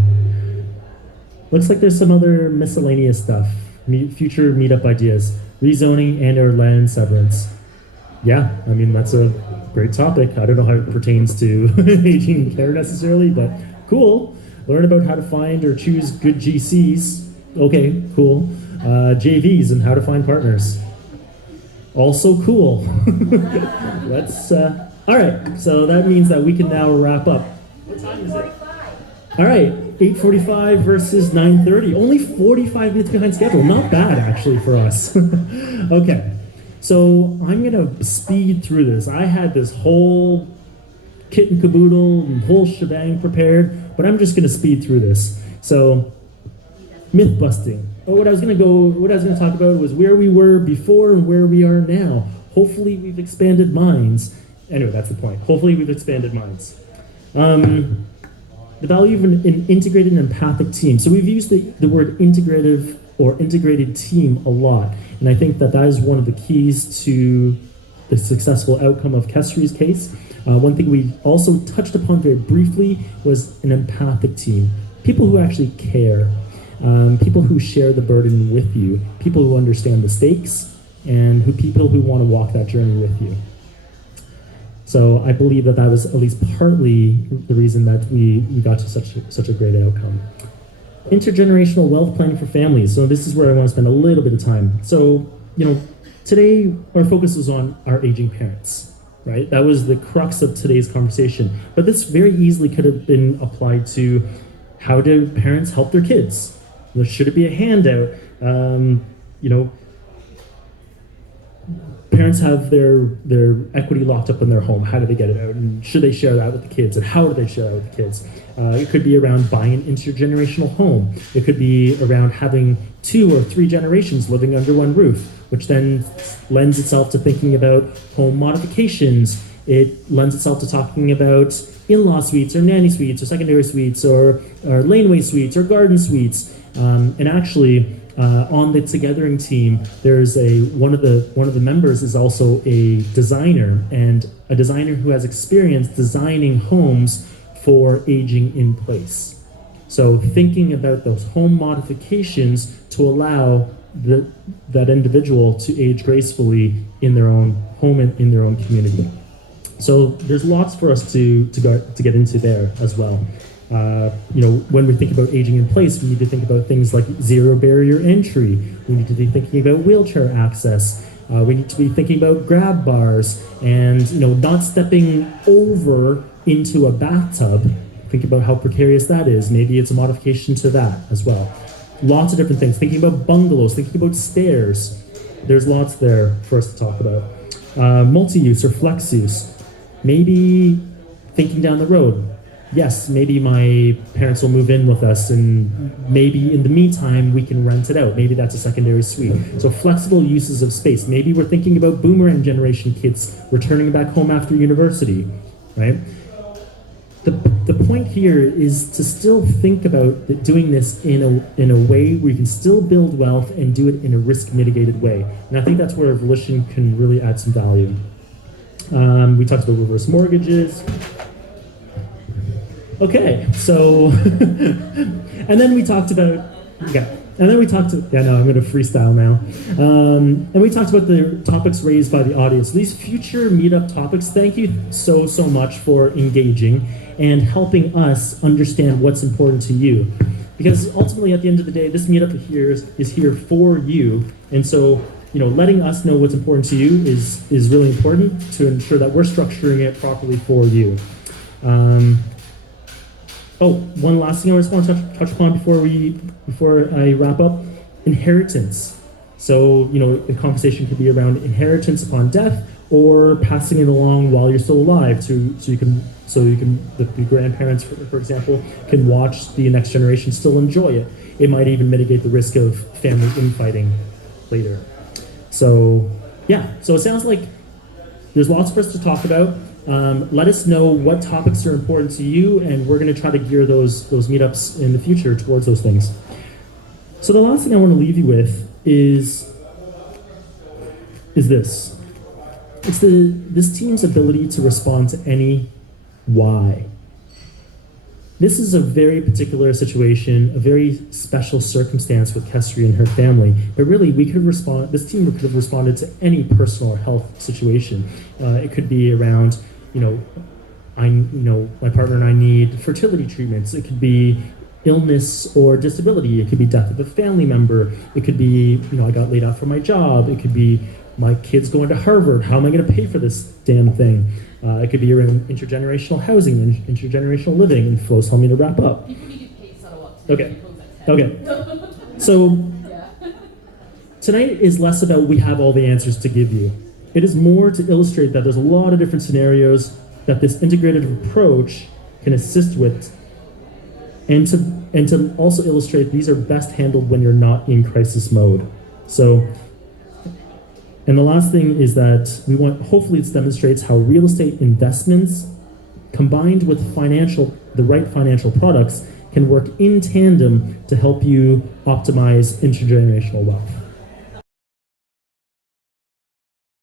Looks like there's some other miscellaneous stuff. Future meetup ideas, rezoning and or land severance. Yeah, I mean, that's a great topic. I don't know how it pertains to aging care necessarily, but cool. Learn about how to find or choose good GCs. Okay, cool. JVs and how to find partners. Also cool. That's, all right, so that means that we can now wrap up. What time is it? All right, 8:45 versus 9:30. Only 45 minutes behind schedule. Not bad, actually, for us. Okay, so I'm going to speed through this. I had this whole kit and caboodle and whole shebang prepared, but I'm just going to speed through this. So, myth busting. What I was going to talk about was where we were before and where we are now. Hopefully, we've expanded minds. Anyway, that's the point. Hopefully, we've expanded minds. The value of an integrated and empathic team. So we've used the word integrative or integrated team a lot. And I think that is one of the keys to the successful outcome of Kesri's case. One thing we also touched upon very briefly was an empathic team. People who actually care. People who share the burden with you. People who understand the stakes. And people who want to walk that journey with you. So I believe that was at least partly the reason that we got to such a great outcome. Intergenerational wealth planning for families. So this is where I want to spend a little bit of time. So, today our focus is on our aging parents, right? That was the crux of today's conversation. But this very easily could have been applied to how do parents help their kids? Should it be a handout? Parents have their equity locked up in their home. How do they get it out? And should they share that with the kids? And how do they share that with the kids? It could be around buying an intergenerational home. It could be around having 2 or 3 generations living under one roof, which then lends itself to thinking about home modifications. It lends itself to talking about in-law suites or nanny suites or secondary suites or laneway suites or garden suites. And actually, on the Togethering team, there's one of the members is also a designer, and a designer who has experience designing homes for aging in place. So thinking about those home modifications to allow that individual to age gracefully in their own home and in their own community. So there's lots for us to get into there as well. When we think about aging in place, we need to think about things like zero barrier entry. We need to be thinking about wheelchair access. We need to be thinking about grab bars and, not stepping over into a bathtub. Think about how precarious that is. Maybe it's a modification to that as well. Lots of different things. Thinking about bungalows, thinking about stairs. There's lots there for us to talk about. Multi-use or flex use. Maybe thinking down the road. Yes, maybe my parents will move in with us, and maybe in the meantime we can rent it out. Maybe that's a secondary suite. So flexible uses of space. Maybe we're thinking about boomerang generation kids returning back home after university, right? The point here is to still think about doing this in a way where you can still build wealth and do it in a risk mitigated way. And I think that's where Volition can really add some value. We talked about reverse mortgages. Okay, so, and then we talked about, I'm going to freestyle now. And we talked about the topics raised by the audience. These future meetup topics, thank you so much for engaging and helping us understand what's important to you. Because ultimately, at the end of the day, this meetup here is here for you. And so, letting us know what's important to you is really important to ensure that we're structuring it properly for you. One last thing I just want to touch upon before I wrap up: inheritance. So, the conversation could be around inheritance upon death or passing it along while you're still alive, so the grandparents, for example, can watch the next generation still enjoy it. It might even mitigate the risk of family infighting later. So, yeah. So it sounds like there's lots for us to talk about. Let us know what topics are important to you, and we're going to try to gear those meetups in the future towards those things. So the last thing I want to leave you with is this. It's this team's ability to respond to any why. This is a very particular situation, a very special circumstance with Kestri and her family. But really, this team could have responded to any personal or health situation. It could be around, my partner and I need fertility treatments. It could be illness or disability. It could be death of a family member. It could be, I got laid off from my job. It could be my kid's going to Harvard. How am I going to pay for this damn thing? It could be around intergenerational housing and intergenerational living. And Flo's telling me to wrap up. People need to pay settle up. Okay. So tonight is less about we have all the answers to give you. It is more to illustrate that there's a lot of different scenarios that this integrative approach can assist with, and to also illustrate these are best handled when you're not in crisis mode. So. And the last thing is that hopefully this demonstrates how real estate investments combined with the right financial products can work in tandem to help you optimize intergenerational wealth.